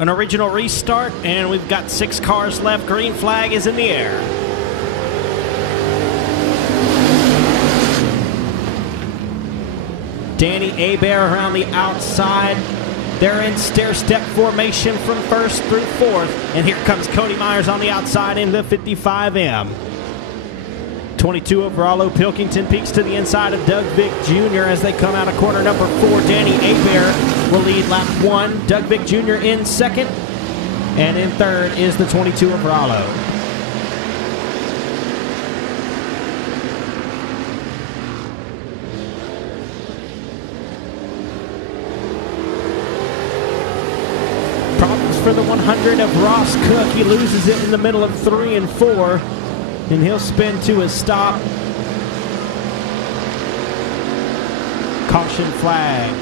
an original restart, and we've got 6 cars left. Green flag is in the air. Danny Hebert around the outside. They're in stair-step formation from 1st through 4th. And here comes Cody Myers on the outside in the 55M. 22 of Rollo Pilkington peeks to the inside of Doug Vick Jr. as they come out of corner number 4. Danny Hebert will lead lap 1. Doug Vick Jr. in 2nd. And in 3rd is the 22 of Rollo. Problems for the 100 of Ross Cook. He loses it in the middle of 3 and 4. And he'll spin to a stop. Caution flag.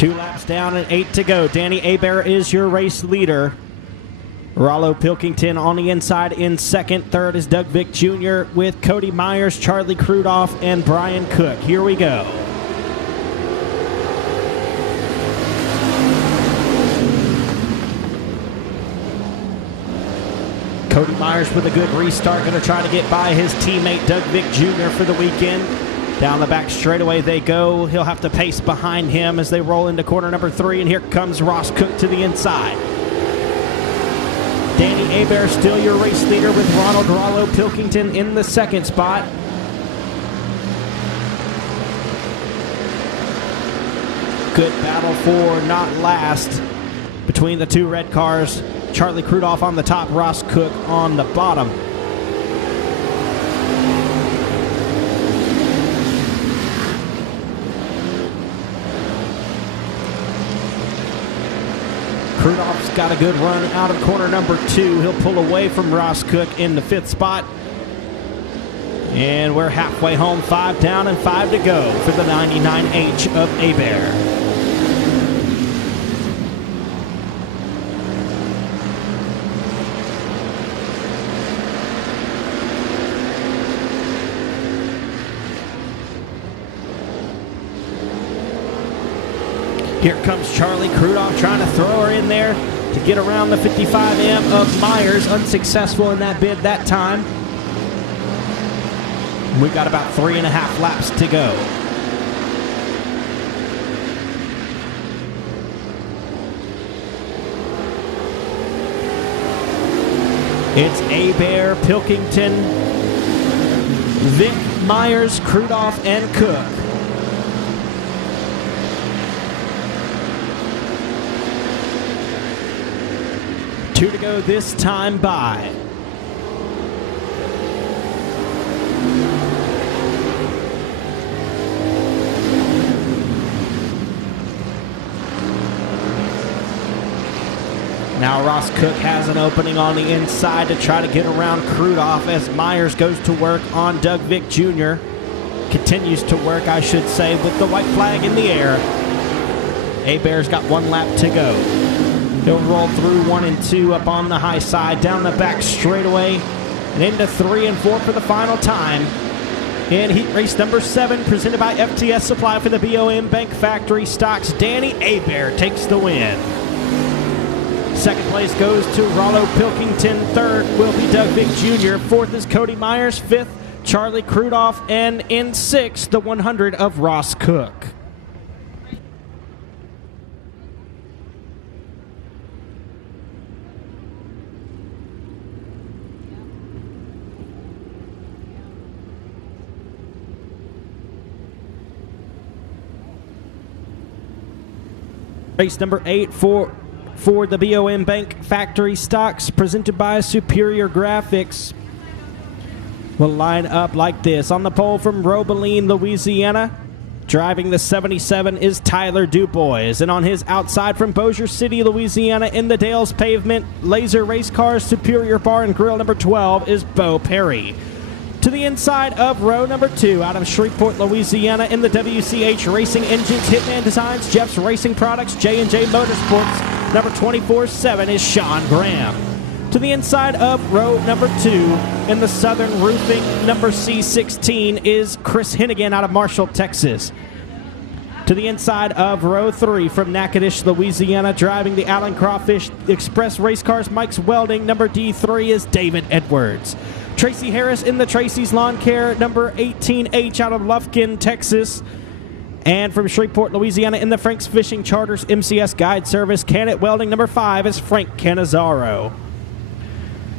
2 laps down and 8 to go. Danny Abair is your race leader. Rollo Pilkington on the inside in second. Third is Doug Vick Jr. with Cody Myers, Charlie Crudoff, and Brian Cook. Here we go. Cody Myers with a good restart, going to try to get by his teammate Doug Vick Jr. for the weekend. Down the back straightaway they go. He'll have to pace behind him as they roll into corner number 3, and here comes Ross Cook to the inside. Danny Abair still your race leader with Ronald Rollo Pilkington in the second spot. Good battle for not last between the 2 red cars. Charlie Crudoff on the top, Ross Cook on the bottom. Crudoff's got a good run out of corner number 2. He'll pull away from Ross Cook in the 5th spot. And we're halfway home, 5 down and 5 to go for the 99H of Abair. Here comes Charlie Crudoff trying to throw her in there to get around the 55M of Myers. Unsuccessful in that bid that time. We've got about 3.5 laps to go. It's Abair, Pilkington, Vick, Myers, Crudoff, and Cook. Two to go this time by. Now Ross Cook has an opening on the inside to try to get around Crudoff as Myers goes to work on Doug Vick Jr. Continues to work, I should say, with the white flag in the air. Abair's got 1 lap to go. He'll roll through 1 and 2 up on the high side, down the back straightaway, and into 3 and 4 for the final time. In heat race number 7, presented by FTS Supply for the BOM Bank Factory Stocks, Danny Abair takes the win. Second place goes to Rollo Pilkington. Third will be Doug Vick Jr. Fourth is Cody Myers. Fifth, Charlie Crudoff. And in 6th, the 100 of Ross Cook. Race number 8 for the BOM Bank Factory Stocks, presented by Superior Graphics, will line up like this. On the pole from Robeline, Louisiana, driving the 77 is Tyler Dubois. And on his outside from Bossier City, Louisiana, in the Dales Pavement Laser Race Cars Superior Bar and Grill number 12 is Bo Perry. To the inside of row number 2, out of Shreveport, Louisiana, in the WCH Racing Engines, Hitman Designs, Jeff's Racing Products, J&J Motorsports, number 24-7 is Sean Graham. To the inside of row number 2, in the Southern Roofing, number C16 is Chris Hennigan out of Marshall, Texas. To the inside of row 3, from Natchitoches, Louisiana, driving the Allen Crawfish Express Race Cars, Mike's Welding, number D3 is David Edwards. Tracy Harris in the Tracy's Lawn Care, number 18H out of Lufkin, Texas. And from Shreveport, Louisiana, in the Frank's Fishing Charters MCS Guide Service, Canet Welding, number 5 is Frank Cannizzaro.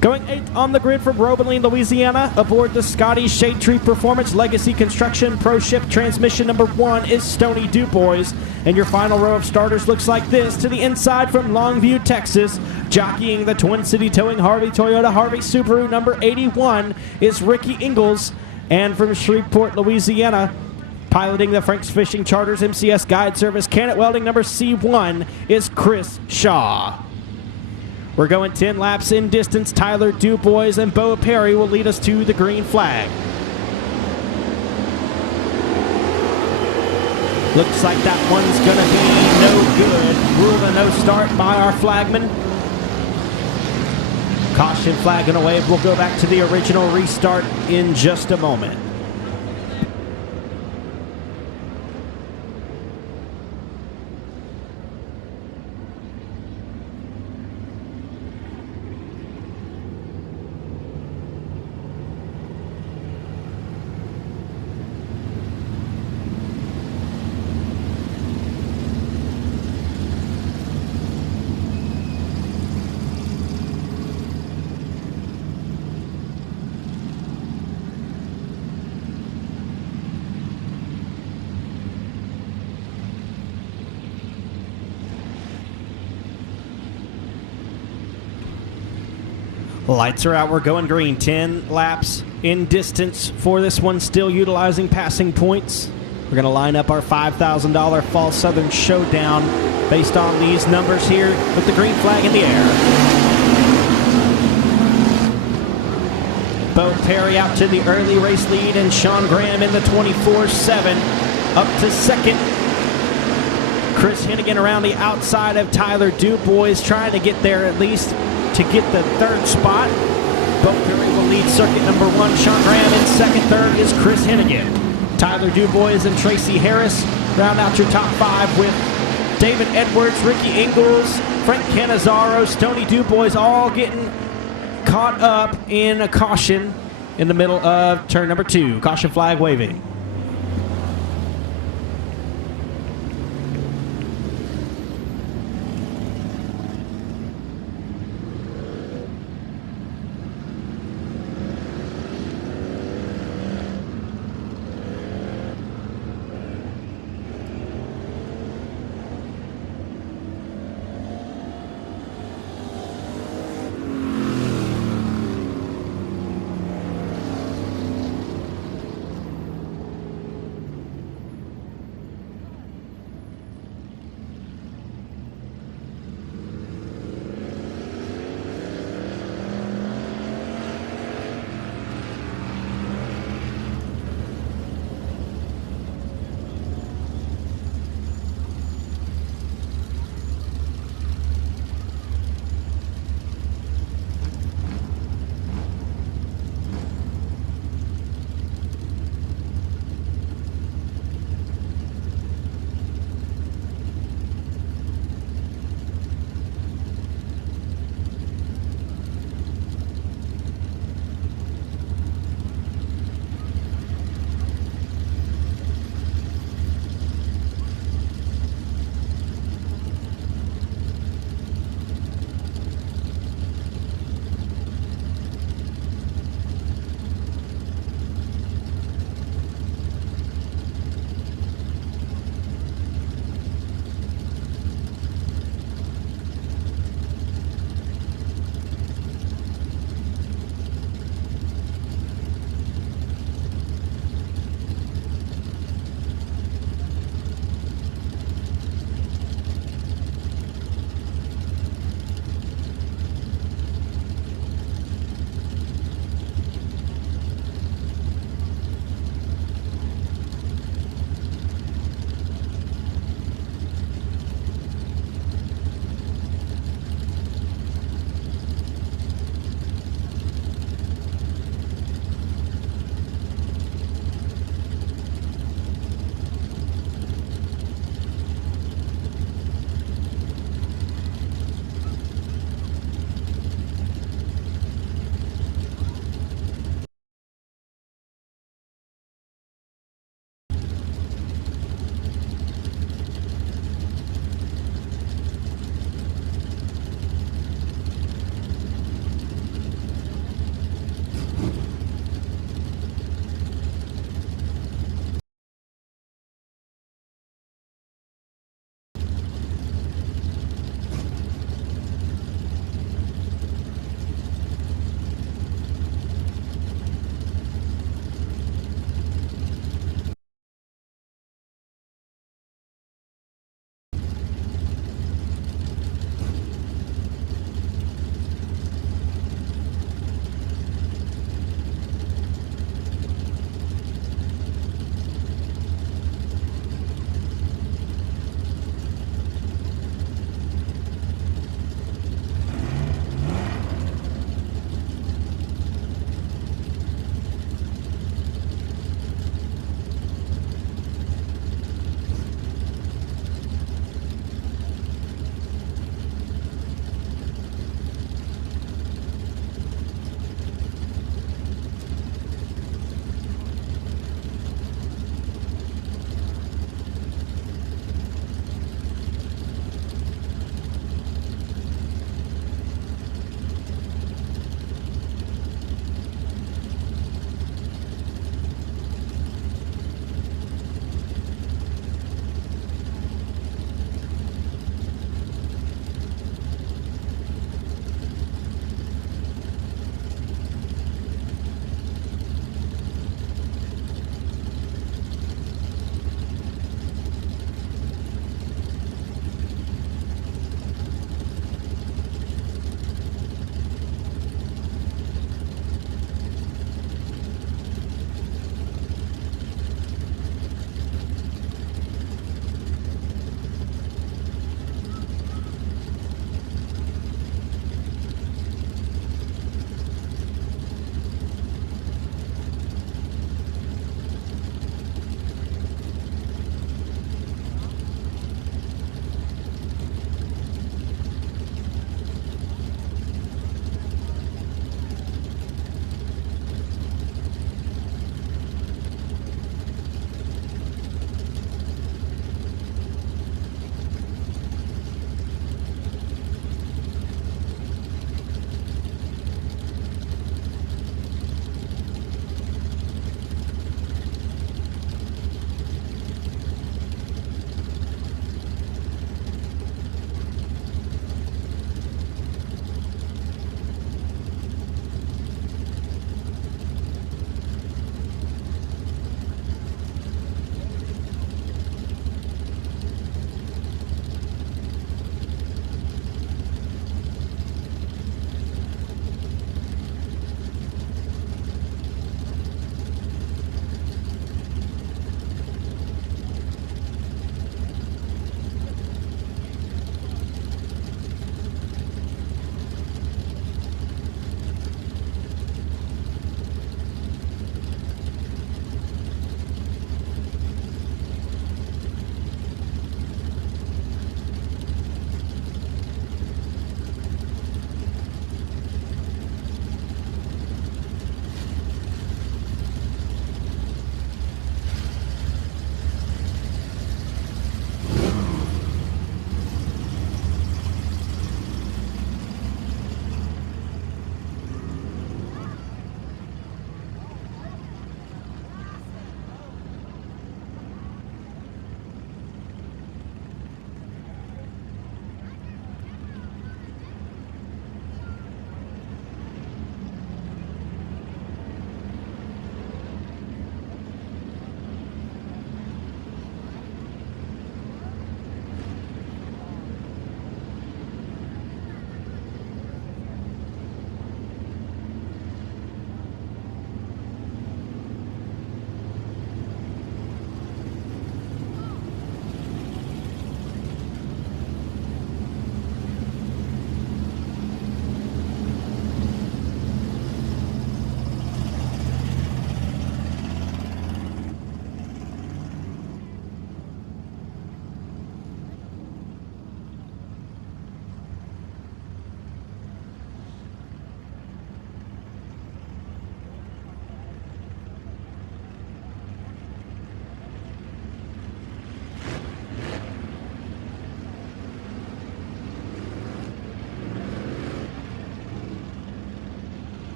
Going 8th on the grid from Robeline, Louisiana, aboard the Scotty Shade Tree Performance Legacy Construction Pro Ship Transmission number 1 is Stoney Dubois. And your final row of starters looks like this. To the inside from Longview, Texas, jockeying the Twin City Towing Harvey Toyota Harvey Subaru number 81 is Ricky Ingalls. And from Shreveport, Louisiana, piloting the Frank's Fishing Charters MCS Guide Service Canet Welding number C1 is Chris Shaw. We're going 10 laps in distance. Tyler Dubois and Bo Perry will lead us to the green flag. Looks like that one's going to be no good. Ruled a no start by our flagman. Caution flag and a wave. We'll go back to the original restart in just a moment. Lights are out. We're going green. 10 laps in distance for this one, still utilizing passing points. We're going to line up our $5,000 Fall Southern Showdown based on these numbers here with the green flag in the air. Bo Perry out to the early race lead, and Sean Graham in the 24-7 up to second. Chris Hennigan around the outside of Tyler Dubois, trying to get there at least to get the third spot. Bo Perry will lead circuit number 1. Sean Graham in second. Third is Chris Hennigan. Tyler Dubois and Tracy Harris round out your top 5 with David Edwards, Ricky Ingles, Frank Canizaro, Stoney Dubois all getting caught up in a caution in the middle of turn number 2. Caution flag waving.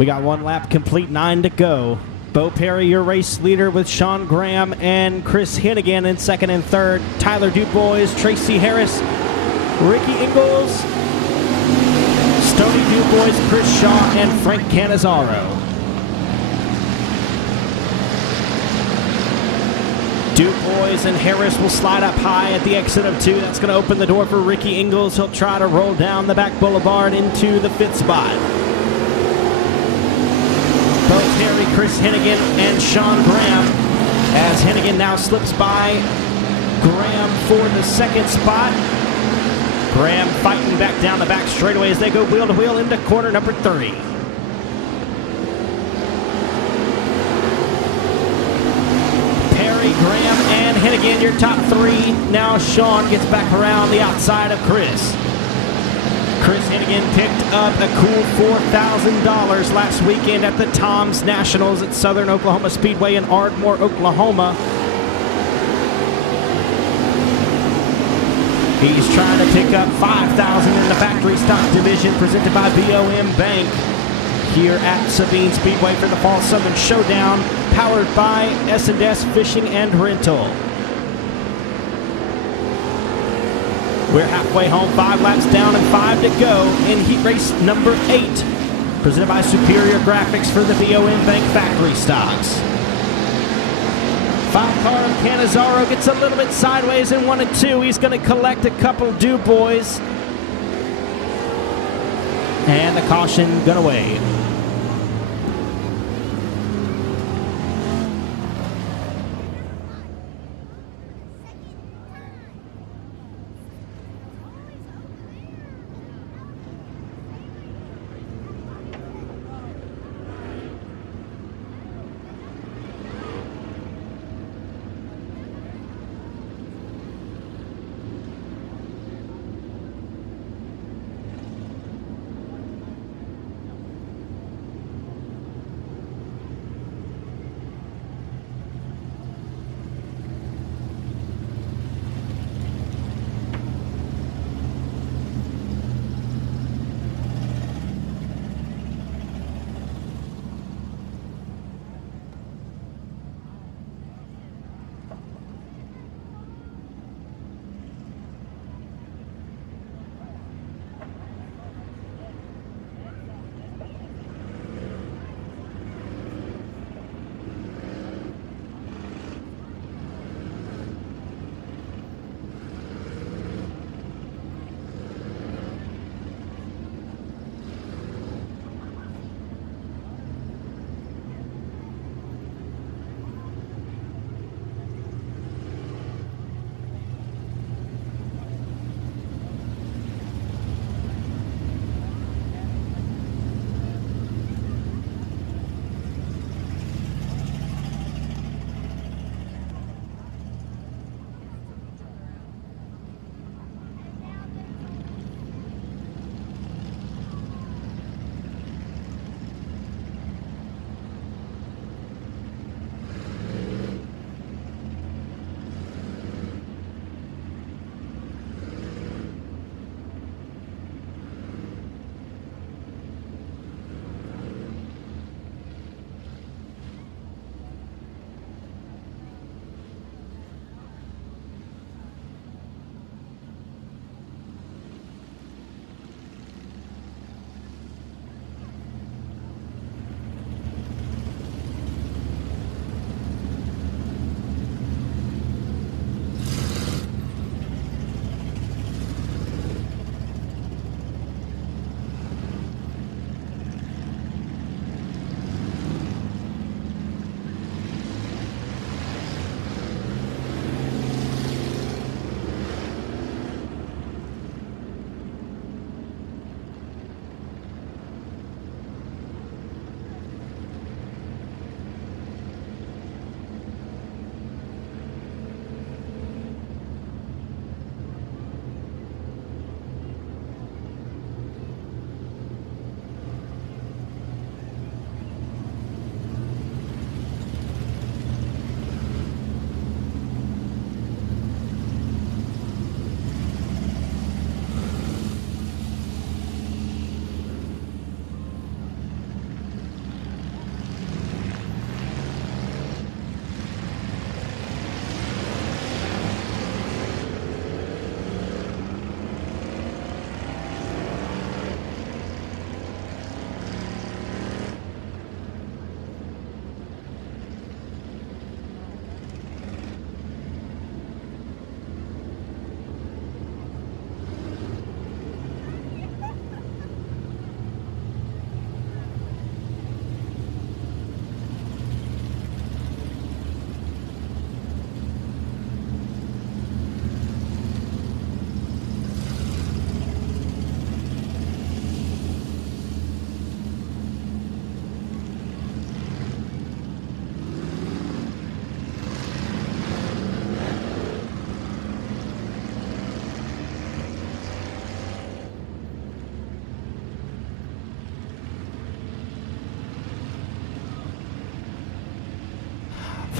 We got one lap complete, 9 to go. Bo Perry, your race leader, with Sean Graham and Chris Hennigan in second and third. Tyler Dubois, Tracy Harris, Ricky Ingalls, Stoney Dubois, Chris Shaw, and Frank Cannizzaro. Dubois and Harris will slide up high at the exit of 2. That's going to open the door for Ricky Ingalls. He'll try to roll down the back boulevard into the 5th spot. Bo Terry, Chris Hennigan, and Sean Graham, as Hennigan now slips by Graham for the 2nd spot. Graham fighting back down the back straightaway as they go wheel to wheel into corner number 3. Graham and Hennigan, your top 3. Now Sean gets back around the outside of Chris. Chris Hennigan picked up a cool $4,000 last weekend at the Tom's Nationals at Southern Oklahoma Speedway in Ardmore, Oklahoma. He's trying to pick up $5,000 in the factory stock division presented by BOM Bank here at Sabine Speedway for the Fall Southern Showdown, powered by S&S Fishing and Rental. We're halfway home, 5 laps down and 5 to go in heat race number 8, presented by Superior Graphics for the BOM Bank factory stocks. 5 car of Cannizzaro gets a little bit sideways in 1 and 2. He's going to collect a couple Dubois. And the caution going to wave.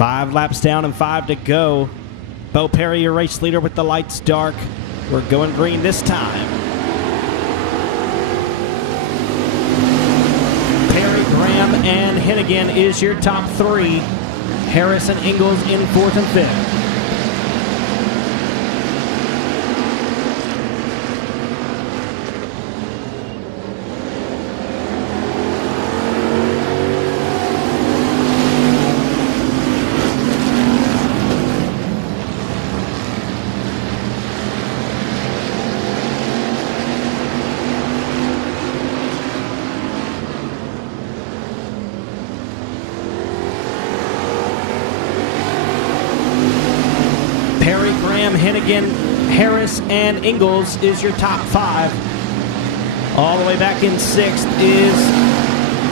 5 laps down and 5 to go. Bo Perry, your race leader with the lights dark. We're going green this time. Perry, Graham, and Hennigan is your top 3. Harris and Ingalls in 4th and 5th. Perry, Graham, Hennigan, Harris, and Ingalls is your top 5. All the way back in 6th is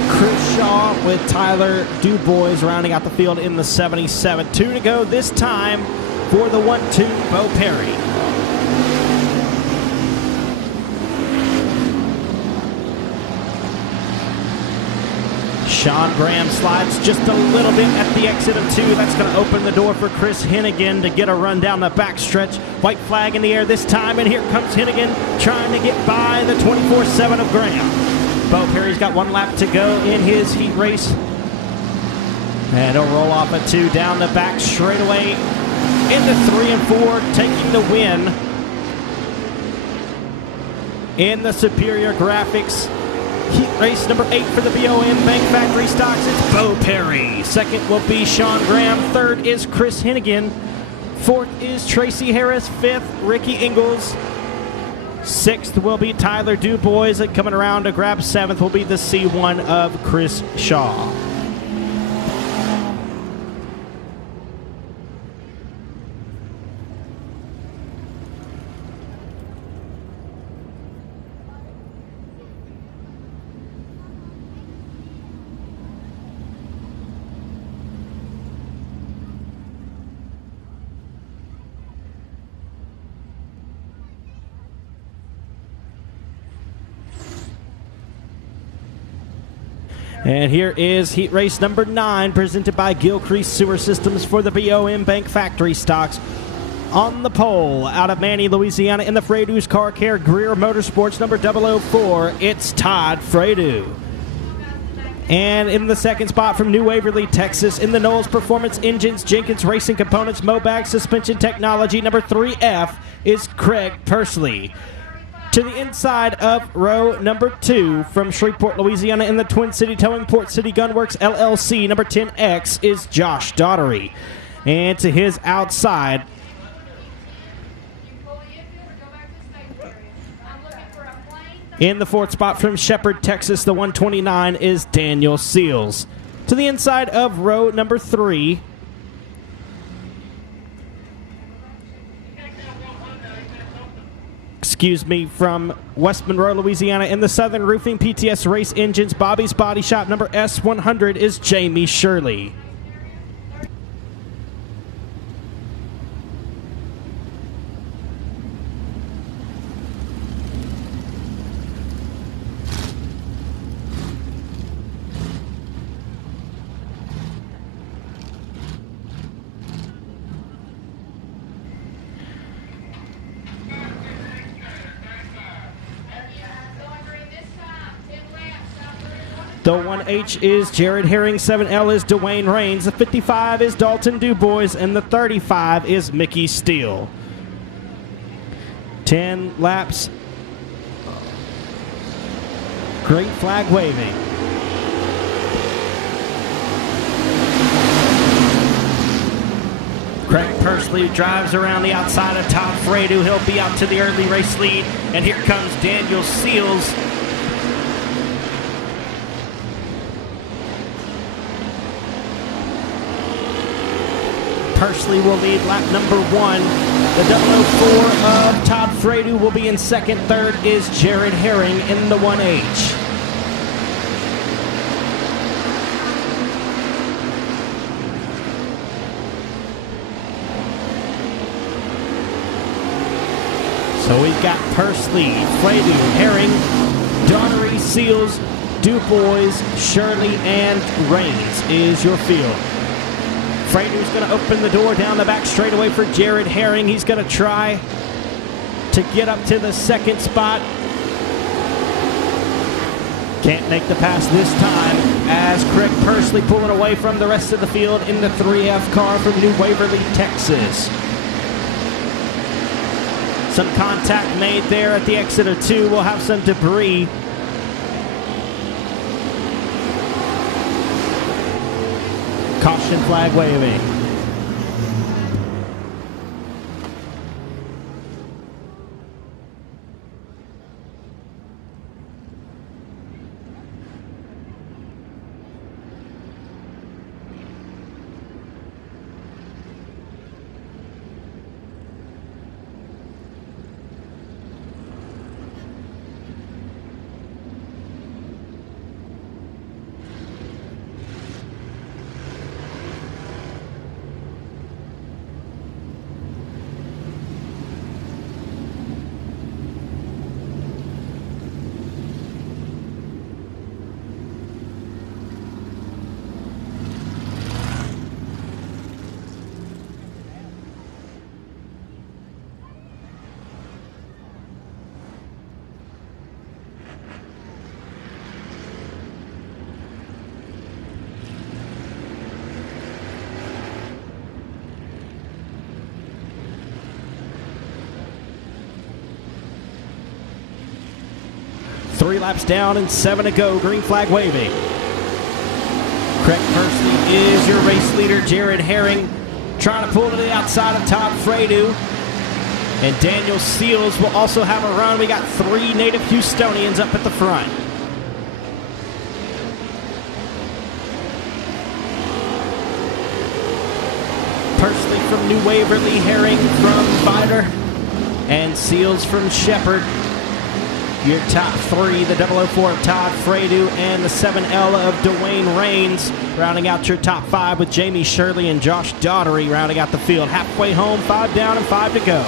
Chris Shaw with Tyler Dubois rounding out the field in the 77. 2 to go this time for the 1-2, Bo Perry. Sean Graham slides just a little bit at the exit of 2. That's going to open the door for Chris Hennigan to get a run down the backstretch. White flag in the air this time, and here comes Hennigan trying to get by the 24-7 of Graham. Bo Perry's got 1 lap to go in his heat race. And he'll roll off a 2 down the back straightaway into 3 and 4, taking the win in the Superior Graphics heat race number 8 for the BOM Bank Factory Stocks. It's Bo Perry. 2nd will be Sean Graham. 3rd is Chris Hennigan. 4th is Tracy Harris. 5th, Ricky Ingalls. 6th will be Tyler Dubois. And coming around to grab 7th will be the C1 of Chris Shaw. And here is heat race number 9, presented by Gilcrease Sewer Systems for the BOM Bank Factory Stocks. On the pole, out of Manny, Louisiana, in the Freydou's Car Care Greer Motorsports number 004, it's Todd Freydou. And in the 2nd spot from New Waverly, Texas, in the Knowles Performance Engines, Jenkins Racing Components, Mobag Suspension Technology number 3F is Craig Pursley. To the inside of row number 2 from Shreveport, Louisiana, in the Twin City Towing Port City Gunworks LLC, number 10X is Josh Daughtery. And to his outside, in the 4th spot from Shepherd, Texas, the 129 is Daniel Seals. To the inside of row number 3, from West Monroe, Louisiana, in the Southern Roofing PTS Race Engines, Bobby's Body Shop, number S100 is Jamie Shirley. The 1H is Jared Herring, 7L is Dwayne Rains, the 55 is Dalton Dubois, and the 35 is Mickey Steele. 10 laps. Great flag waving. Craig Pursley drives around the outside of Todd Freydou. He'll be out to the early race lead, and here comes Daniel Seals. Pursley will lead lap number 1. The 004 of Todd Freydou will be in 2nd. 3rd is Jared Herring in the 1H. So we've got Pursley, Freydou, Herring, Daughtery, Seals, Dubois, Shirley, and Rains is your field. Frater's going to open the door down the back straightaway for Jared Herring. He's going to try to get up to the second spot. Can't make the pass this time as Craig Persley pulling away from the rest of the field in the 3F car from New Waverly, Texas. Some contact made there at the exit of 2. We'll have some debris. Caution flag waving. Three laps down and 7 to go. Green flag waving. Craig Persley is your race leader. Jared Herring trying to pull to the outside of Todd Fredu. And Daniel Seals will also have a run. We got 3 native Houstonians up at the front. Persley from New Waverly, Herring from Fighter, and Seals from Shepherd. Your top 3, the 004 of Todd Fredu and the 7L of Dwayne Rains. Rounding out your top 5 with Jamie Shirley and Josh Daughtery rounding out the field. Halfway home, 5 down and 5 to go.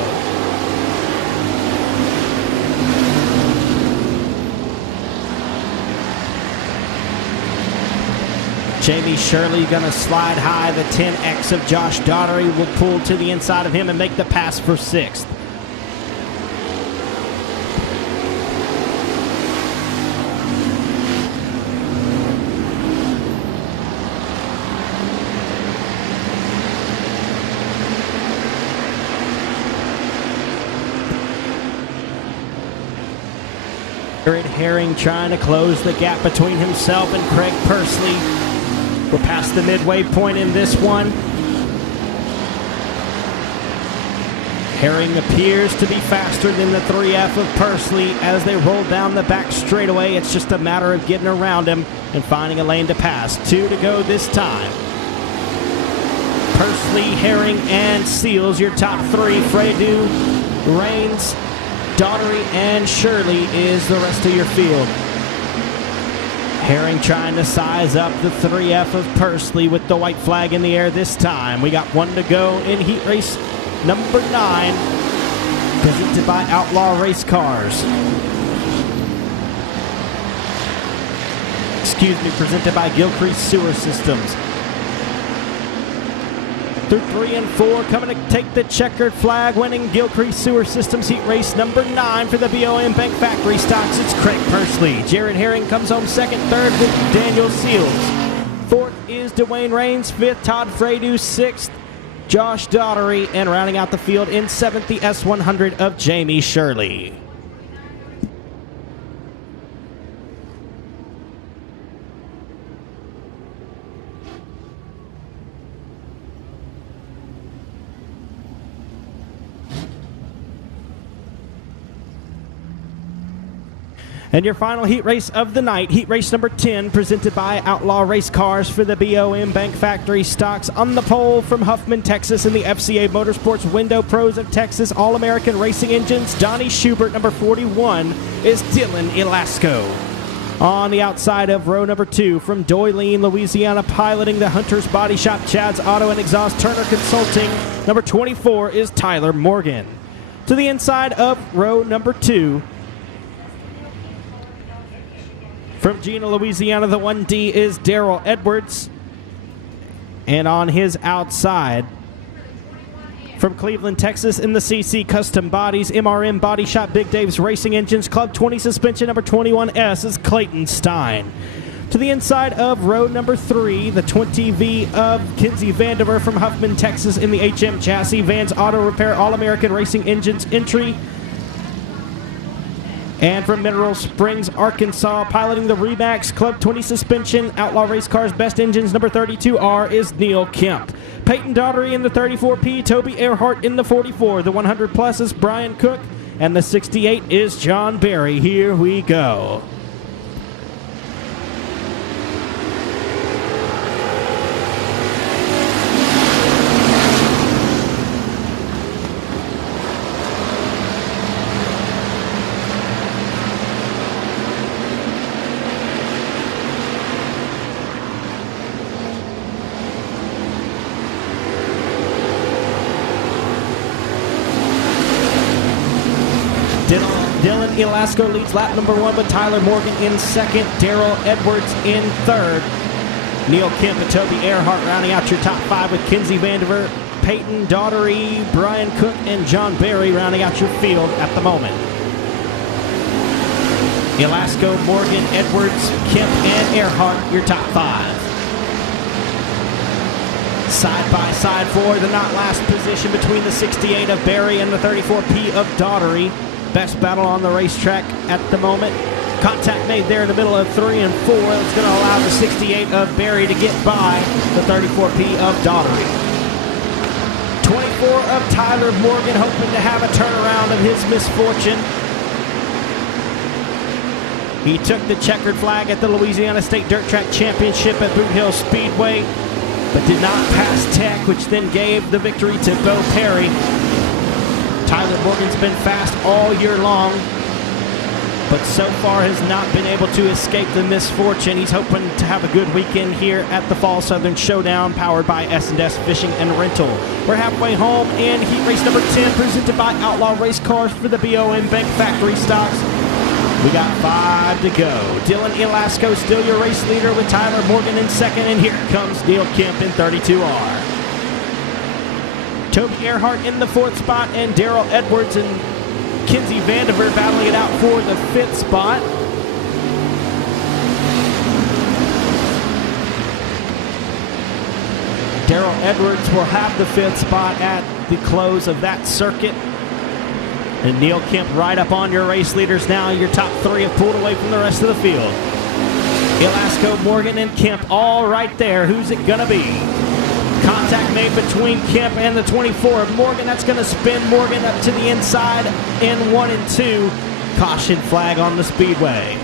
Jamie Shirley going to slide high. The 10X of Josh Daughtery will pull to the inside of him and make the pass for 6th. Jared Herring trying to close the gap between himself and Craig Persley. We're past the midway point in this one. Herring appears to be faster than the 3F of Persley as they roll down the back straightaway. It's just a matter of getting around him and finding a lane to pass. 2 to go this time. Persley, Herring, and Seals, your top 3. Fredu, Rains, Daughtery, and Shirley is the rest of your field. Herring trying to size up the 3F of Persley with the white flag in the air this time. We got 1 to go in heat race number 9, presented by Outlaw Race Cars. Excuse me, presented by Gilcrease Sewer Systems. Through 3 and 4, coming to take the checkered flag, winning Gilcrease Sewer Systems heat race number 9 for the BOM Bank Factory stocks. It's Craig Persley. Jared Herring comes home second, third with Daniel Seals. Fourth is Dwayne Rains, 5th Todd Fredu, 6th Josh Daughtery, and rounding out the field in 7th the S100 of Jamie Shirley. And your final heat race of the night, heat race number 10, presented by Outlaw Race Cars for the BOM Bank Factory stocks. On the pole from Huffman, Texas, in the FCA Motorsports Window Pros of Texas All-American Racing Engines, Donnie Schubert, number 41, is Dylan Elasco. On the outside of row number 2, from Doyline, Louisiana, piloting the Hunter's Body Shop, Chad's Auto and Exhaust, Turner Consulting, number 24 is Tyler Morgan. To the inside of row number 2, from Gina, Louisiana, the 1D is Daryl Edwards. And on his outside, from Cleveland, Texas, in the CC Custom Bodies, MRM Body Shop, Big Dave's Racing Engines, Club 20 Suspension, number 21S is Clayton Stein. To the inside of row number 3, the 20V of Kinsey Vandiver from Huffman, Texas, in the HM chassis, Vans Auto Repair, All-American Racing Engines entry. And from Mineral Springs, Arkansas, piloting the Remax Club 20 Suspension, Outlaw Race Cars Best Engines, number 32R is Neil Kemp. Peyton Daugherty in the 34P, Toby Earhart in the 44. The 100 Plus is Brian Cook, and the 68 is John Barry. Here we go. Dylan Elasco leads lap number 1, but Tyler Morgan in second, Darrell Edwards in third. Neil Kemp and Toby Earhart rounding out your top 5 with Kinsey Vandiver, Peyton Daugherty, Brian Cook, and John Barry rounding out your field at the moment. Elasco, Morgan, Edwards, Kemp, and Earhart, your top 5. Side by side for the not last position between the 68 of Barry and the 34P of Daugherty. Best battle on the racetrack at the moment. Contact made there in the middle of 3 and 4. It's going to allow the 68 of Barry to get by the 34P of Daugherty. 24 of Tyler Morgan hoping to have a turnaround of his misfortune. He took the checkered flag at the Louisiana State Dirt Track Championship at Boot Hill Speedway, but did not pass Tech, which then gave the victory to Bo Perry. Tyler Morgan's been fast all year long, but so far has not been able to escape the misfortune. He's hoping to have a good weekend here at the Fall Southern Showdown, powered by S&S Fishing and Rental. We're halfway home in heat race number 10, presented by Outlaw Race Cars for the BOM Bank Factory Stocks. We got 5 to go. Dylan Elasco still your race leader with Tyler Morgan in second, and here comes Neil Kemp in 32R. Toby Earhart in the 4th spot, and Darrell Edwards and Kinsey Vandiver battling it out for the 5th spot. Darrell Edwards will have the 5th spot at the close of that circuit. And Neil Kemp right up on your race leaders now. Your top 3 have pulled away from the rest of the field. Elasco, Morgan, and Kemp all right there. Who's it going to be? Contact made between Kemp and the 24 of Morgan. That's going to spin Morgan up to the inside in 1 and 2. Caution flag on the speedway.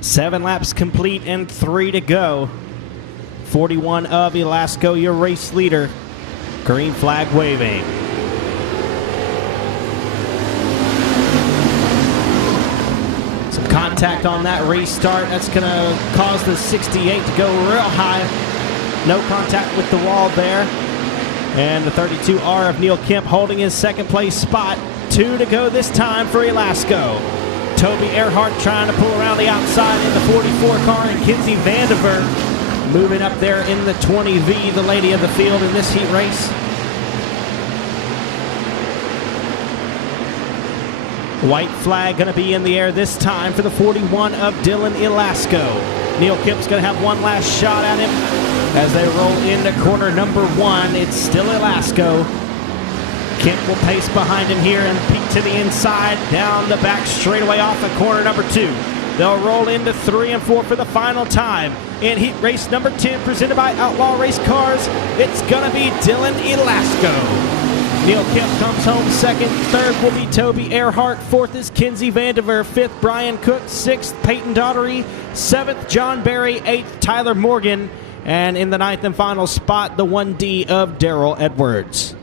Seven laps complete and 3 to go 41 of Elasco, your race leader. Green flag waving. Some contact on that restart. That's going to cause the 68 to go real high. No contact with the wall there. And the 32R of Neil Kemp holding his second place spot. 2 to go this time for Elasco. Toby Earhart trying to pull around the outside in the 44 car, and Kinsey Vandiver moving up there in the 20V, the lady of the field in this heat race. White flag going to be in the air this time for the 41 of Dylan Elasco. Neil Kemp's going to have one last shot at him as they roll into corner number 1. It's still Elasco. Kemp will pace behind him here and peek to the inside, down the back straightaway off of corner number 2. They'll roll into 3 and 4 for the final time. In heat race number 10, presented by Outlaw Race Cars, it's going to be Dylan Elasco. Neil Kemp comes home second. Third will be Toby Earhart. Fourth is Kinsey Vandiver. Fifth, Brian Cook. Sixth, Peyton Daughtery. Seventh, John Barry. Eighth, Tyler Morgan. And in the ninth and final spot, the 1D of Darrell Edwards.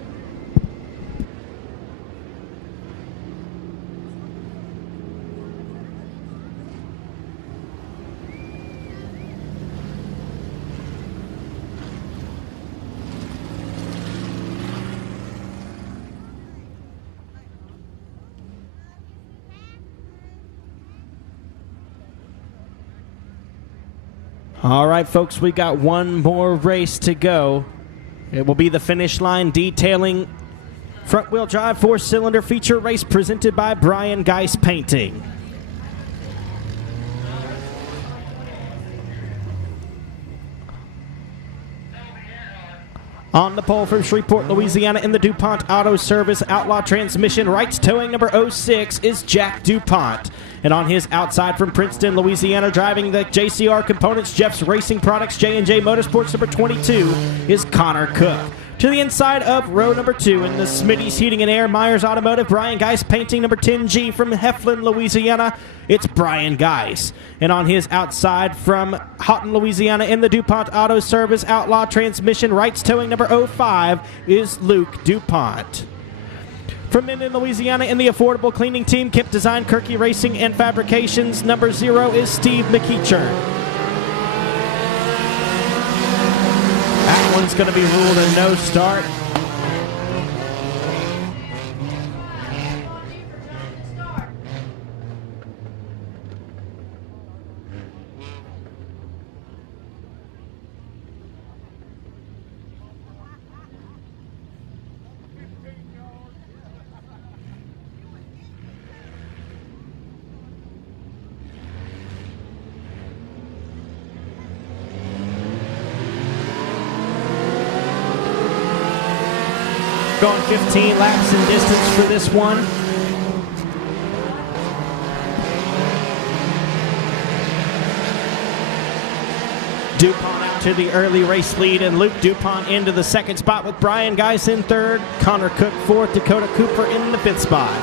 All right, folks, we got one more race to go. It will be the finish line detailing front-wheel drive 4-cylinder feature race presented by Brian Geis Painting. On the pole from Shreveport, Louisiana in the DuPont Auto Service Outlaw Transmission Rights Towing number 06 is Jack DuPont. And on his outside from Princeton, Louisiana, driving the JCR Components, Jeff's Racing Products, J&J Motorsports number 22 is Connor Cook. To the inside of row number 2 in the Smitty's Heating and Air, Myers Automotive, Brian Geis Painting number 10G from Heflin, Louisiana, it's Brian Geis. And on his outside from Houghton, Louisiana in the DuPont Auto Service Outlaw Transmission Rights Towing number 05 is Luke DuPont. From Minden, Louisiana in the Affordable Cleaning Team, Kemp Design, Kirky Racing and Fabrications number 0 is Steve McEacher. That one's going to be ruled a no start. Going 15 laps in distance for this one. DuPont out to the early race lead, and Luke DuPont into the second spot with Brian Geis in third, Connor Cook fourth, Dakota Cooper in the fifth spot.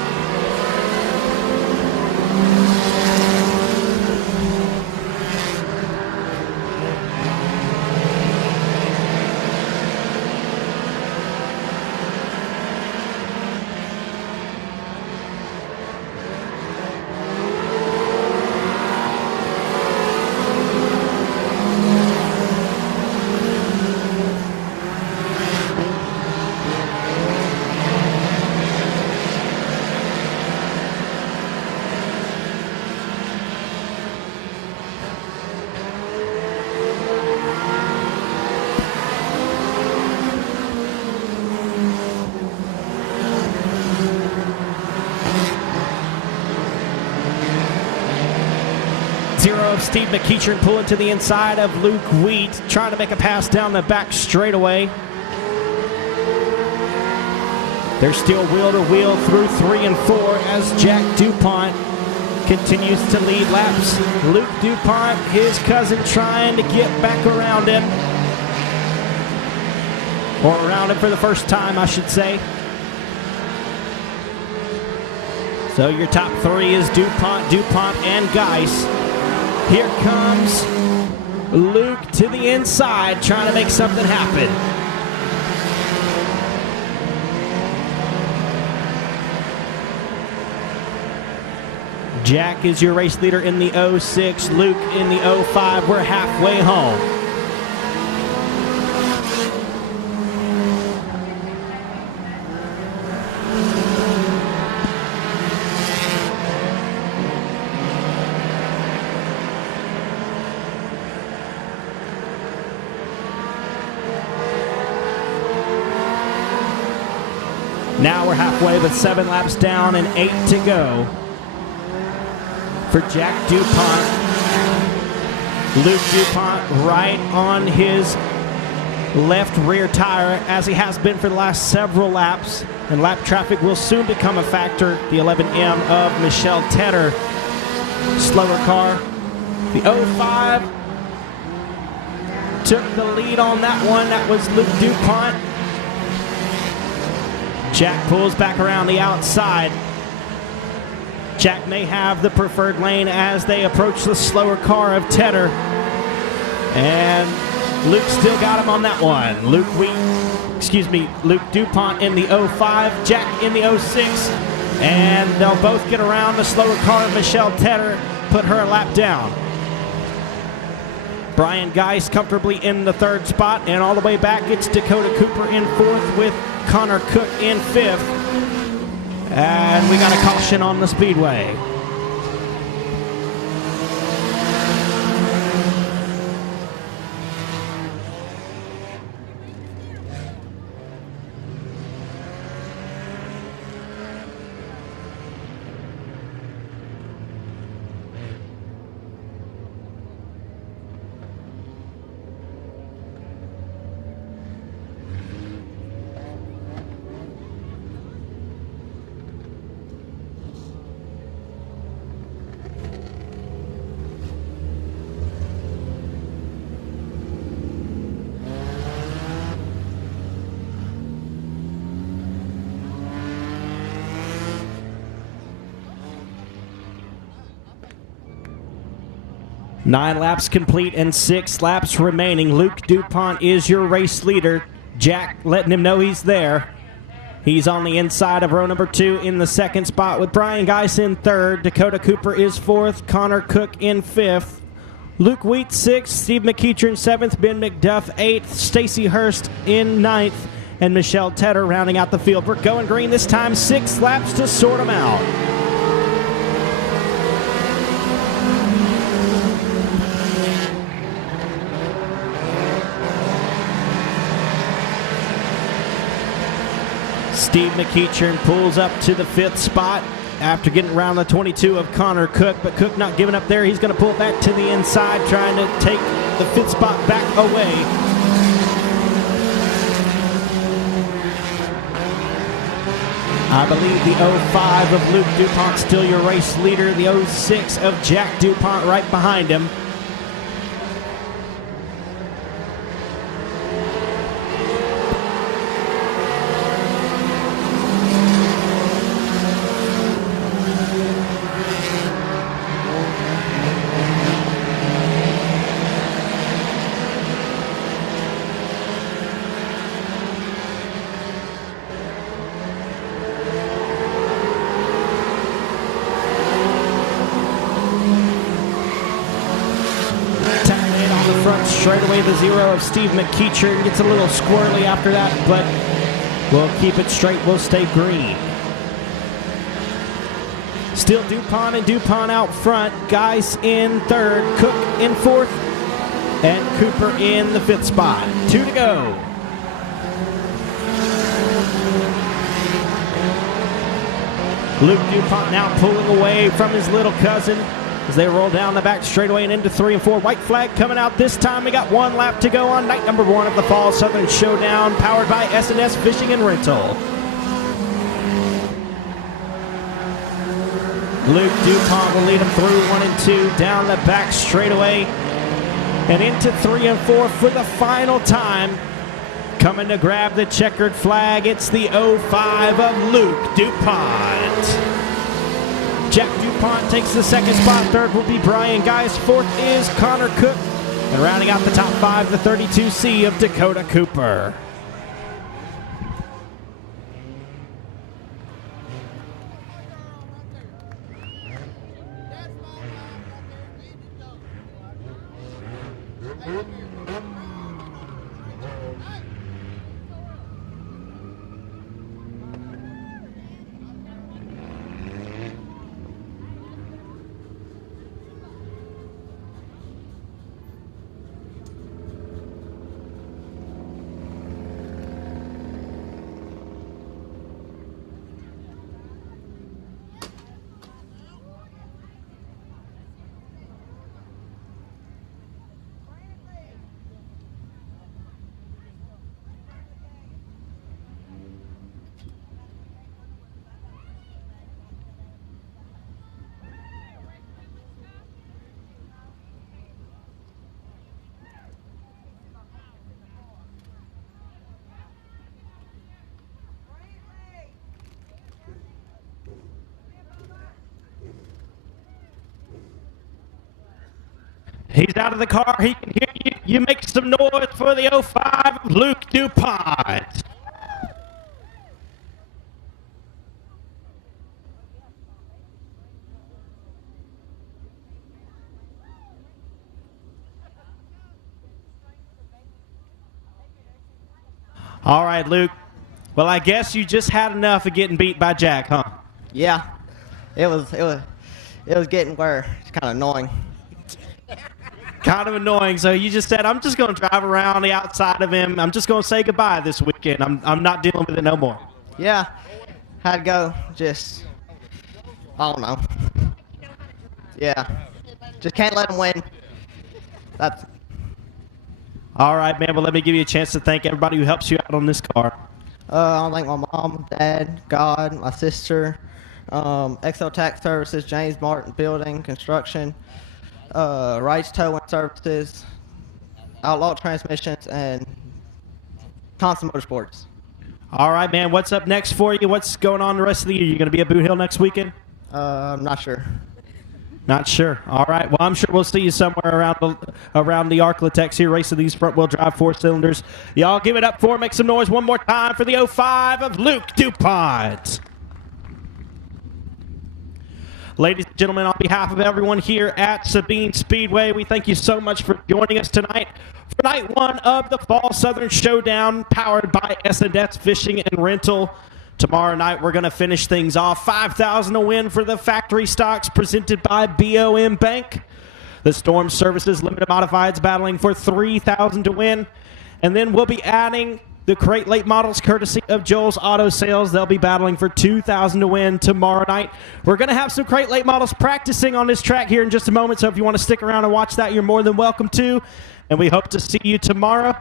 Zero of Steve McEacher pulling to the inside of Luke Wheat, trying to make a pass down the back straightaway. They're still wheel to wheel through 3 and 4 as Jack DuPont continues to lead laps. Luke DuPont, his cousin, trying to get back around him. Or around him for the first time, I should say. So your top 3 is DuPont, and Geis. Here comes Luke to the inside, trying to make something happen. Jack is your race leader in the 06, Luke in the 05. We're halfway home. Now we're halfway with 7 laps down and 8 to go for Jack DuPont. Luke DuPont right on his left rear tire, as he has been for the last several laps. And lap traffic will soon become a factor. The 11M of Michelle Tedder. Slower car. The 05 took the lead on that one. That was Luke DuPont. Jack pulls back around the outside. Jack may have the preferred lane as they approach the slower car of Tedder. And Luke still got him on that one. Luke DuPont in the 05, Jack in the 06. And they'll both get around the slower car of Michelle Tedder, put her a lap down. Brian Geis comfortably in the 3rd spot, and all the way back it's Dakota Cooper in 4th with Connor Cook in 5th. And we got a caution on the speedway. Nine laps complete and 6 laps remaining. Luke DuPont is your race leader. Jack letting him know he's there. He's on the inside of row number 2 in the 2nd spot with Brian Geis in 3rd. Dakota Cooper is 4th. Connor Cook in 5th. Luke Wheat 6th. Steve McEachern 7th. Ben McDuff 8th. Stacy Hurst in 9th. And Michelle Tedder rounding out the field. We're going green this time. 6 laps to sort them out. Steve McEachern pulls up to the 5th spot after getting around the 22 of Connor Cook, but Cook not giving up there. He's going to pull back to the inside, trying to take the 5th spot back away. I believe the 05 of Luke DuPont still your race leader. The 06 of Jack DuPont right behind him. Straight away the 0 of Steve McEachern gets a little squirrely after that, but we'll keep it straight. We'll stay green. Still DuPont and DuPont out front. Geis in 3rd, Cook in 4th, and Cooper in the 5th spot. 2 to go. Luke DuPont now pulling away from his little cousin as they roll down the back straightaway and into 3 and 4. White flag coming out this time. We got 1 lap to go on night number 1 of the Fall Southern Showdown, powered by S&S Fishing and Rental. Luke DuPont will lead him through 1 and 2, down the back straightaway, and into 3 and 4 for the final time. Coming to grab the checkered flag, it's the 05 of Luke DuPont. Jack DuPont takes the 2nd spot. 3rd will be Brian Geis. 4th is Connor Cook. And rounding out the top 5, the 32C of Dakota Cooper. He's out of the car. He can hear you. You make some noise for the 05 of Luke DuPont. All right, Luke. Well, I guess you just had enough of getting beat by Jack, huh? Yeah, it was getting where it's kind of annoying. Kind of annoying. So you just said, I'm just going to drive around the outside of him. I'm just going to say goodbye this weekend. I'm not dealing with it no more. Yeah, had to go. Just, I don't know. Yeah, just can't let him win. That's. All right, man. Well, let me give you a chance to thank everybody who helps you out on this car. I want to thank my mom, dad, God, my sister, XL Tax Services, James Martin Building Construction, Wright's Towing Services, Outlaw Transmissions, and Constant Motorsports. All right, man. What's up next for you? What's going on the rest of the year? You going to be at Boot Hill next weekend? I'm not sure. Not sure. All right. Well, I'm sure we'll see you somewhere around the Arklatex here racing these front-wheel drive 4-cylinders. Y'all give it up for, make some noise one more time for the 05 of Luke DuPont. Ladies and gentlemen, on behalf of everyone here at Sabine Speedway, we thank you so much for joining us tonight for night 1 of the Fall Southern Showdown, powered by S&S Fishing and Rental. Tomorrow night, we're going to finish things off. $5,000 to win for the factory stocks presented by BOM Bank. The Storm Services Limited Modifieds battling for $3,000 to win. And then we'll be adding the Crate Late Models courtesy of Joel's Auto Sales. They'll be battling for $2,000 to win tomorrow night. We're going to have some Crate Late Models practicing on this track here in just a moment. So if you want to stick around and watch that, you're more than welcome to. And we hope to see you tomorrow.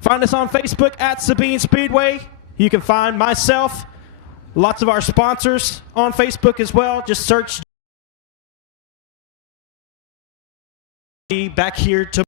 Find us on Facebook at Sabine Speedway. You can find myself, lots of our sponsors on Facebook as well. Just search back here to